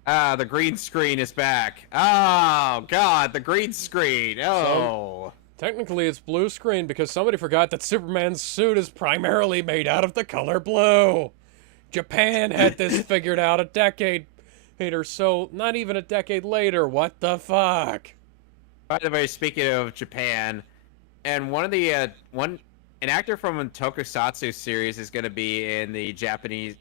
Ah, the green screen is back. Oh, God, the green screen. Oh. Technically, it's blue screen because somebody forgot that Superman's suit is primarily made out of the color blue. Japan had this figured out a decade later, so not even a decade later. What the fuck? By the way, speaking of Japan, and one of the an actor from a Tokusatsu series is going to be in the Japanese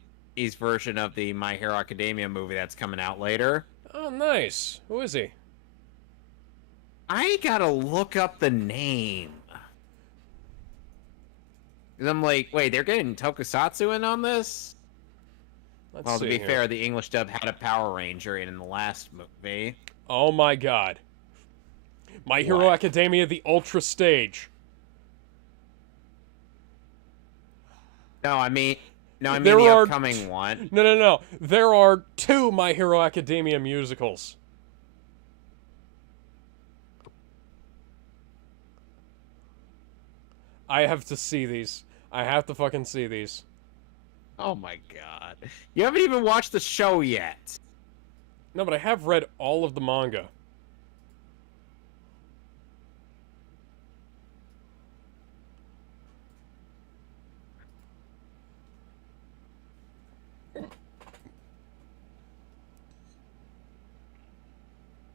version of the My Hero Academia movie that's coming out later. Oh, nice. Who is he? I gotta look up the name. 'Cause I'm like, wait, they're getting Tokusatsu in on this? Let's Well, see to be here. fair, the English dub had a Power Ranger in the last movie. Oh my god. My Hero What? Academia, the Ultra Stage. No, I mean There the are upcoming one. No. There are 2 My Hero Academia musicals. I have to see these. I have to fucking see these. Oh my god. You haven't even watched the show yet. No, but I have read all of the manga.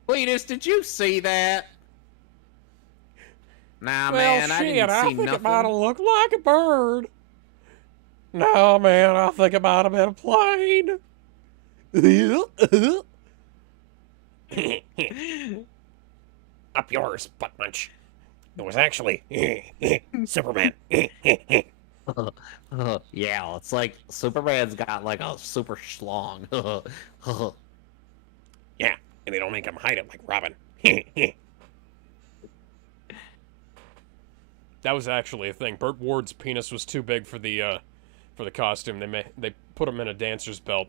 Cletus, did you see that? Nah, Well, man, I shit, didn't I see think nothing. it might have looked like a bird. No, man, I think it might have been a plane. Up yours, butt munch. It was actually Superman. Yeah, it's like Superman's got like a super schlong. Yeah, and they don't make him hide it like Robin. That was actually a thing. Burt Ward's penis was too big for the costume. They put him in a dancer's belt.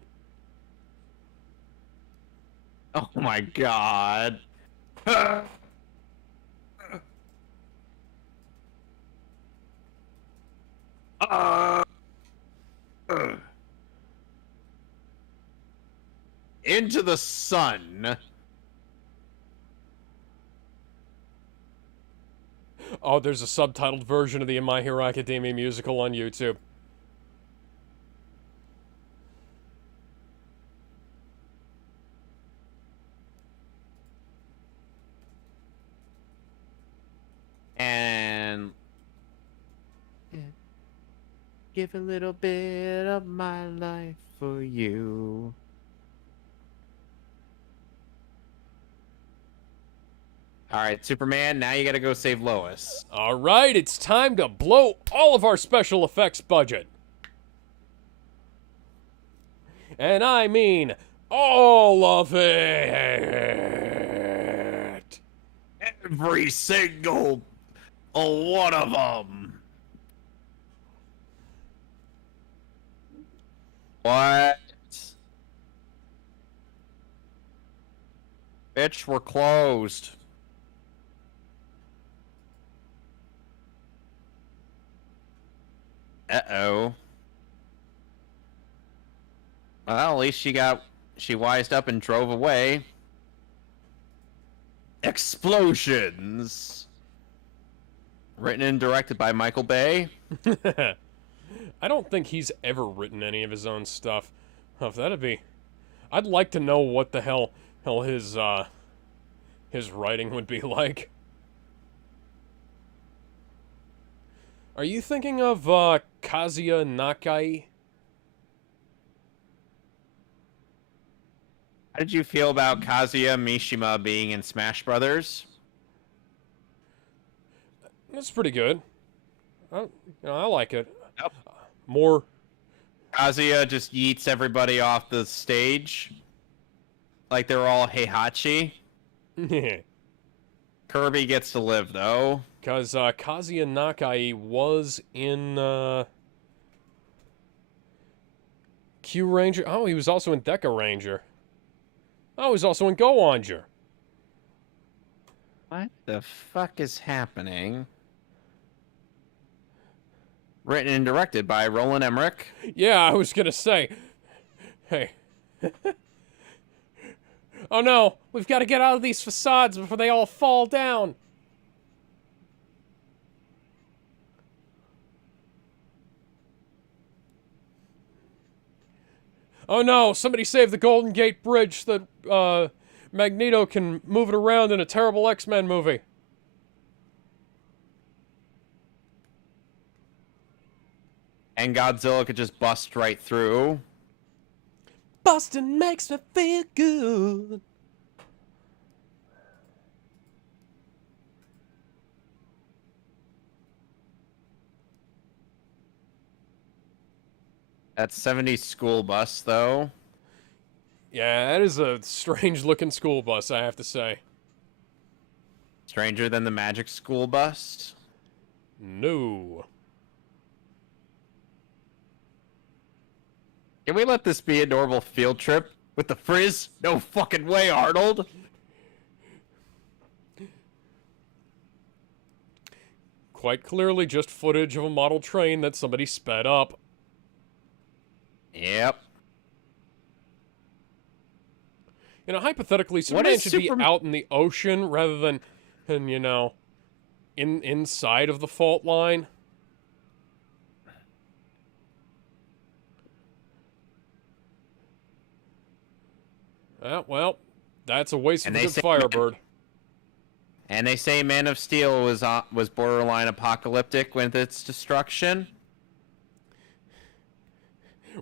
Oh my god. Into the sun. Oh, there's a subtitled version of the My Hero Academia musical on YouTube. And give a little bit of my life for you. All right, Superman, now you gotta go save Lois. All right, it's time to blow all of our special effects budget. And I mean all of it. Every single one of them. What? Bitch, we're closed. Uh-oh. Well, at least she wised up and drove away. Explosions. Written and directed by Michael Bay. I don't think he's ever written any of his own stuff. Oh, that'd be... I'd like to know what the hell his writing would be like. Are you thinking of Kazuya Nakai? How did you feel about Kazuya Mishima being in Smash Brothers? That's pretty good. I like it. Yep. More... Kazuya just yeets everybody off the stage. Like they're all Heihachi. Kirby gets to live, though. Because Kazuya Nakai was in Q Ranger. Oh, he was also in Deca Ranger. Oh, he was also in Go Onger. What the fuck is happening? Written and directed by Roland Emmerich. Yeah, I was gonna say. Hey. Oh no, we've got to get out of these facades before they all fall down. Oh no, somebody save the Golden Gate Bridge so that Magneto can move it around in a terrible X-Men movie. And Godzilla could just bust right through. Boston makes me feel good. That 70s school bus, though. Yeah, that is a strange looking school bus, I have to say. Stranger than the Magic School Bus. No. Can we let this be a normal field trip with the frizz? No fucking way, Arnold. Quite clearly just footage of a model train that somebody sped up. Yep. You know, hypothetically, Superman should be out in the ocean rather than, you know, inside of the fault line. Well, that's a waste of a good Firebird. And they say Man of Steel was borderline apocalyptic with its destruction.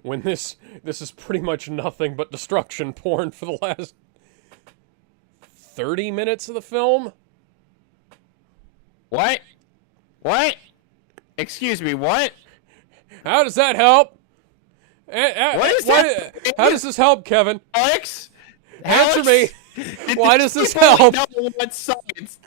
When this is pretty much nothing but destruction porn for the last 30 minutes of the film. What? What? Excuse me, what? How does that help? What is that? How does this help, Kevin? Alex? Answer me. Did Why these does this people help? know what science?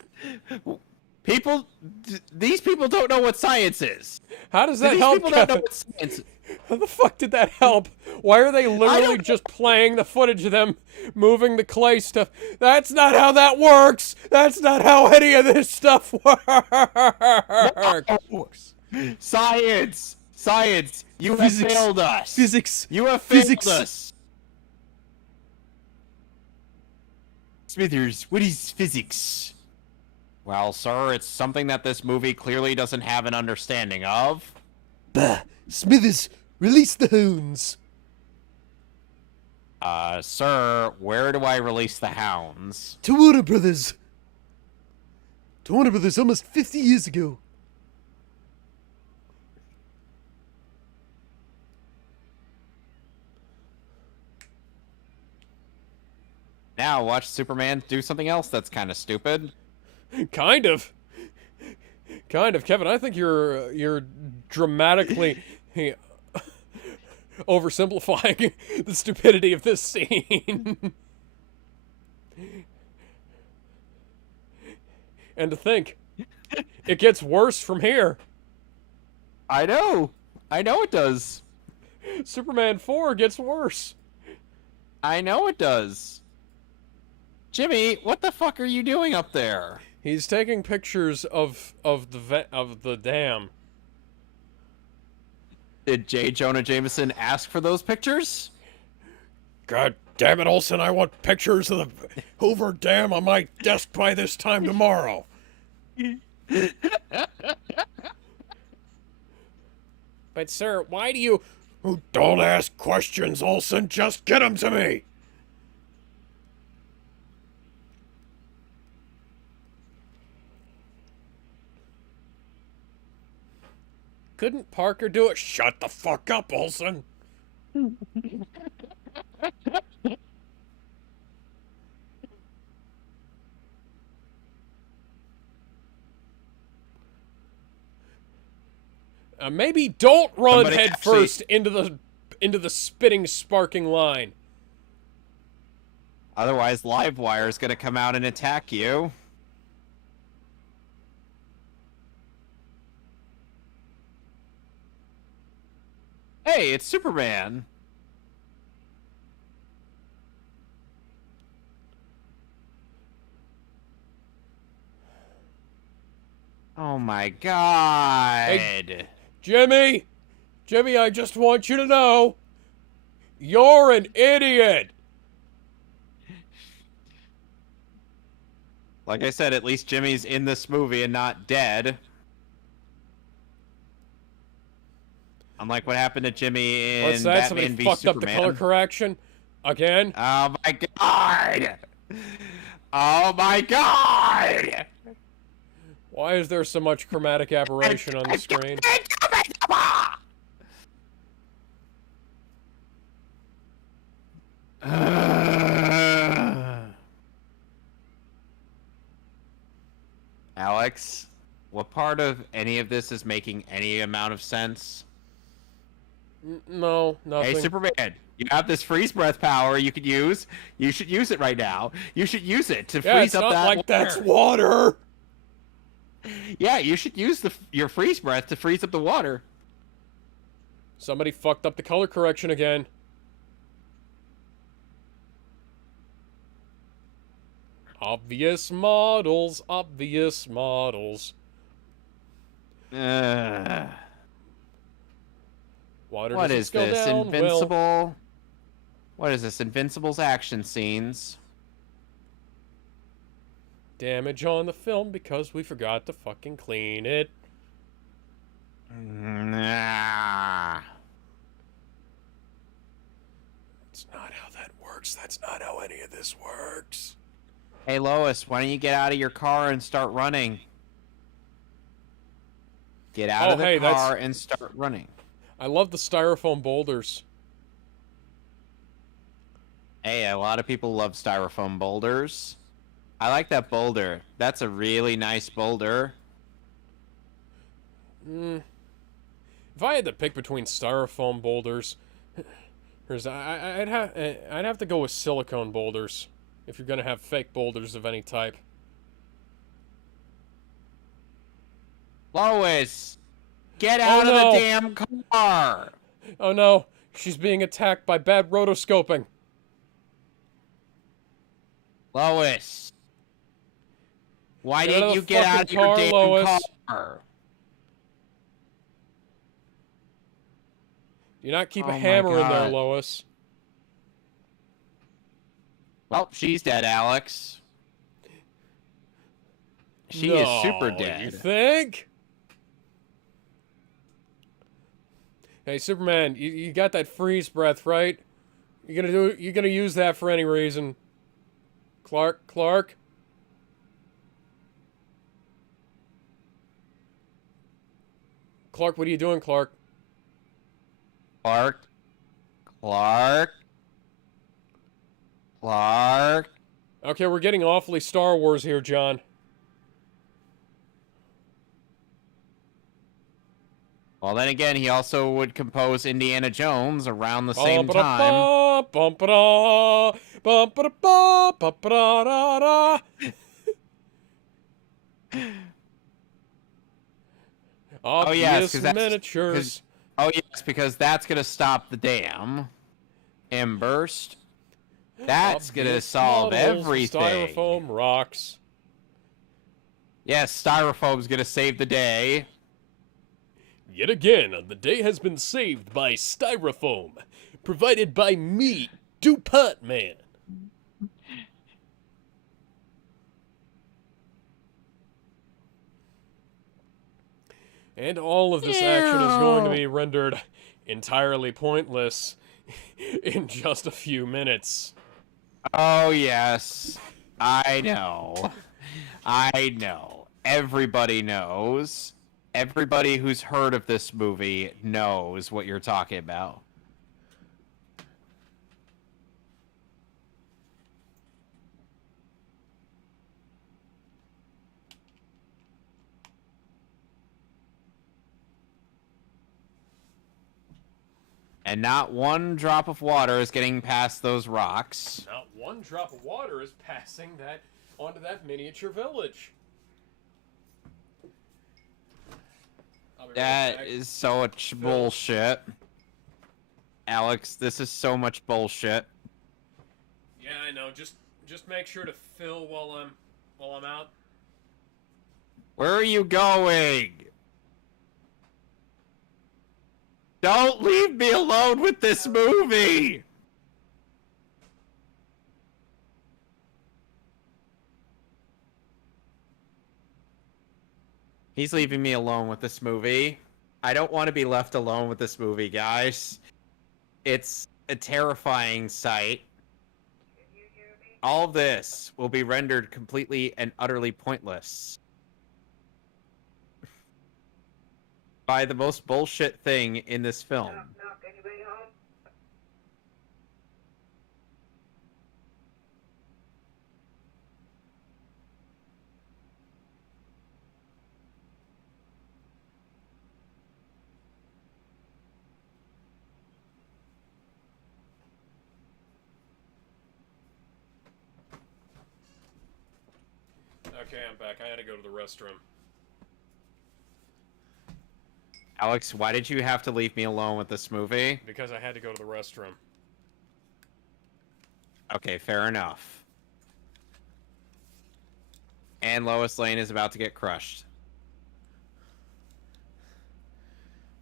These people don't know what science is. How does Do that these help, people not know Kevin? what science is? How the fuck did that help? Why are they literally don't just playing the footage of them moving the clay stuff? That's not how that works. That's not how any of this stuff works. Science! Science! You have Physics. failed us! Physics. You have failed Physics. us! Smithers, what is physics? Well, sir, it's something that this movie clearly doesn't have an understanding of. Bah. Smithers, release the hounds. Sir, where do I release the hounds? To Warner Brothers. To Warner Brothers almost 50 years ago. Now watch Superman do something else that's kind of stupid. Kind of. Kind of, Kevin. I think you're dramatically oversimplifying the stupidity of this scene. And to think, it gets worse from here. I know it does. Superman 4 gets worse. I know it does. Jimmy, what the fuck are you doing up there? He's taking pictures of the dam. Did J. Jonah Jameson ask for those pictures? God damn it, Olsen! I want pictures of the Hoover Dam on my desk by this time tomorrow. But sir, why do you? Oh, don't ask questions, Olsen. Just get them to me. Couldn't Parker do it? Shut the fuck up, Olsen. Maybe don't run Somebody head actually- first into the spitting, sparking line. Otherwise, Livewire is gonna come out and attack you. Hey, it's Superman. Oh my god. Jimmy, I just want you to know, you're an idiot. Like I said, at least Jimmy's in this movie and not dead. Unlike what happened to Jimmy in What's that? Batman Somebody v fucked Superman. up the color correction again. Oh my god! Oh my god! Why is there so much chromatic aberration on the screen? Alex, what part of any of this is making any amount of sense? No, nothing. Hey, Superman, you have this freeze breath power you could use. You should use it right now. You should use it to Yeah, freeze it's up not that like water. that's water. Yeah, you should use your freeze breath to freeze up the water. Somebody fucked up the color correction again. Obvious models, obvious models. Uh, Water what doesn't is go this? down Invincible? well. What is this? Invincible's action scenes. Damage on the film because we forgot to fucking clean it. Nah. That's not how that works. That's not how any of this works. Hey Lois, why don't you get out of your car and start running? Get out Oh, of the hey, that's- car and start running. I love the styrofoam boulders. Hey, a lot of people love styrofoam boulders. I like that boulder. That's a really nice boulder. If I had to pick between styrofoam boulders I'd have to go with silicone boulders if you're gonna have fake boulders of any type. Lois, get out of no. the damn car! Oh no, she's being attacked by bad rotoscoping. Lois, why Get out didn't of you the get out of fucking your car, damn Lois. car? Do not keep Oh a my hammer in there, God. Lois. Well, she's dead, Alex. She no, is super You dead. think? Hey, Superman, you got that freeze breath, right? You gonna use that for any reason? Clark? Clark, what are you doing, Clark? Clark? Clark? Clark? Okay, we're getting awfully Star Wars here, John. Well, then again, he also would compose Indiana Jones around the same time. Bum-ba-da-ba, bum-ba-da-ba, bum-ba-da-da-da. Oh, yes, Obvious miniatures. Oh, yes, because that's going to stop the dam. Burst. That's going to Obvious solve models of everything. Styrofoam rocks. Yes, Styrofoam's going to save the day. Yet again, the day has been saved by Styrofoam. Provided by me, DuPont Man. And all of this action is going to be rendered entirely pointless in just a few minutes. Oh, yes. I know. I know. Everybody knows. Everybody who's heard of this movie knows what you're talking about. And not one drop of water is getting past those rocks. Not one drop of water is passing that onto that miniature village. That is so much bullshit. Alex, this is so much bullshit. Yeah, I know. Just make sure to fill while I'm out. Where are you going? Don't leave me alone with this movie! He's leaving me alone with this movie. I don't want to be left alone with this movie, guys. It's a terrifying sight. All of this will be rendered completely and utterly pointless by the most bullshit thing in this film. Okay, I'm back. I had to go to the restroom. Alex, why did you have to leave me alone with this movie? Because I had to go to the restroom. Okay, fair enough. And Lois Lane is about to get crushed.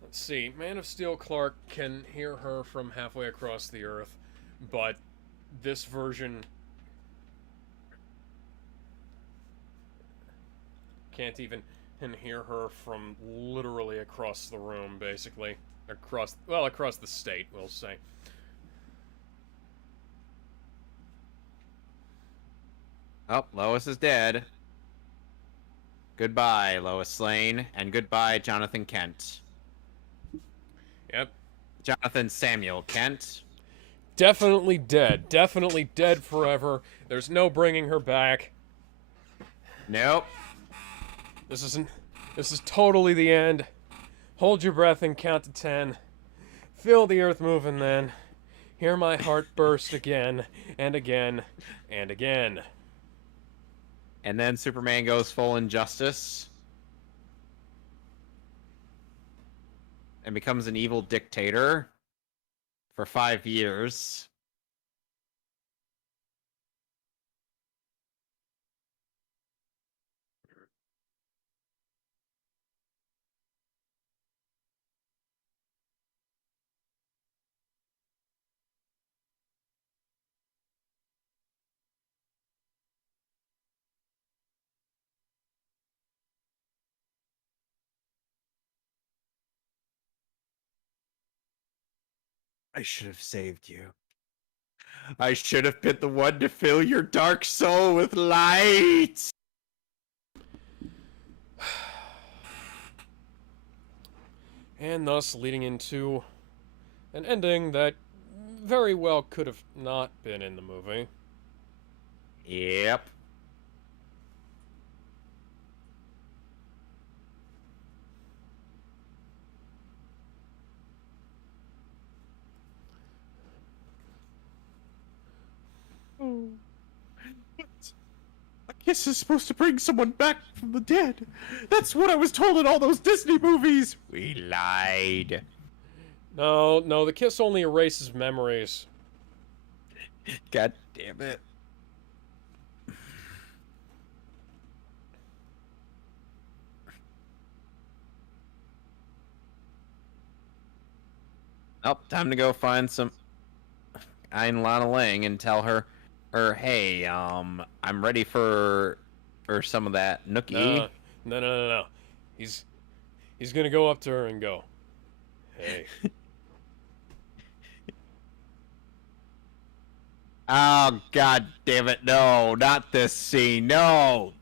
Let's see. Man of Steel Clark can hear her from halfway across the earth, but this version can't even hear her from literally across the room, basically. Across the state, we'll say. Oh, Lois is dead. Goodbye, Lois Lane, and goodbye, Jonathan Kent. Yep. Jonathan Samuel Kent. Definitely dead. Definitely dead forever. There's no bringing her back. Nope. This is totally the end. Hold your breath and count to 10. Feel the earth moving then. hear my heart burst again and again and again. And then Superman goes full injustice and becomes an evil dictator for 5 years. I should have saved you. I should have been the one to fill your dark soul with light. And thus leading into an ending that very well could have not been in the movie. Yep. A kiss is supposed to bring someone back from the dead. That's what I was told in all those Disney movies. We lied. No, the kiss only erases memories. God damn it. Oh, time to go find some Ein Lana Lang and tell her, hey, I'm ready for some of that nookie. No. He's gonna go up to her and go, hey. Oh, god damn it, no, not this scene, no.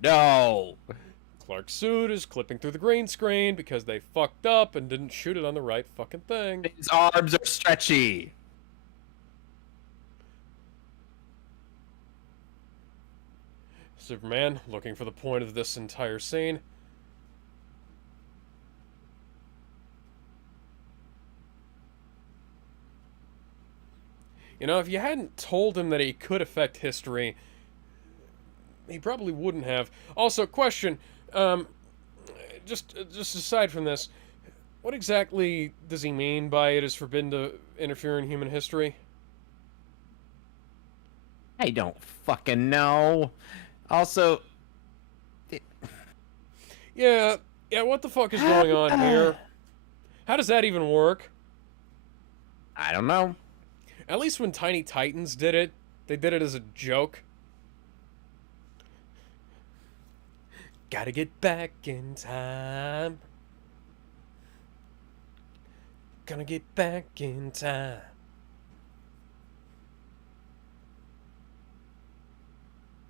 Clark's suit is clipping through the green screen because they fucked up and didn't shoot it on the right fucking thing. His arms are stretchy. Superman, looking for the point of this entire scene. You know, if you hadn't told him that he could affect history, he probably wouldn't have. Also, question, just aside from this, what exactly does he mean by it is forbidden to interfere in human history? I don't fucking know. Also, Yeah, what the fuck is going on here? How does that even work? I don't know. At least when Tiny Titans did it, they did it as a joke. Gotta get back in time. Gonna get back in time.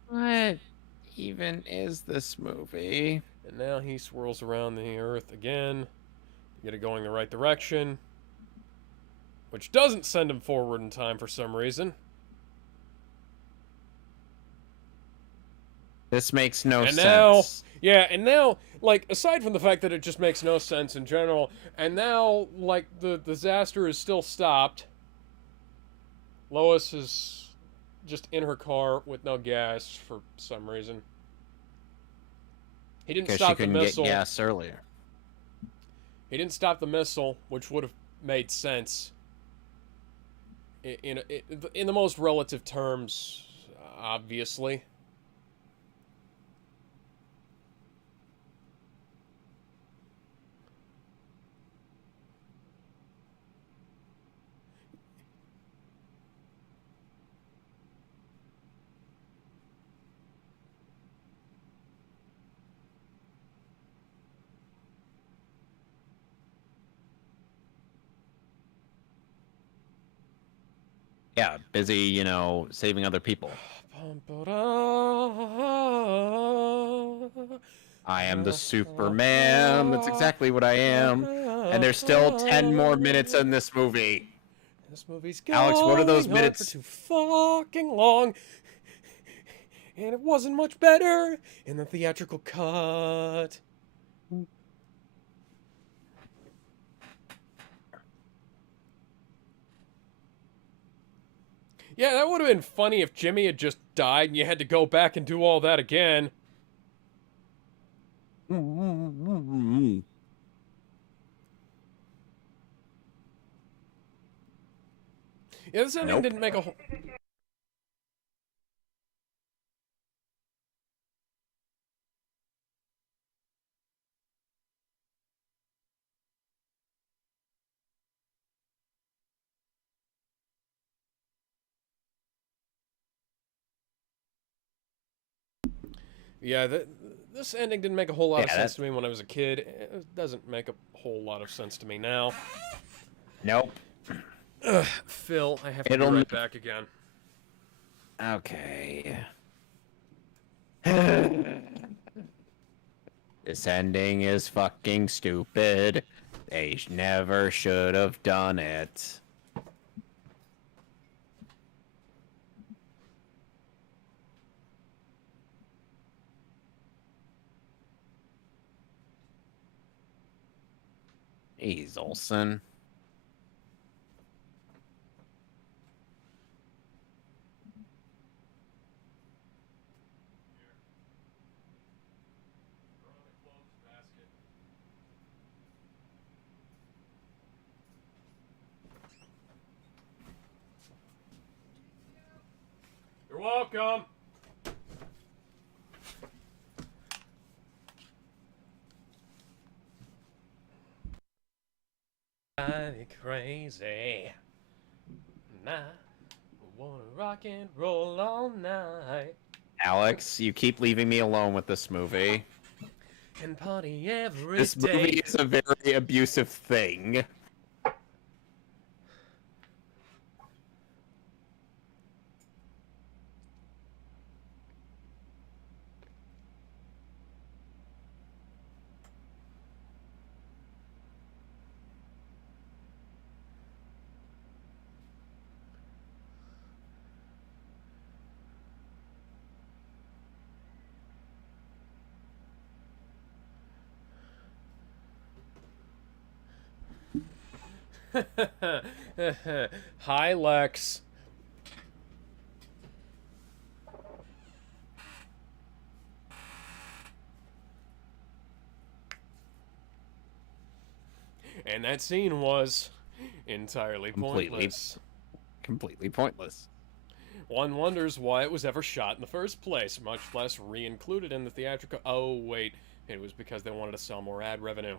What even is this movie? And now he swirls around the earth again to get it going the right direction. Which doesn't send him forward in time for some reason. This makes no And sense. now, like, aside from the fact that it just makes no sense in general, and now, like, the disaster is still stopped. Lois is just in her car with no gas for some reason. He didn't Because she stop the couldn't get missile. gas earlier. He didn't stop the missile, which would have made sense in the most relative terms, obviously. Yeah, busy, saving other people. I am the Superman. That's exactly what I am. And there's still 10 more minutes in this movie. This movie's going Alex, what are those on minutes? for too fucking long. And it wasn't much better in the theatrical cut. Yeah, that would have been funny if Jimmy had just died and you had to go back and do all that again. Yeah, this ending Nope. didn't make a whole... Yeah, this ending didn't make a whole lot of Yeah, sense to me when I was a kid. It doesn't make a whole lot of sense to me now. Nope. Ugh, Phil, I have to be It'll right back again. Okay. This ending is fucking stupid. They never should have done it. Jeez, Olsen. You're welcome. Crazy. Nah, wanna rock and roll all night Alex, you keep leaving me alone with this movie. and party every This day. movie is a very abusive thing. Hi, Lex. And that scene was entirely pointless. Completely pointless. One wonders why it was ever shot in the first place, much less re-included in the theatrical... Oh, wait. It was because they wanted to sell more ad revenue.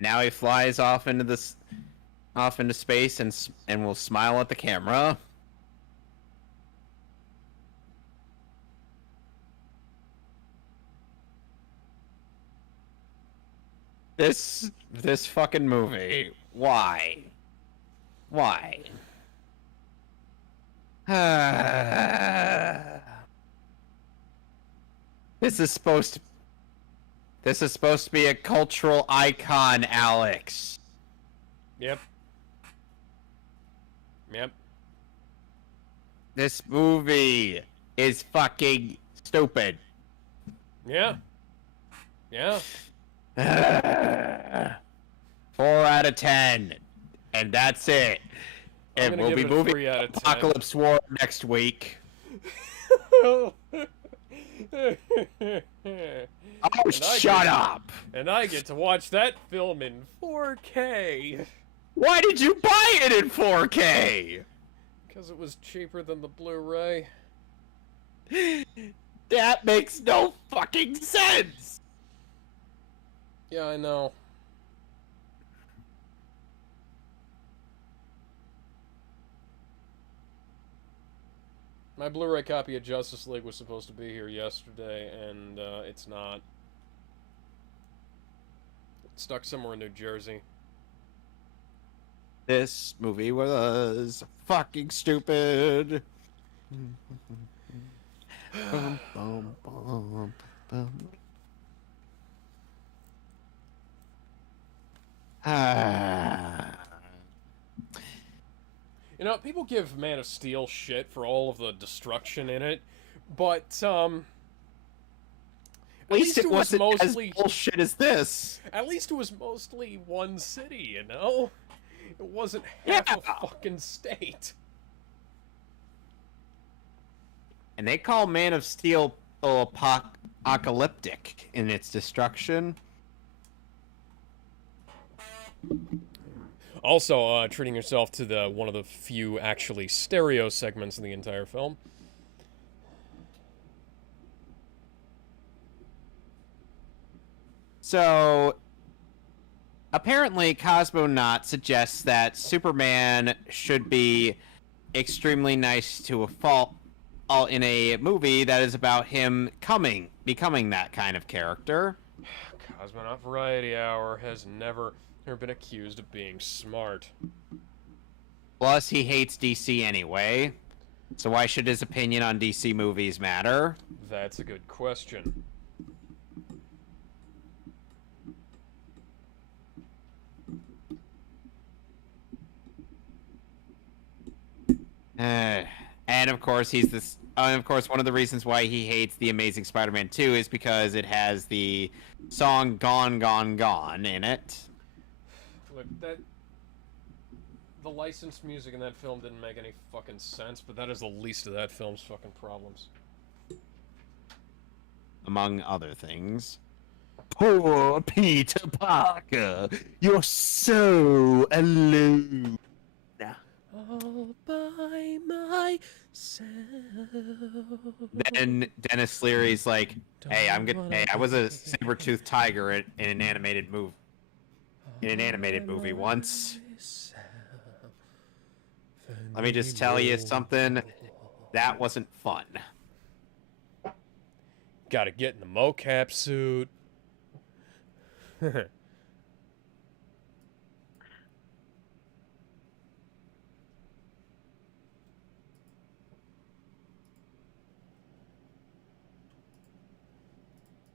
Now he flies off into space and will smile at the camera. This fucking movie. Why? Why? This is supposed to be a cultural icon, Alex. Yep. Yep. This movie is fucking stupid. Yeah. Yeah. 4 out of 10. And that's it. I'm And gonna we'll give be it a moving 3 out of 10. Apocalypse War next week. Oh, Oh, shut up! And I get to watch that film in 4K. Why did you buy it in 4K? Because it was cheaper than the Blu-ray. That makes no fucking sense! Yeah, I know. My Blu-ray copy of Justice League was supposed to be here yesterday, and it's not. stuck somewhere in New Jersey. This movie was fucking stupid. Bum, bum, bum, bum. Ah. You know, people give Man of Steel shit for all of the destruction in it, but At least it wasn't mostly as bullshit as this. At least it was mostly one city, you know? It wasn't half a fucking state. And they call Man of Steel apocalyptic in its destruction. Also, treating yourself to the one of the few actually stereo segments in the entire film. So, apparently, Cosmonaut suggests that Superman should be extremely nice to a fault in a movie that is about him becoming that kind of character. Cosmonaut Variety Hour has never been accused of being smart. Plus, he hates DC anyway. So why should his opinion on DC movies matter? That's a good question. And of course, he's this. And of course, one of the reasons why he hates the Amazing Spider-Man 2 is because it has the song "Gone, Gone, Gone" in it. Look, the licensed music in that film didn't make any fucking sense, but that is the least of that film's fucking problems. Among other things. Poor Peter Parker, you're so alone. All by myself. Then Dennis Leary's like, "Hey, I was a saber-toothed tiger in an animated movie. In an animated movie once. Let me just tell you something. That wasn't fun." Gotta get in the mocap suit.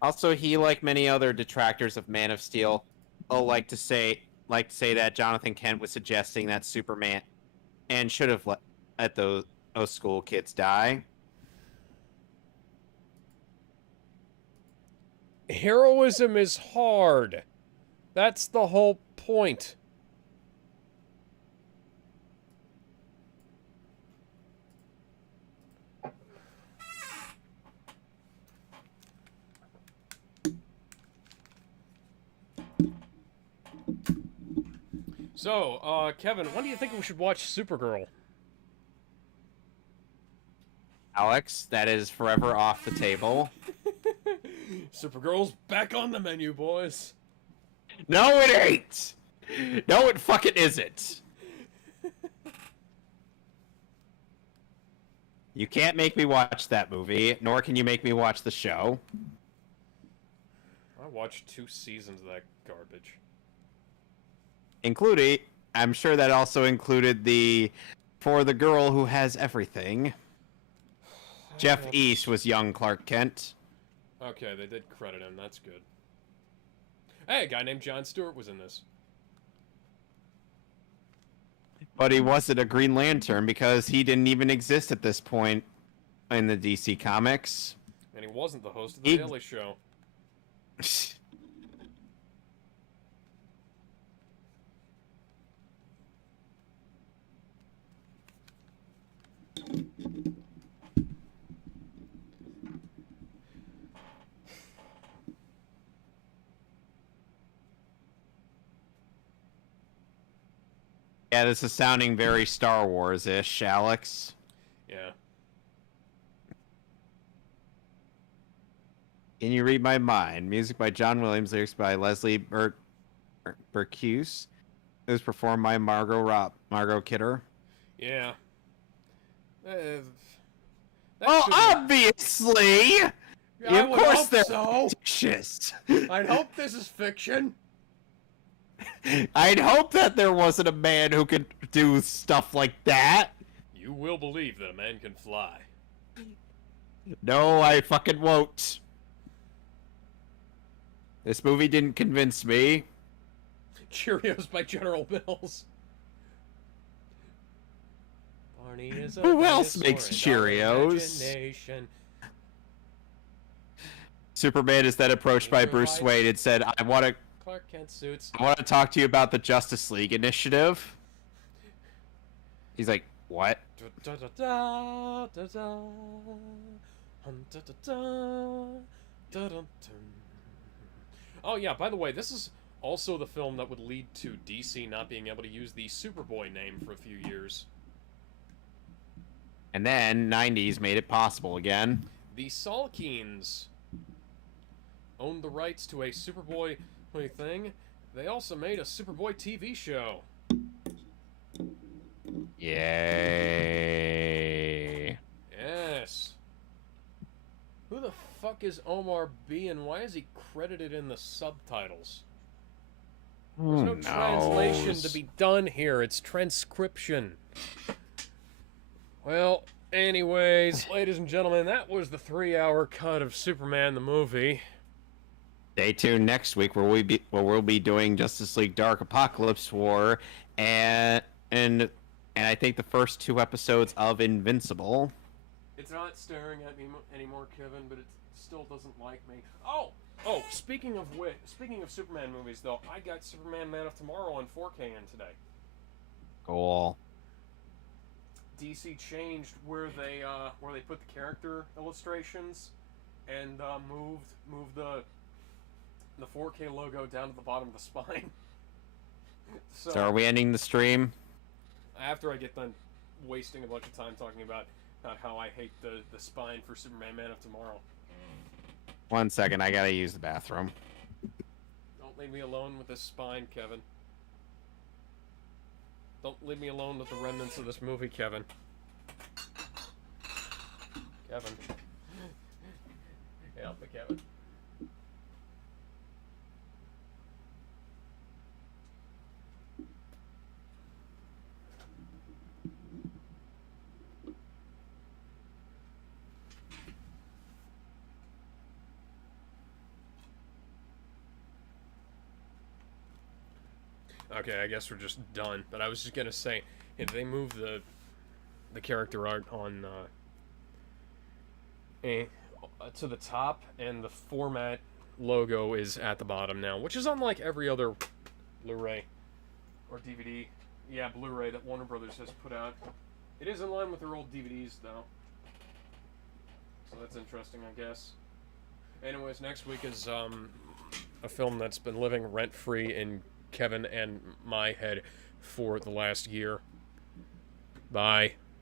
Also, he, like many other detractors of Man of Steel, like to say that Jonathan Kent was suggesting that Superman and should have let those school kids die. Heroism is hard. That's the whole point. So, Kevin, when do you think we should watch Supergirl? Alex, that is forever off the table. Supergirl's back on the menu, boys. No, it ain't. No, it fucking isn't. You can't make me watch that movie, nor can you make me watch the show. I watched 2 seasons of that garbage. Including, I'm sure that also included the For the Girl Who Has Everything. Jeff East was young Clark Kent. Okay, they did credit him. That's good. Hey, a guy named Jon Stewart was in this. But he wasn't a Green Lantern because he didn't even exist at this point in the DC Comics. And he wasn't the host of The Daily Show. Yeah, this is sounding very Star Wars-ish, Alex. Yeah. Can you read my mind? Music by John Williams, lyrics by Leslie Burkus. It was performed by Margot Kidder. Yeah. Well, obviously! Of course they're so. fictitious. I hope this is fiction. I'd hope that there wasn't a man who could do stuff like that. You will believe that a man can fly. No, I fucking won't. This movie didn't convince me. Cheerios by General Mills. Barney is a Who else dinosaur makes in our Cheerios? imagination. Superman is then approached by Bruce Wayne and said, I want to Clark Kent suits. talk to you about the Justice League initiative. He's like, what? Oh yeah, by the way, this is also the film that would lead to DC not being able to use the Superboy name for a few years. And then 90s made it possible again. The Salkines owned the rights to a Superboy thing. They also made a Superboy TV show. Yay. Yes. Who the fuck is Omar B and why is he credited in the subtitles? There's no translation to be done here. It's transcription. Well, anyways, ladies and gentlemen, that was the 3-hour cut of Superman the movie. Stay tuned next week where we'll be doing Justice League Dark Apocalypse War and I think the first 2 episodes of Invincible. It's not staring at me anymore, Kevin, but it still doesn't like me. Oh, speaking of Superman movies, though, I got Superman Man of Tomorrow on 4K in today. Cool. DC changed where they put the character illustrations and moved the 4K logo down to the bottom of the spine. So are we ending the stream? After I get done wasting a bunch of time talking about how I hate the spine for Superman Man of Tomorrow. 1 second, I gotta use the bathroom. Don't leave me alone with this spine, Kevin. Don't leave me alone with the remnants of this movie, Kevin. Kevin. Help me, Kevin. Okay, I guess we're just done. But I was just gonna say, if they move the character art on to the top, and the format logo is at the bottom now, which is unlike every other Blu-ray or DVD. Yeah, Blu-ray that Warner Brothers has put out. It is in line with their old DVDs, though. So that's interesting, I guess. Anyways, next week is a film that's been living rent-free in Kevin and my head for the last year. Bye.